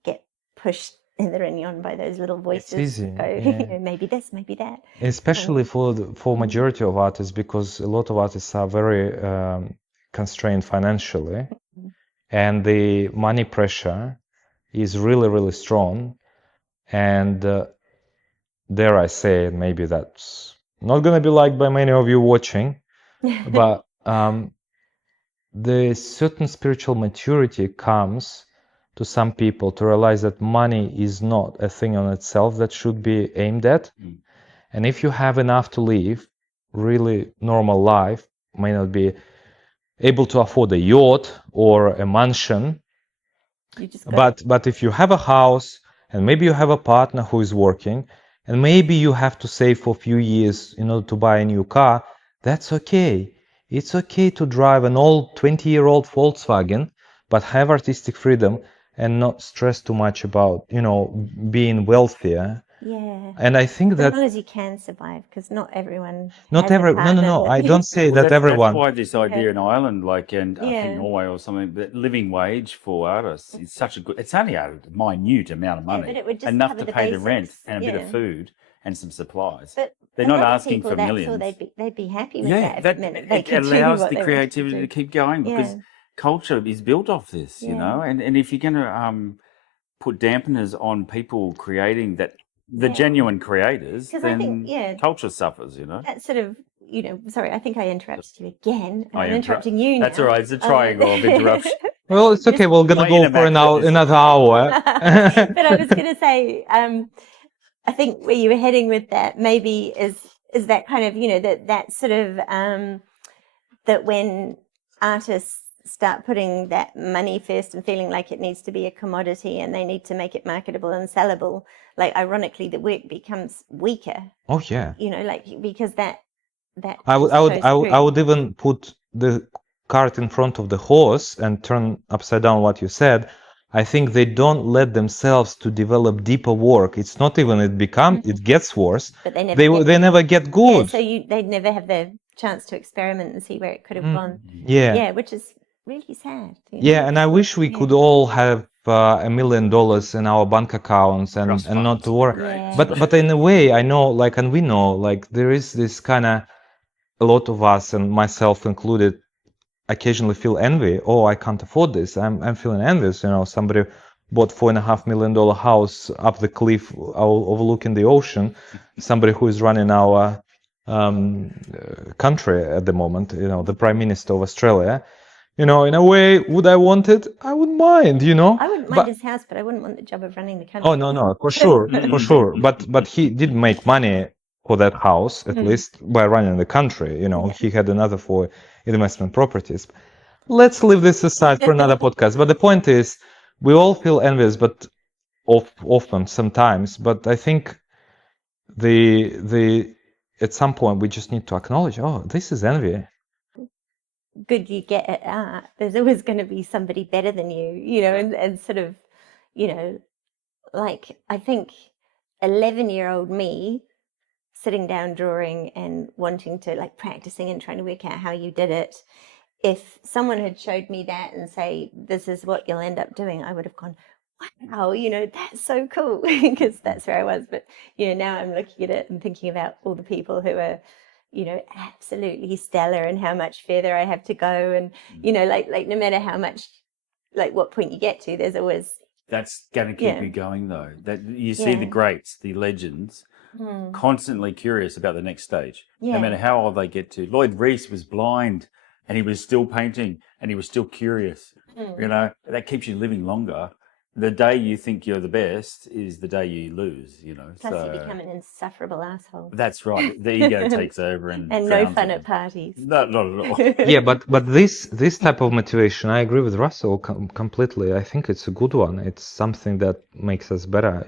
get pushed hither and yon by those little voices. It's easy, go, yeah. maybe this, maybe that. Especially for majority of artists, because a lot of artists are very constrained financially, and the money pressure is really, really strong. And dare I say, maybe that's not going to be liked by many of you watching, but the certain spiritual maturity comes to some people to realize that money is not a thing on itself that should be aimed at. And if you have enough to live, really normal life, may not be able to afford a yacht or a mansion, but if you have a house and maybe you have a partner who is working, and maybe you have to save for a few years in order to buy a new car, that's okay. It's okay to drive an old 20-year-old Volkswagen, but have artistic freedom and not stress too much about, being wealthier. Yeah. And I think that as long as you can survive, because not everyone. No. I don't say that everyone. That's why this idea in Ireland, I think Norway or something, that living wage for artists is such a good. It's only a minute amount of money, but it would just enough cover to the pay the basics. rent and a bit of food and some supplies. But they're a not lot of asking people, for that's millions. all they'd be happy with Yeah, that. it allows the creativity to keep going because culture is built off this, and if you're going to put dampeners on people creating that, the genuine creators, then culture suffers, That sort of, sorry, I think I interrupted you again. I'm interrupting you now. That's all right. It's a triangle of interruption. Well, it's okay. We're going to go for another hour. But I was going to say, I think where you were heading with that maybe is is that kind of, that sort of, that when artists start putting that money first and feeling like it needs to be a commodity and they need to make it marketable and sellable, like ironically the work becomes weaker, Oh yeah. like because that I would, is I would, so I would, I true. would even put the cart in front of the horse and turn upside down what you said. I think they don't let themselves to develop deeper work. It's not even it gets worse. But they never They get they there. never get Yeah, good. so they'd never have the chance to experiment and see where it could have gone. Yeah. Yeah, which is really sad. Yeah, and I wish we could all have $1 million in our bank accounts and Trust not funds to would be worry. Yeah. But in a way, I know, like, and we know, like, there is this kind of, a lot of us and myself included, occasionally feel envy. Oh, I can't afford this. I'm feeling envious. Somebody bought $4.5 million house up the cliff overlooking the ocean. Somebody who is running our country at the moment. The Prime Minister of Australia. In a way, would I want it? I wouldn't mind. I wouldn't mind But his house, but I wouldn't want the job of running the country. oh no, for sure, for sure. But he did make money for that house, at least by running the country. He had another for investment properties. Let's leave this aside for another podcast. But the point is, we all feel envious, but often, sometimes. But I think the at some point we just need to acknowledge, oh, this is envy. Good you get at art. There's always going to be somebody better than you, and sort of, like I think 11-year-old me sitting down drawing and wanting to like practicing and trying to work out how you did it. If someone had showed me that and say, this is what you'll end up doing, I would have gone, wow, that's so cool, because that's where I was. But, now I'm looking at it and thinking about all the people who are, absolutely stellar and how much further I have to go. And, like no matter how much, like what point you get to, there's always. That's going to keep Yeah. you going, though. That you see the greats, the legends, constantly curious about the next stage. Yeah. No matter how old they get to. Lloyd Rees was blind and he was still painting and he was still curious. That keeps you living longer. The day you think you're the best is the day you lose, Plus you become an insufferable asshole. That's right. The ego takes over and no drowns fun it. at parties. No, not at all. Yeah, but this type of motivation, I agree with Russell completely. I think it's a good one. It's something that makes us better.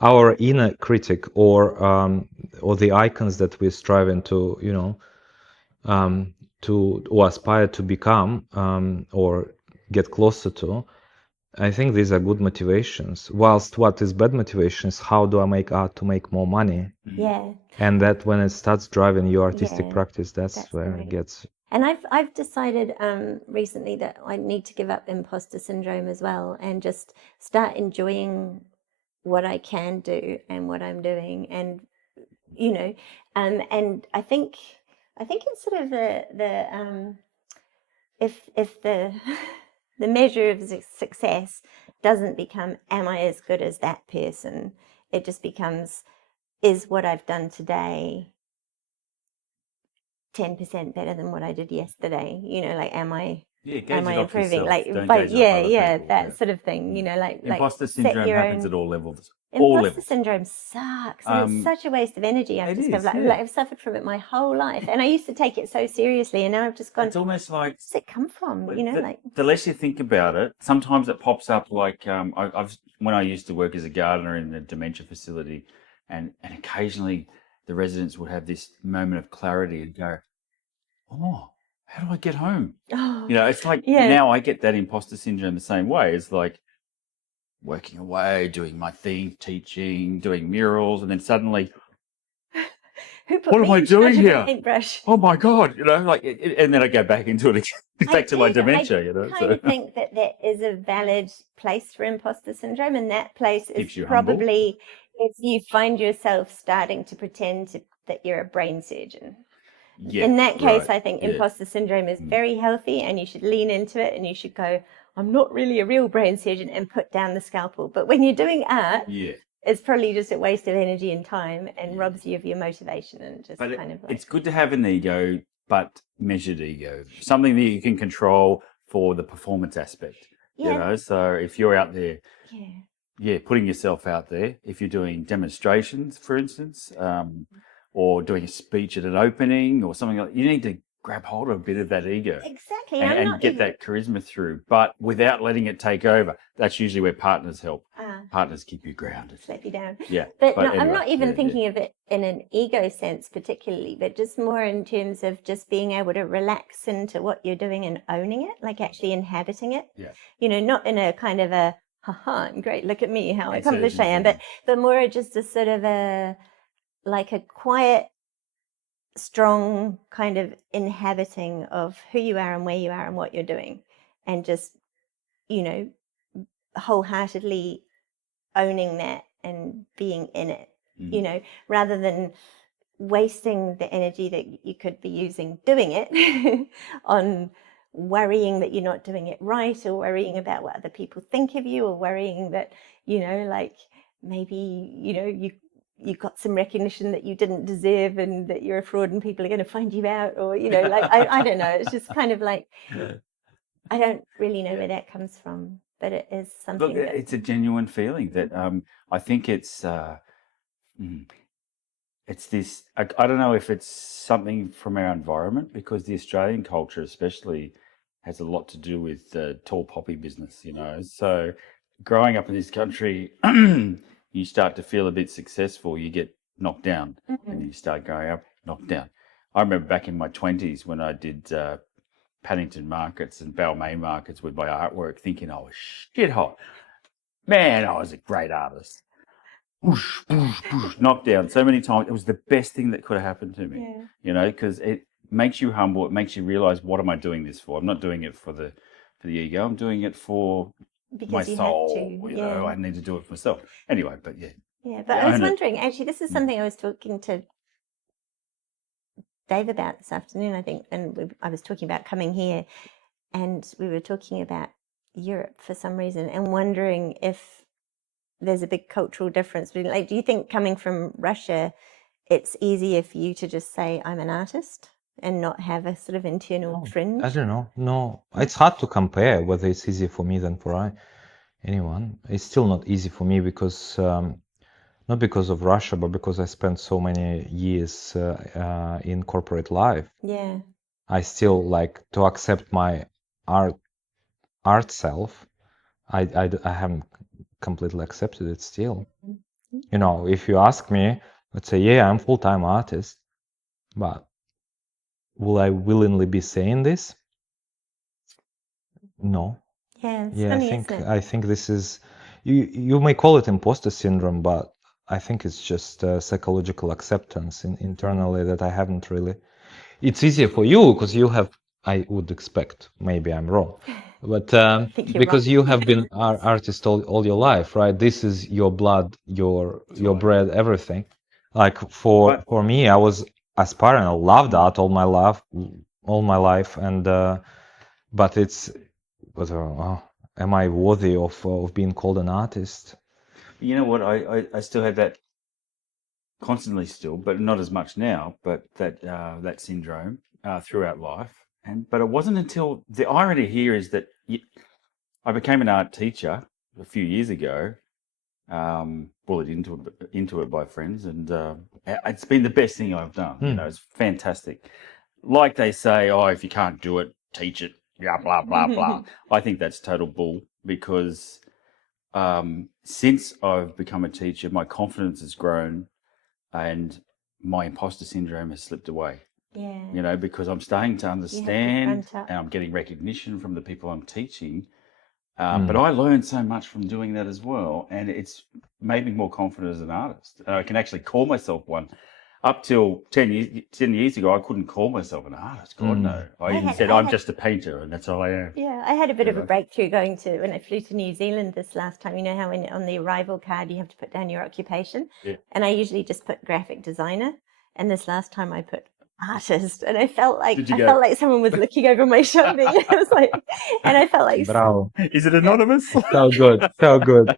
Our inner critic or the icons that we're striving to or aspire to become or get closer to. I think these are good motivations. Whilst what is bad motivation is how do I make art to make more money? Yeah. And that when it starts driving your artistic practice, that's where it gets. And I've decided recently that I need to give up imposter syndrome as well and just start enjoying what I can do and what I'm doing, and and I think it's sort of the if the the measure of success doesn't become am I as good as that person, it just becomes is what I've done today 10% better than what I did yesterday? Like am I improving? That sort of thing. Imposter set syndrome your happens own. at all levels. Imposter syndrome sucks, and it's such a waste of energy. I've it just is, I've suffered from it my whole life, and I used to take it so seriously, and now I've just gone. It's almost like where does it come from? The less you think about it, sometimes it pops up. Like I've when I used to work as a gardener in the dementia facility, and occasionally the residents would have this moment of clarity and go, "Oh, how do I get home?" Oh, It's like now I get that imposter syndrome the same way. It's like working away, doing my thing, teaching, doing murals, and then suddenly, what am I doing here? Paintbrush? Oh my God! And then I go back into it again, back to my dementia. I kind of think that there is a valid place for imposter syndrome, and that place is probably if you find yourself starting to pretend that you're a brain surgeon. Yeah, in that case, I think imposter syndrome is very healthy, and you should lean into it, and you should go, I'm not really a real brain surgeon, and put down the scalpel. But when you're doing art, it's probably just a waste of energy and time and robs you of your motivation and just it's good to have an ego, but measured ego, something that you can control for the performance aspect. So if you're out there, putting yourself out there, if you're doing demonstrations, for instance, or doing a speech at an opening or something like that. You need to grab hold of a bit of that ego Exactly. and get that charisma through, but without letting it take over. That's usually where partners help. Partners keep you grounded. Slap you down. Yeah. But no, anyway, I'm not even thinking of it in an ego sense particularly, but just more in terms of just being able to relax into what you're doing and owning it, like actually inhabiting it. Yeah. You know, not in a kind of a, haha, I'm great, look at me, how It's accomplished I am, but more just a sort of a, like a quiet, strong kind of inhabiting of who you are and where you are and what you're doing. And just, you know, wholeheartedly owning that and being in it, you know, rather than wasting the energy that you could be using doing it on worrying that you're not doing it right, or worrying about what other people think of you, or worrying that, you know, like maybe, you know, you got some recognition that you didn't deserve and that you're a fraud and people are going to find you out, or, you know, like I don't know, it's just kind of like, I don't really know where that comes from, but it is something. Look, it's a genuine feeling that I think it's this. I don't know if it's something from our environment, because the Australian culture, especially, has a lot to do with the tall poppy business. You know, so growing up in this country, you start to feel a bit successful, you get knocked down, and you start going up, knocked down. I remember back in my 20s when I did Paddington markets and Balmain markets with my artwork, thinking I was shit hot. Man, I was a great artist. Whoosh, whoosh, whoosh, knocked down so many times. It was the best thing that could have happened to me, you know, because it makes you humble. It makes you realize, what am I doing this for? I'm not doing it for the ego. I'm doing it for my soul. You know, I need to do it for myself. Anyway, but yeah. Yeah, but I was wondering, actually, this is something I was talking to Dave about this afternoon, I think, and I was talking about coming here, and we were talking about Europe for some reason, and wondering if there's a big cultural difference between, like, do you think coming from Russia, it's easier for you to just say I'm an artist and not have a sort of internal fringe? I don't know. No, it's hard to compare whether it's easier for me than for anyone. It's still not easy for me because not because of Russia, but because I spent so many years in corporate life. Yeah. I still like to accept my art self. I haven't completely accepted it still. You know, if you ask me, I'd say, yeah, I'm full-time artist, but will I willingly be saying this? No. Yeah, it's Yeah, funny, isn't it? I think this is, you may call it imposter syndrome, but I think it's just psychological acceptance internally that I haven't really. It's easier for you because you have, I would expect, maybe I'm wrong, but think you're because right. you have been an artist all your life, right? This is your blood, your bread, everything. Like for me, I was aspiring. I loved art all my life, and but it's, am I worthy of being called an artist? You know what? I still have that constantly still, but not as much now, but that syndrome throughout life. But it wasn't until, the irony here is that I became an art teacher a few years ago, bullied into it by friends, and it's been the best thing I've done. You know, it's fantastic. Like they say, oh, if you can't do it, teach it. Yeah, blah blah blah. I think that's total bull, because since I've become a teacher, my confidence has grown, and my imposter syndrome has slipped away. Yeah. You know, because I'm starting to understand, front up. and I'm getting recognition from the people I'm teaching. But I learned so much from doing that as well, and it's made me more confident as an artist. I can actually call myself one. Up till 10 years ago, I couldn't call myself an artist. God, no. I even said I'm just a painter, and that's all I am. Yeah, I had a bit of a breakthrough going to, when I flew to New Zealand this last time, you know how on the arrival card you have to put down your occupation? Yeah. And I usually just put graphic designer. And this last time I put artist, and I felt like someone was looking over my shoulder. I was like, and I felt like, Bravo. Is it anonymous? So good, so good.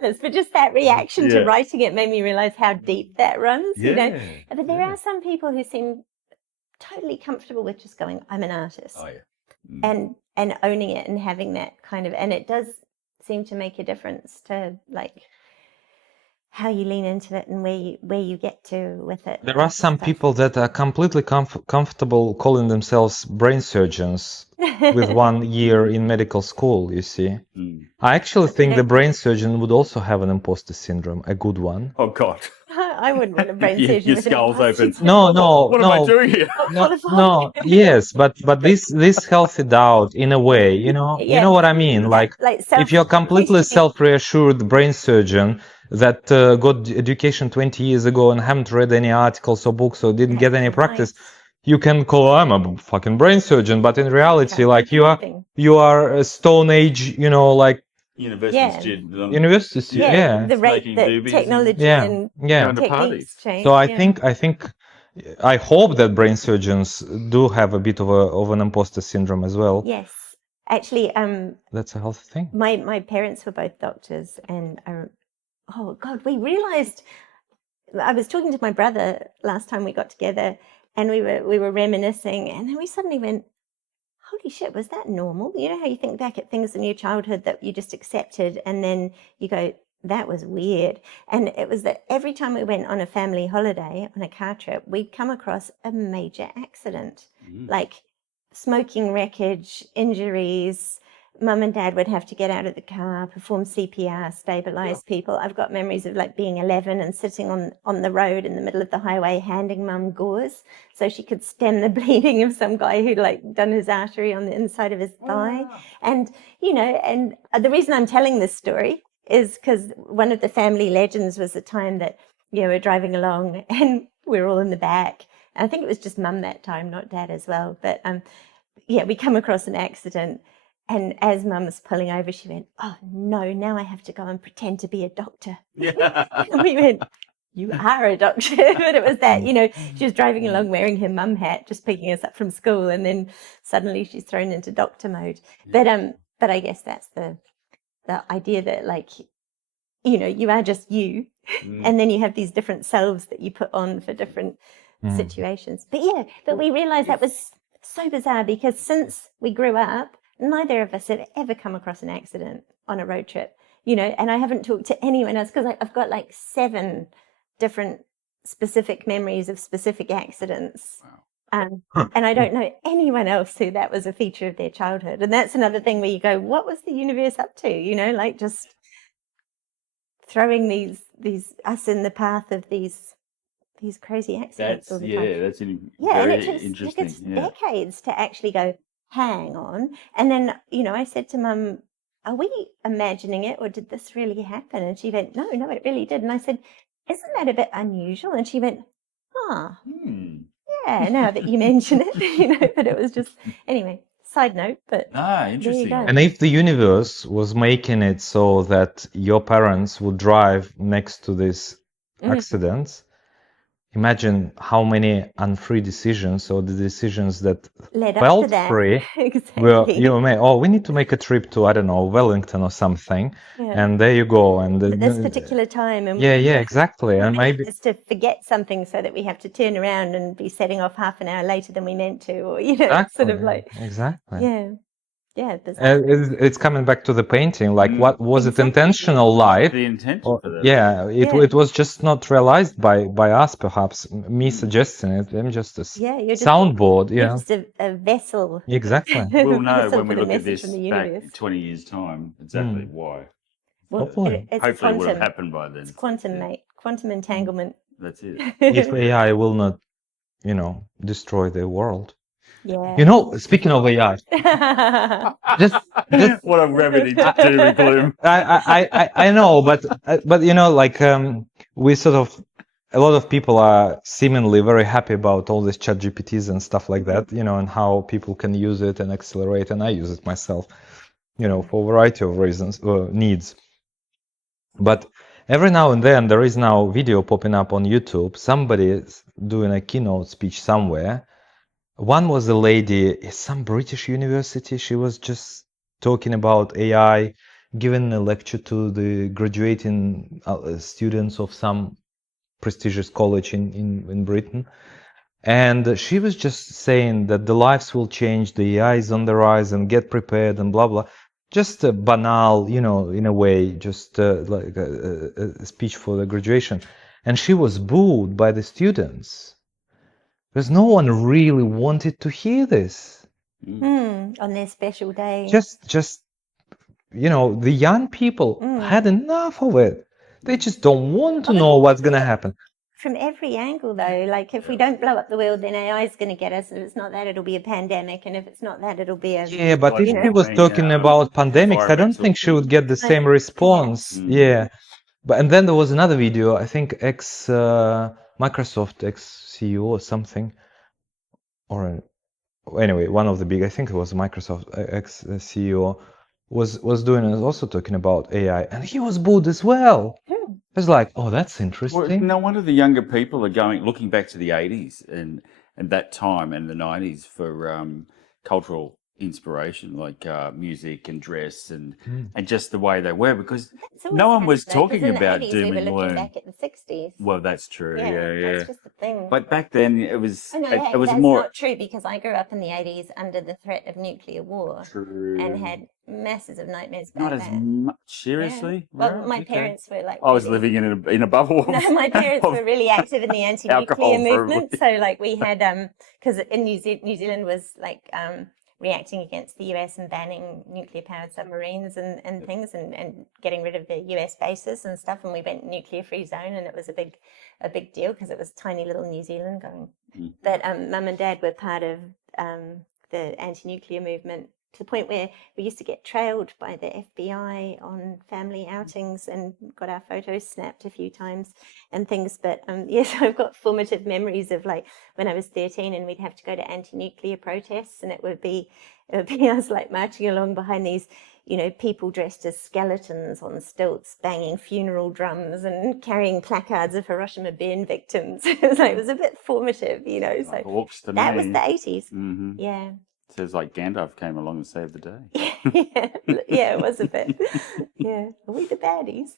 but just that reaction to writing it made me realize how deep that runs, you know. But there are some people who seem totally comfortable with just going, I'm an artist. Oh yeah. And owning it and having that kind of, and it does seem to make a difference to, like, how you lean into it and where you get to with it. There are some people that are completely comfortable calling themselves brain surgeons with 1 year in medical school, you see. I actually think the brain surgeon would also have an imposter syndrome, a good one. Oh God. I wouldn't want a brain Your surgeon with an skull's imposter open. syndrome. What am I doing here? No, yes, but this healthy doubt in a way, you know what I mean? Like if you're completely self-reassured brain surgeon that got education 20 years ago and haven't read any articles or books or didn't get any practice, you can call, I'm a fucking brain surgeon, but in reality, like you are a Stone Age, like University student. university student, yeah. The rate Smoking that doobies technology Yeah, and yeah. Going to techniques parties. change. So I hope that brain surgeons do have a bit of an imposter syndrome as well. Yes, actually, That's a healthy thing. my parents were both doctors, and oh God, we realized. I was talking to my brother last time we got together, and we were reminiscing, and then we suddenly went, "Holy shit, was that normal?" You know how you think back at things in your childhood that you just accepted, and then you go, "That was weird." And it was that every time we went on a family holiday, on a car trip, we'd come across a major accident, like smoking wreckage, injuries. Mum and Dad would have to get out of the car, perform CPR, stabilize people. I've got memories of like being 11 and sitting on the road in the middle of the highway, handing Mum gauze so she could stem the bleeding of some guy who'd like done his artery on the inside of his thigh. And, and the reason I'm telling this story is because one of the family legends was the time that, we're driving along and we're all in the back. And I think it was just Mum that time, not Dad as well. But we come across an accident. And as Mum was pulling over, she went, "Oh no, now I have to go and pretend to be a doctor." And we went, "You are a doctor." But it was that, she was driving along wearing her mum hat, just picking us up from school, and then suddenly she's thrown into doctor mode. But I guess that's the idea that, like, you are just you, and then you have these different selves that you put on for different situations. But we realized that was so bizarre because since we grew up, neither of us have ever come across an accident on a road trip, and I haven't talked to anyone else because I've got like 7 different specific memories of specific accidents. Wow. And I don't know anyone else who that was a feature of their childhood. And that's another thing where you go, what was the universe up to? Like just throwing these us in the path of these crazy accidents all the time. That's and interesting. Took us decades to actually go, hang on. And then, I said to Mum, "Are we imagining it or did this really happen?" And she went, no, it really did. And I said, "Isn't that a bit unusual?" And she went, yeah, now that you mention it, but it was just, anyway, side note, but interesting. And if the universe was making it so that your parents would drive next to these accidents, imagine how many unfree decisions or the decisions that led felt up to that. free Exactly. were, we need to make a trip to, I don't know, Wellington or something. And there you go. And at this particular time. And exactly. And maybe it's to forget something so that we have to turn around and be setting off half an hour later than we meant to, or, sort of like. Exactly. Yeah. It's coming back to the painting. Like, what was it intentional light? The intention for that. It was just not realized by us, perhaps. Me suggesting it. I'm just a soundboard. You're just a vessel. Exactly. We'll know when we look at this back in 20 years' time exactly why. Well, hopefully it would have happened by then. It's quantum, mate. Quantum entanglement. That's it. If AI will not, destroy the world. Yeah. Speaking of AI, just what a remedy to doom and gloom. I know, but we sort of, a lot of people are seemingly very happy about all these chat GPTs and stuff like that, and how people can use it and accelerate, and I use it myself, for a variety of reasons, needs. But every now and then there is now video popping up on YouTube, somebody is doing a keynote speech somewhere. One was a lady, some British university, she was just talking about AI, giving a lecture to the graduating students of some prestigious college in Britain. And she was just saying that the lives will change, the AI is on the rise and get prepared and blah, blah. just a banal, in a way, just like a speech for the graduation. And she was booed by the students because no one really wanted to hear this. On their special day. Just the young people had enough of it. They just don't want to know what's going to happen. From every angle, though, like if we don't blow up the world, then AI is going to get us. If it's not that, it'll be a pandemic, and if it's not that, it'll be a Yeah, but if Global she was warming, talking about pandemics, I don't environmental think she would things. get the same response. Yeah, but and then there was another video, I think ex Microsoft ex CEO or something, or anyway, one of the big, I think it was Microsoft ex CEO was doing also talking about AI, and he was booed as well. It's like, oh, that's Well, interesting. no wonder the younger people are looking back to the 80s and that time and the 90s for cultural inspiration, like music and dress and just the way they were, because It's always no one happened, was though, 'cause talking in the about 80s, doom we were and looking gloom. back at the 60s. Well, that's true. Yeah. That's just the thing. But back then, it was Oh, no, it hey, was that's more not true, because I grew up in the 80s under the threat of nuclear war true. and had masses of nightmares Not about as that. much. Seriously? Well, Right, my okay. parents were like I was really- living in a bubble. No, my parents were really active in the anti-nuclear Alcohol, movement. probably. So, like, we had because in New Zealand was like reacting against the US and banning nuclear-powered submarines and things, and getting rid of the US bases and stuff. And we went nuclear-free zone, and it was a big deal because it was tiny little New Zealand going. But Mum and Dad were part of the anti-nuclear movement, to the point where we used to get trailed by the FBI on family outings and got our photos snapped a few times and things. But yes, I've got formative memories of like when I was 13 and we'd have to go to anti-nuclear protests, and it would be us like marching along behind these, people dressed as skeletons on stilts, banging funeral drums and carrying placards of Hiroshima burn victims. It was a bit formative, so Like orcs to that was me. the 80s. Mhm. Yeah. Sounds like Gandalf came along and saved the day. yeah, it was a bit. Yeah, are we the baddies?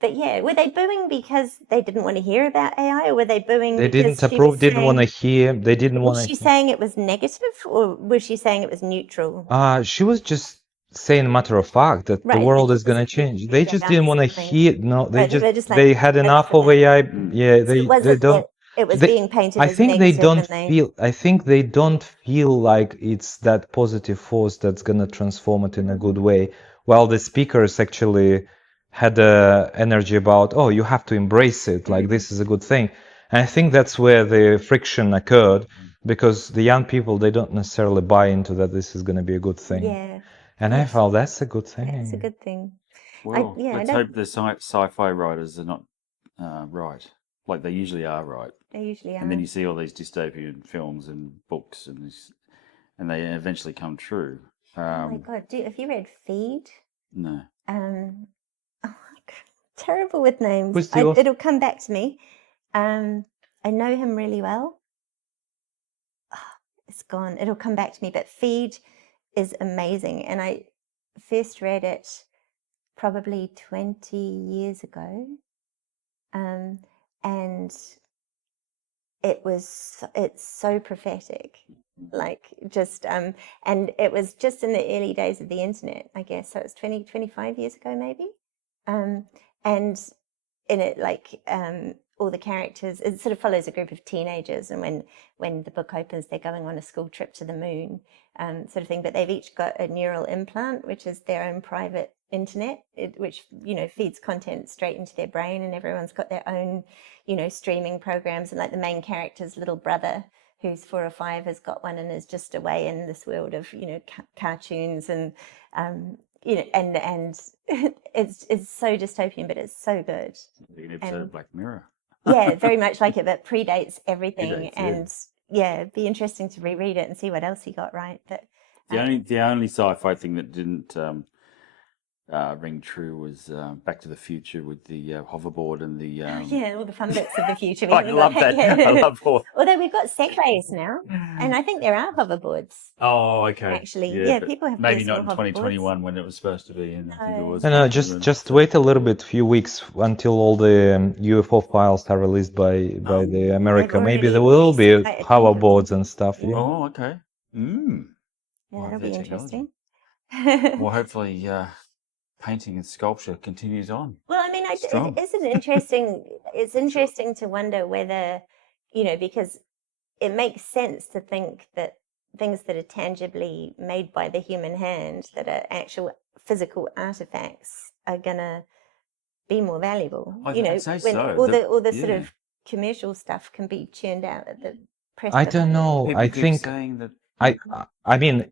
but yeah, were they booing because they didn't want to hear about AI, or were they booing They because didn't she approve, was didn't want to saying, hear. They didn't want was to she hear. saying it was negative, or was she saying it was neutral? She was just saying matter of fact that the Right, world but is going to just change. They just about didn't want to something. hear. No, they They're just like, they had enough of AI. Yeah, So it they wasn't don't. that it was They, being painted I as think they negative, don't and they feel. I think they don't feel like it's that positive force that's going to transform it in a good way. While the speakers actually had energy about, oh, you have to embrace it. Like this is a good thing. And I think that's where the friction occurred, because the young people, they don't necessarily buy into that this is going to be a good thing. yeah. And I felt that's a good thing. That's a good thing. Well, I let's don't- hope the sci-fi writers are not right, like they usually are right. They usually are. And then you see all these dystopian films and books, and they eventually come true. Oh my God, have you read Feed? No. Oh, terrible with names. Who's the author? It'll come back to me. I know him really well. It's gone. It'll come back to me. But Feed is amazing, and I first read it probably 20 years ago, and it's so prophetic, like just and it was just in the early days of the internet, I guess. So it's 25 years ago maybe, and in it, like all the characters, it sort of follows a group of teenagers, and when the book opens, they're going on a school trip to the moon, sort of thing. But they've each got a neural implant, which is their own private internet, which feeds content straight into their brain, and everyone's got their own streaming programs. And like the main character's little brother, who's 4 or 5, has got one and is just away in this world of cartoons and and it's so dystopian, but it's so good. An episode of Black Mirror. Yeah, very much like it, but predates everything. Predates, yeah. And yeah, it'd be interesting to reread it and see what else he got right. But The only sci-fi thing that didn't ring true was Back to the Future with the hoverboard and the. yeah, all the fun bits of the future. I love that. I love all. Although we've got segways now, and I think there are hoverboards. Oh, okay. Actually, yeah, but people have maybe personal not in hoverboards. 2021 when it was supposed to be. And I think it was. No, just wait a little bit, few weeks until all the UFO files are released by the America. They've Maybe already there will be released quite a few. hoverboards and stuff. Yeah. Oh, okay. Yeah, Well, that'll their be technology. interesting. Well, hopefully, painting and sculpture continues on. Well, I mean, Strong. isn't interesting. It's interesting to wonder whether, because it makes sense to think that things that are tangibly made by the human hand, that are actual physical artifacts, are gonna be more valuable. I'd say when so. all the sort Yeah. of commercial stuff can be churned out at the press I of a don't button. know. People I keep think saying that. I mean,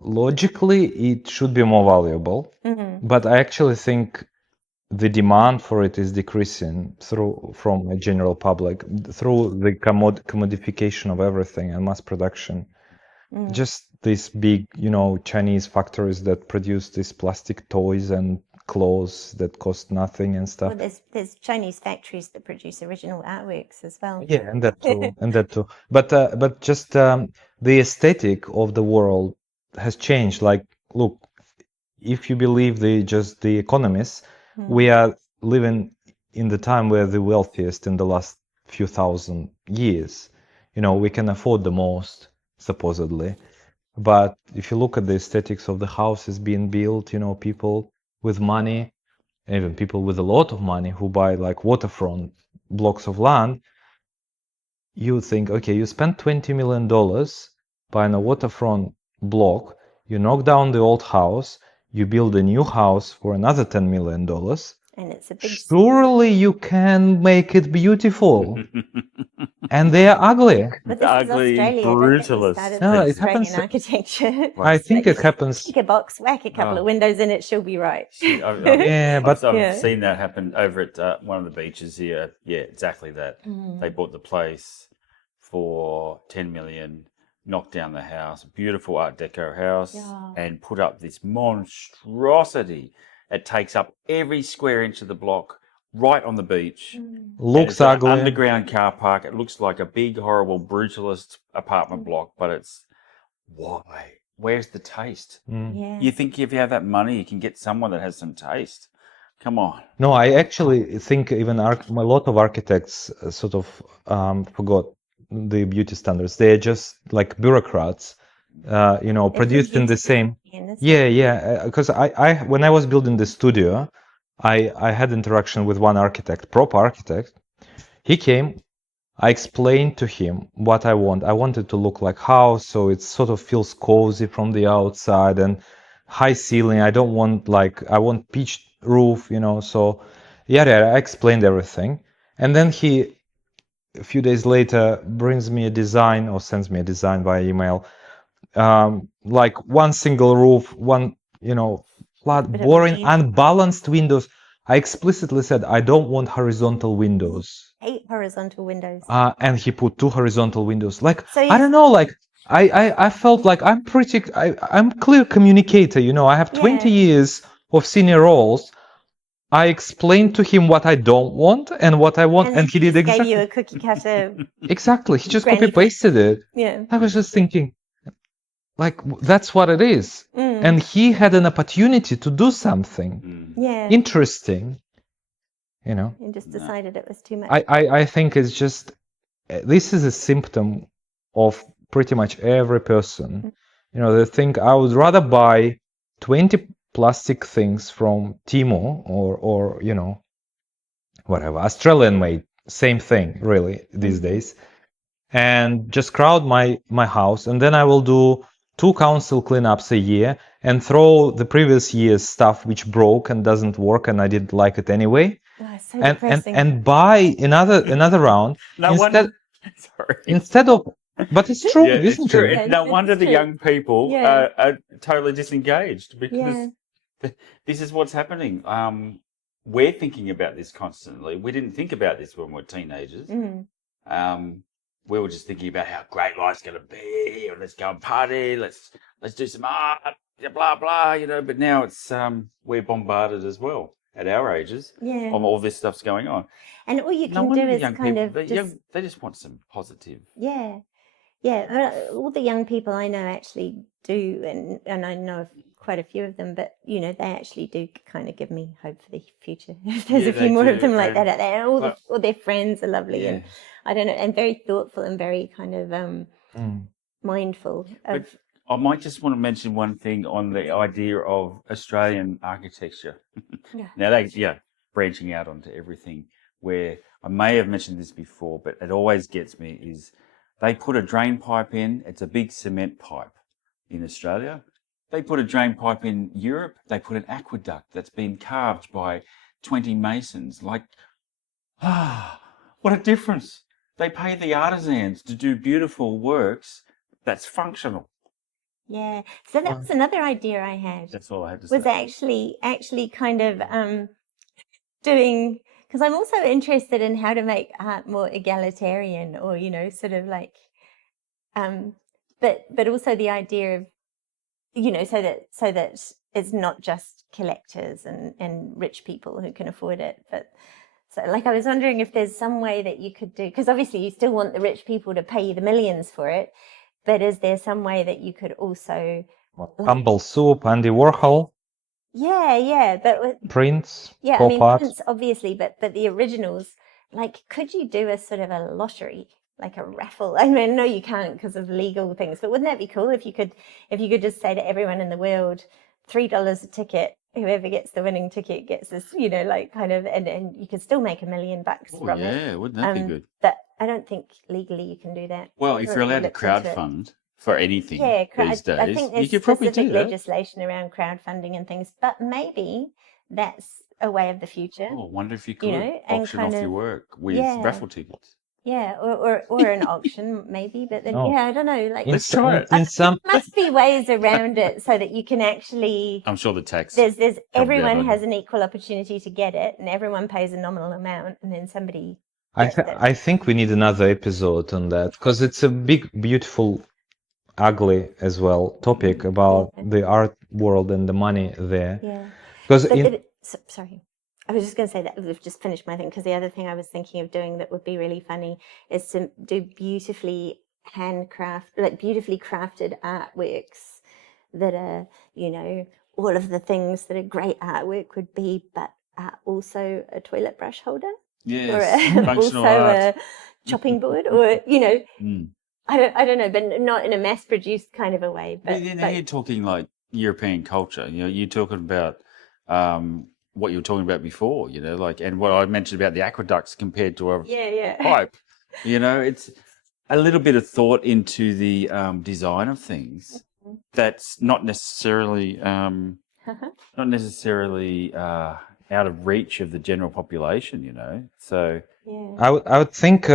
logically it should be more valuable, but I actually think the demand for it is decreasing from a general public through the commodification of everything and mass production. Just these big, Chinese factories that produce these plastic toys and clothes that cost nothing and stuff. Well, there's Chinese factories that produce original artworks as well. Yeah, and that too, and that too. But just the aesthetic of the world has changed. Like, look, if you believe the economists, we are living in the time where the wealthiest in the last few thousand years. We can afford the most, supposedly. But if you look at the aesthetics of the houses being built, people with money, even people with a lot of money who buy like waterfront blocks of land, you think, okay, you spent $20 million buying a waterfront block, you knock down the old house, you build a new house for another $10 million. And it's a big. Surely you can make it beautiful. And they are ugly. But this Ugly, is Australia. Don't get me brutalist. started No, with it happens. Australian architecture. I think it happens. Pick a box, whack a couple of windows in it, she'll be right. Yeah, but I've seen that happen over at one of the beaches here. Yeah, exactly that. They bought the place for 10 million, knocked down the house, beautiful Art Deco house, and put up this monstrosity. It takes up every square inch of the block, right on the beach. looks An ugly. underground car park. It looks like a big, horrible, brutalist apartment block, but it's why? Where's the taste? Yeah. You think if you have that money, you can get someone that has some taste. Come on. No, I actually think even a lot of architects sort of forgot the beauty standards. They're just like bureaucrats, producing the same. Yeah. Because I when I was building the studio, I had interaction with one architect, proper architect. He came. I explained to him what I want. I want it to look like house, so it sort of feels cozy from the outside and high ceiling. I don't want I want pitched roof, so yeah, I explained everything. And then he, a few days later, brings me a design or sends me a design via email. Like one single roof, one, flat, boring, unbalanced windows. I explicitly said I don't want horizontal windows. 8 horizontal windows. And he put 2 horizontal windows. So I don't know, I felt like I'm clear communicator, I have 20 years of senior roles. I explained to him what I don't want and what I want, and he did exactly. Gave you a cookie cutter. Exactly, he just copy pasted it. Yeah. I was just thinking, that's what it is. And he had an opportunity to do something interesting, And just decided it was too much. I think it's just, this is a symptom of pretty much every person. They think I would rather buy 20 plastic things from Timo or whatever, Australian made, same thing really these days, and just crowd my house, and then I will do 2 council cleanups a year and throw the previous year's stuff which broke and doesn't work and I didn't like it anyway. So depressing. And buy another round instead of, but it's true, isn't true. it? No wonder the young people are totally disengaged, because this is what's happening. We're thinking about this constantly. We didn't think about this when we were teenagers. We were just thinking about how great life's going to be, or let's go and party, let's do some art, blah blah, But now it's we're bombarded as well at our ages of all this stuff's going on. And all you can do is kind of they just want some positive. Yeah. All the young people I know actually do, and I know of quite a few of them, but they actually do kind of give me hope for the future. There's a few more of them like that out there. All their friends are lovely, and I don't know, and very thoughtful and very kind of mindful of. I might just want to mention one thing on the idea of Australian architecture. Yeah. Now, branching out onto everything, where I may have mentioned this before, but it always gets me is they put a drain pipe in. It's a big cement pipe in Australia. They put a drain pipe in Europe. They put an aqueduct that's been carved by 20 masons. Like, what a difference. They pay the artisans to do beautiful works that's functional. Yeah. So that was another idea I had. That's all I had to say. Was actually kind of doing, because I'm also interested in how to make art more egalitarian, or sort of like, but also the idea of, so that it's not just collectors and rich people who can afford it, but so like I was wondering if there's some way that you could do, because obviously you still want the rich people to pay you the millions for it, but is there some way that you could also Humble Soup, Andy Warhol, but Prince, I pop mean art. Prince obviously, but the originals, like, could you do a sort of a lottery, like a raffle? I mean, no, you can't because of legal things, but wouldn't that be cool if you could just say to everyone in the world, $3 a ticket, whoever gets the winning ticket gets this, like kind of, and you could still make $1 million from it. Yeah, wouldn't that be good? But I don't think legally you can do that. Well, if Or you're allowed to looked into it. crowdfund for anything these days, I think you there's could probably specific do that. legislation around crowdfunding and things, but maybe that's a way of the future. Oh, I wonder if you could and auction off kind your of- work with yeah. raffle tickets. Yeah, or an auction maybe, but then Oh. I don't know. Like, Let's try it. In some, must be ways around it so that you can actually. I'm sure the tax. There's down everyone on has an equal opportunity to get it, and everyone pays a nominal amount, and then somebody. I think we need another episode on that, because it's a big, beautiful, ugly as well topic about the art world and the money there. Yeah. Because Sorry. I was just going to say that we've just finished my thing, because the other thing I was thinking of doing that would be really funny is to do beautifully crafted artworks that are, all of the things that a great artwork would be, but are also a toilet brush holder, Yes, or functional also art. a chopping board, or Mm. I don't know, but not in a mass-produced kind of a way. But Now you're talking like European culture. You're talking about what you were talking about before. Like, and what I mentioned about the aqueducts compared to a pipe. It's a little bit of thought into the design of things. That's not necessarily out of reach of the general population. So yeah. I would think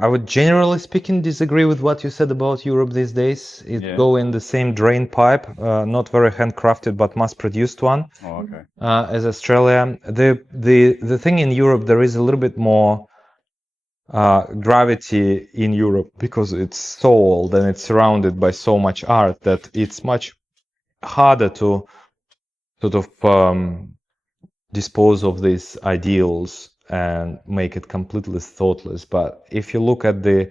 I would generally speaking disagree with what you said about Europe these days. It go in the same drain pipe, not very handcrafted but mass-produced one. Oh, okay. As Australia, the thing in Europe, there is a little bit more gravity in Europe because it's so old and it's surrounded by so much art that it's much harder to sort of dispose of these ideals and make it completely thoughtless. But if you look at the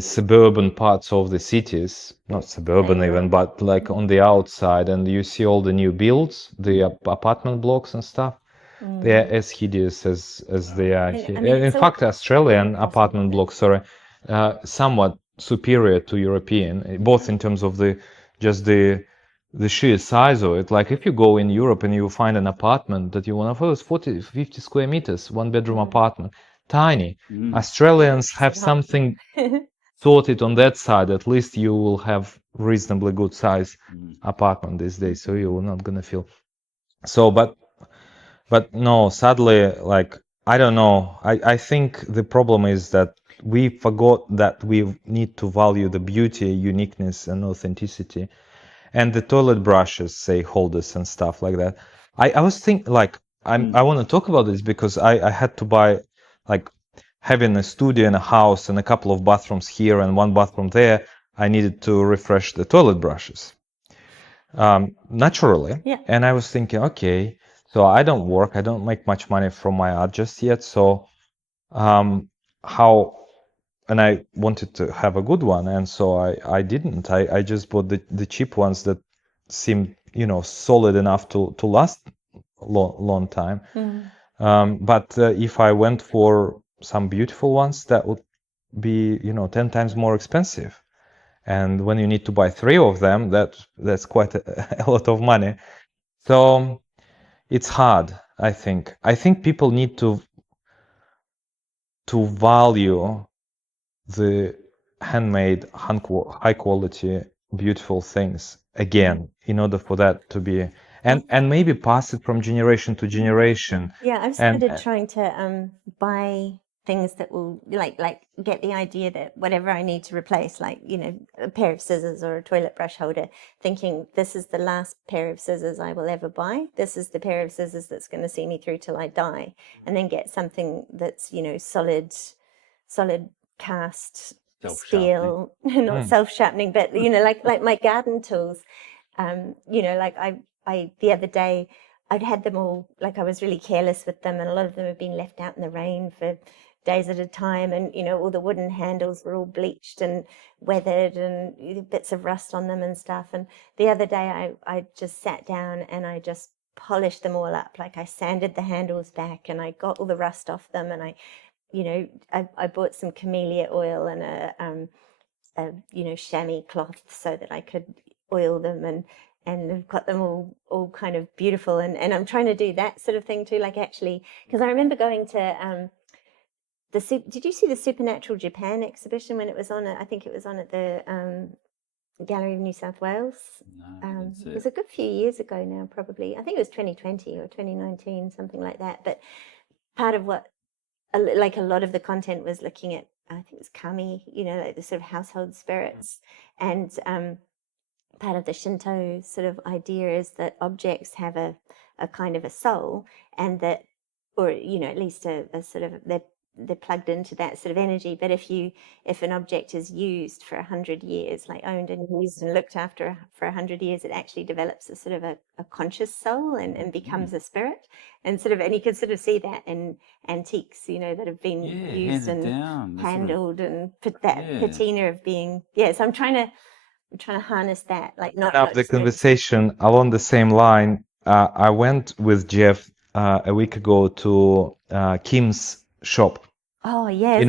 suburban parts of the cities, not suburban even, but like on the outside, and you see all the new builds, the apartment blocks and stuff, they are as hideous as they are here. In fact, Australian apartment blocks are somewhat superior to European, both in terms of the sheer size of it. Like if you go in Europe and you find an apartment that you want to, it's 40, 50 square meters, one bedroom apartment, tiny. Australians have something sorted on that side. At least you will have reasonably good size apartment these days, so you're not gonna feel so. But no, sadly, like I don't know. I think the problem is that we forgot that we need to value the beauty, uniqueness, and authenticity. And the toilet brushes, say, holders and stuff like that. I was thinking, like, I want to talk about this because I had to buy, like, having a studio and a house and a couple of bathrooms here and one bathroom there, I needed to refresh the toilet brushes naturally. Yeah. And I was thinking, okay, so I don't work, I don't make much money from my art just yet. So how... And I wanted to have a good one, and so I didn't. I just bought the cheap ones that seemed, solid enough to last long time. But if I went for some beautiful ones, that would be 10 times more expensive. And when you need to buy 3 of them, that's quite a lot of money. So it's hard, I think. I think people need to value the handmade, high quality, beautiful things again, in order for that to be, and maybe pass it from generation to generation. Yeah, I've started trying to buy things that will like get the idea that whatever I need to replace, like a pair of scissors or a toilet brush holder, thinking this is the last pair of scissors I will ever buy. This is the pair of scissors that's going to see me through till I die, and then get something that's solid cast steel, not self-sharpening, but like my garden tools. Like I the other day I'd had them all, like I was really careless with them, and a lot of them had been left out in the rain for days at a time, and all the wooden handles were all bleached and weathered and bits of rust on them and stuff. And the other day I just sat down and I just polished them all up. Like I sanded the handles back and I got all the rust off them, and I bought some camellia oil and a chamois cloth so that I could oil them, and I've got them all kind of beautiful, and I'm trying to do that sort of thing too, like actually, because I remember going to did you see the Supernatural Japan exhibition when it was on? I think it was on at the Gallery of New South Wales. No, it was a good few years ago now, probably. I think it was 2020 or 2019, something like that. But part of what, like a lot of the content was looking at, I think it was kami, like the sort of household spirits, and part of the Shinto sort of idea is that objects have a kind of a soul, and that, or at least a sort of, they're plugged into that sort of energy. But if an object is used for 100 years, like owned and used and looked after for 100 years, it actually develops a sort of a conscious soul and becomes a spirit. And you can sort of see that in antiques, that have been used and handled, and put that patina of being, so I'm trying to harness that, like not Up the conversation along the same line. I went with Jeff a week ago to Kim's shop. Oh yeah,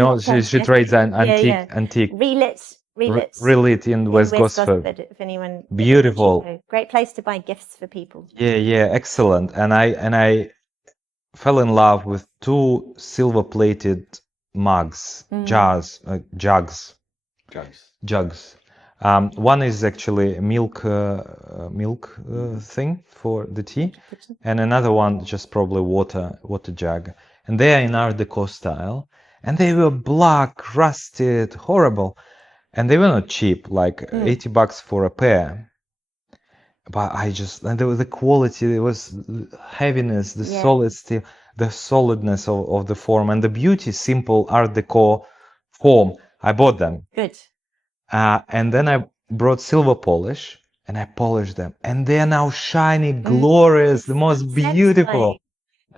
she trades an antique relit in West Gosford. If anyone, Beautiful, great place to buy gifts for people. Yeah, excellent. And I fell in love with 2 silver-plated mugs, jugs. One is actually a milk thing for the tea, and another one just probably water jug. And they are in Art Deco style, and they were black, rusted, horrible, and they were not cheap, like $80 for a pair. But and there was the quality, there was heaviness, the solid steel, the solidness of the form, and the beauty, simple Art Deco form. I bought them. Good. And then I brought silver polish and I polished them, and they are now shiny, glorious, the most beautiful.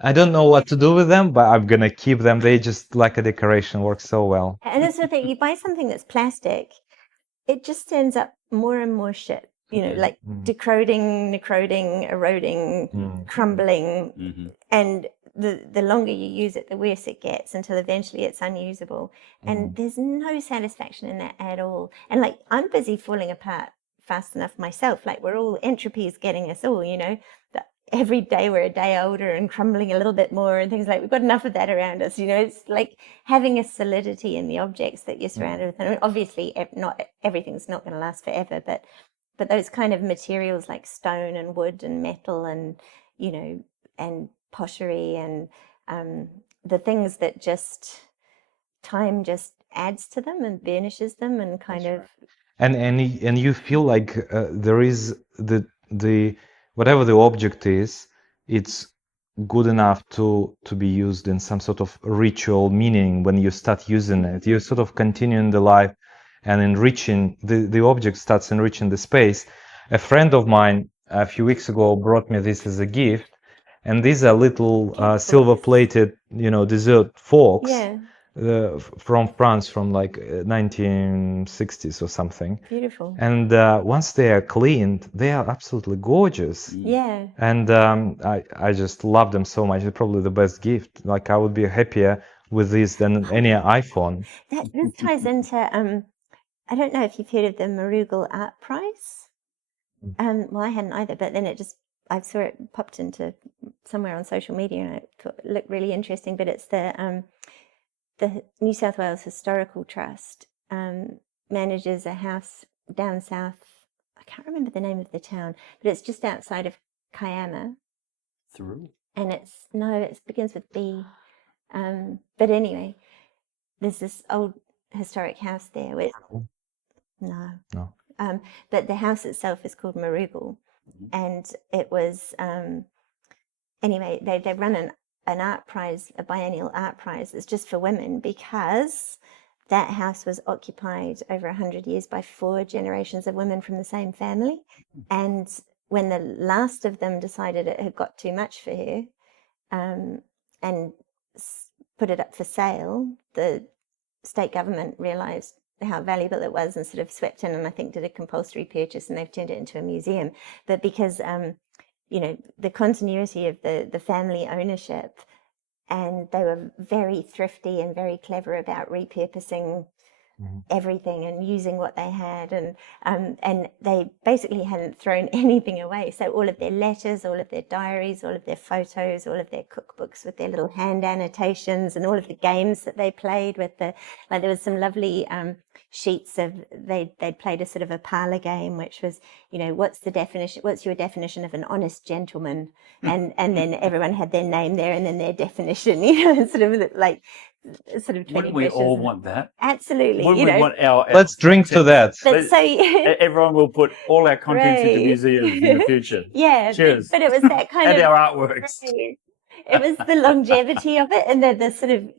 I don't know what to do with them, but I'm gonna keep them. They just like a decoration, work so well. And that's the thing, you buy something that's plastic, it just ends up more and more shit, like necroding, eroding, crumbling, and the longer you use it, the worse it gets, until eventually it's unusable. And there's no satisfaction in that at all. And like, I'm busy falling apart fast enough myself. Like, we're all, entropy is getting us all, that every day we're a day older and crumbling a little bit more and things, like we've got enough of that around us. It's like having a solidity in the objects that you're surrounded with. And obviously not everything's not going to last forever, but those kind of materials like stone and wood and metal and and pottery and the things that just time just adds to them and burnishes them, and kind of and you feel like there is the whatever the object is, it's good enough to be used in some sort of ritual meaning. When you start using it, you sort of continuing the life and enriching the object, starts enriching the space. A friend of mine a few weeks ago brought me this as a gift, and these are little silver-plated, dessert forks from France, from like 1960s or something. Beautiful. And once they are cleaned, they are absolutely gorgeous. And I just love them so much. It's probably the best gift. Like, I would be happier with this than any iPhone. This ties into, I don't know if you've heard of the Marugal Art Prize. Well, I hadn't either, but then I saw it popped into somewhere on social media and I thought it looked really interesting, but it's the New South Wales Historical Trust manages a house down south. I can't remember the name of the town, but it's just outside of Kiama. Through. And it begins with B. But anyway, there's this old historic house there. No. But the house itself is called Marugal. And it was, anyway, they run an art prize, a biennial art prize. It's just for women because that house was occupied over 100 years by 4 generations of women from the same family. And when the last of them decided it had got too much for her and put it up for sale, the state government realised how valuable it was and sort of swept in and I think did a compulsory purchase and they've turned it into a museum. But because, the continuity of the family ownership, and they were very thrifty and very clever about repurposing everything and using what they had, and they basically hadn't thrown anything away. So all of their letters, all of their diaries, all of their photos, all of their cookbooks with their little hand annotations, and all of the games that they played with there was some lovely sheets of they'd played a sort of a parlor game, which was, what's your definition of an honest gentleman, and then everyone had their name there and then their definition, sort of 20 Wouldn't we questions. all want that? Absolutely. Wouldn't we want our Let's drink to that. But so everyone will put all our contents into Right. museums in the future. yeah, Cheers. but it was that kind And of our artworks. it was the longevity of it and the sort of,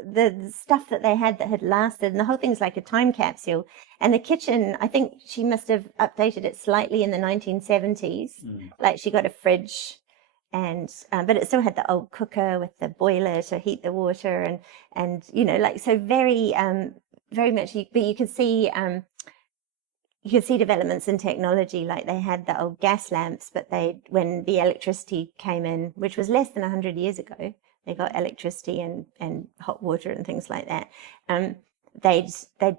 the stuff that they had that had lasted, and the whole thing's like a time capsule. And the kitchen, I think she must have updated it slightly in the 1970s. Like she got a fridge, and but it still had the old cooker with the boiler to heat the water, and so very very much. But you could see developments in technology, like they had the old gas lamps, but when the electricity came in, which was less than 100 years ago, they got electricity and hot water and things like that. They'd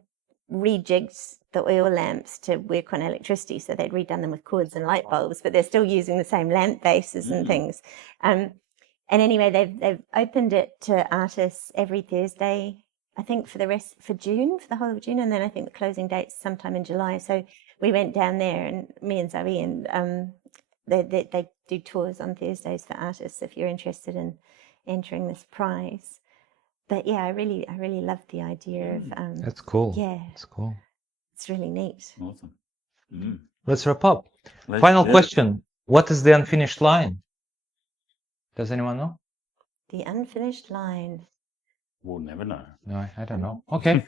rejigged the oil lamps to work on electricity, so they'd redone them with cords and light bulbs, but they're still using the same lamp bases and things. And anyway, they've opened it to artists every Thursday, I think for the whole of June, and then I think the closing date's sometime in July. So we went down there, and me and Zoe, and they do tours on Thursdays for artists if you're interested in entering this prize. But yeah, I really loved the idea of That's cool. Yeah, That's cool. it's really neat. Awesome. Let's wrap up. Final question. What is the unfinished line? Does anyone know? The unfinished line. We'll never know. No, I don't know. Okay.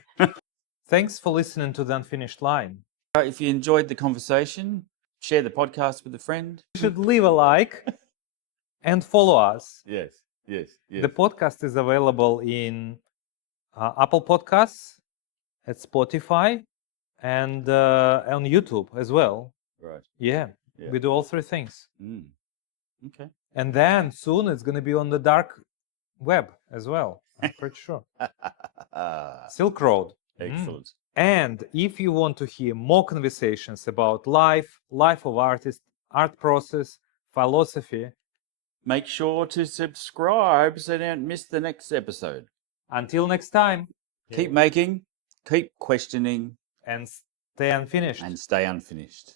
Thanks for listening to The Unfinished Line. If you enjoyed the conversation, share the podcast with a friend. You should leave a like and follow us. Yes. The podcast is available in Apple Podcasts, at Spotify, and on YouTube as well. Right. Yeah, we do all 3 things. Okay. And then soon it's going to be on the dark web as well. I'm pretty sure. Silk Road. Excellent. And if you want to hear more conversations about life of artists, art process, philosophy, make sure to subscribe so you don't miss the next episode. Until next time. Keep making, keep questioning, and stay unfinished. and stay unfinished.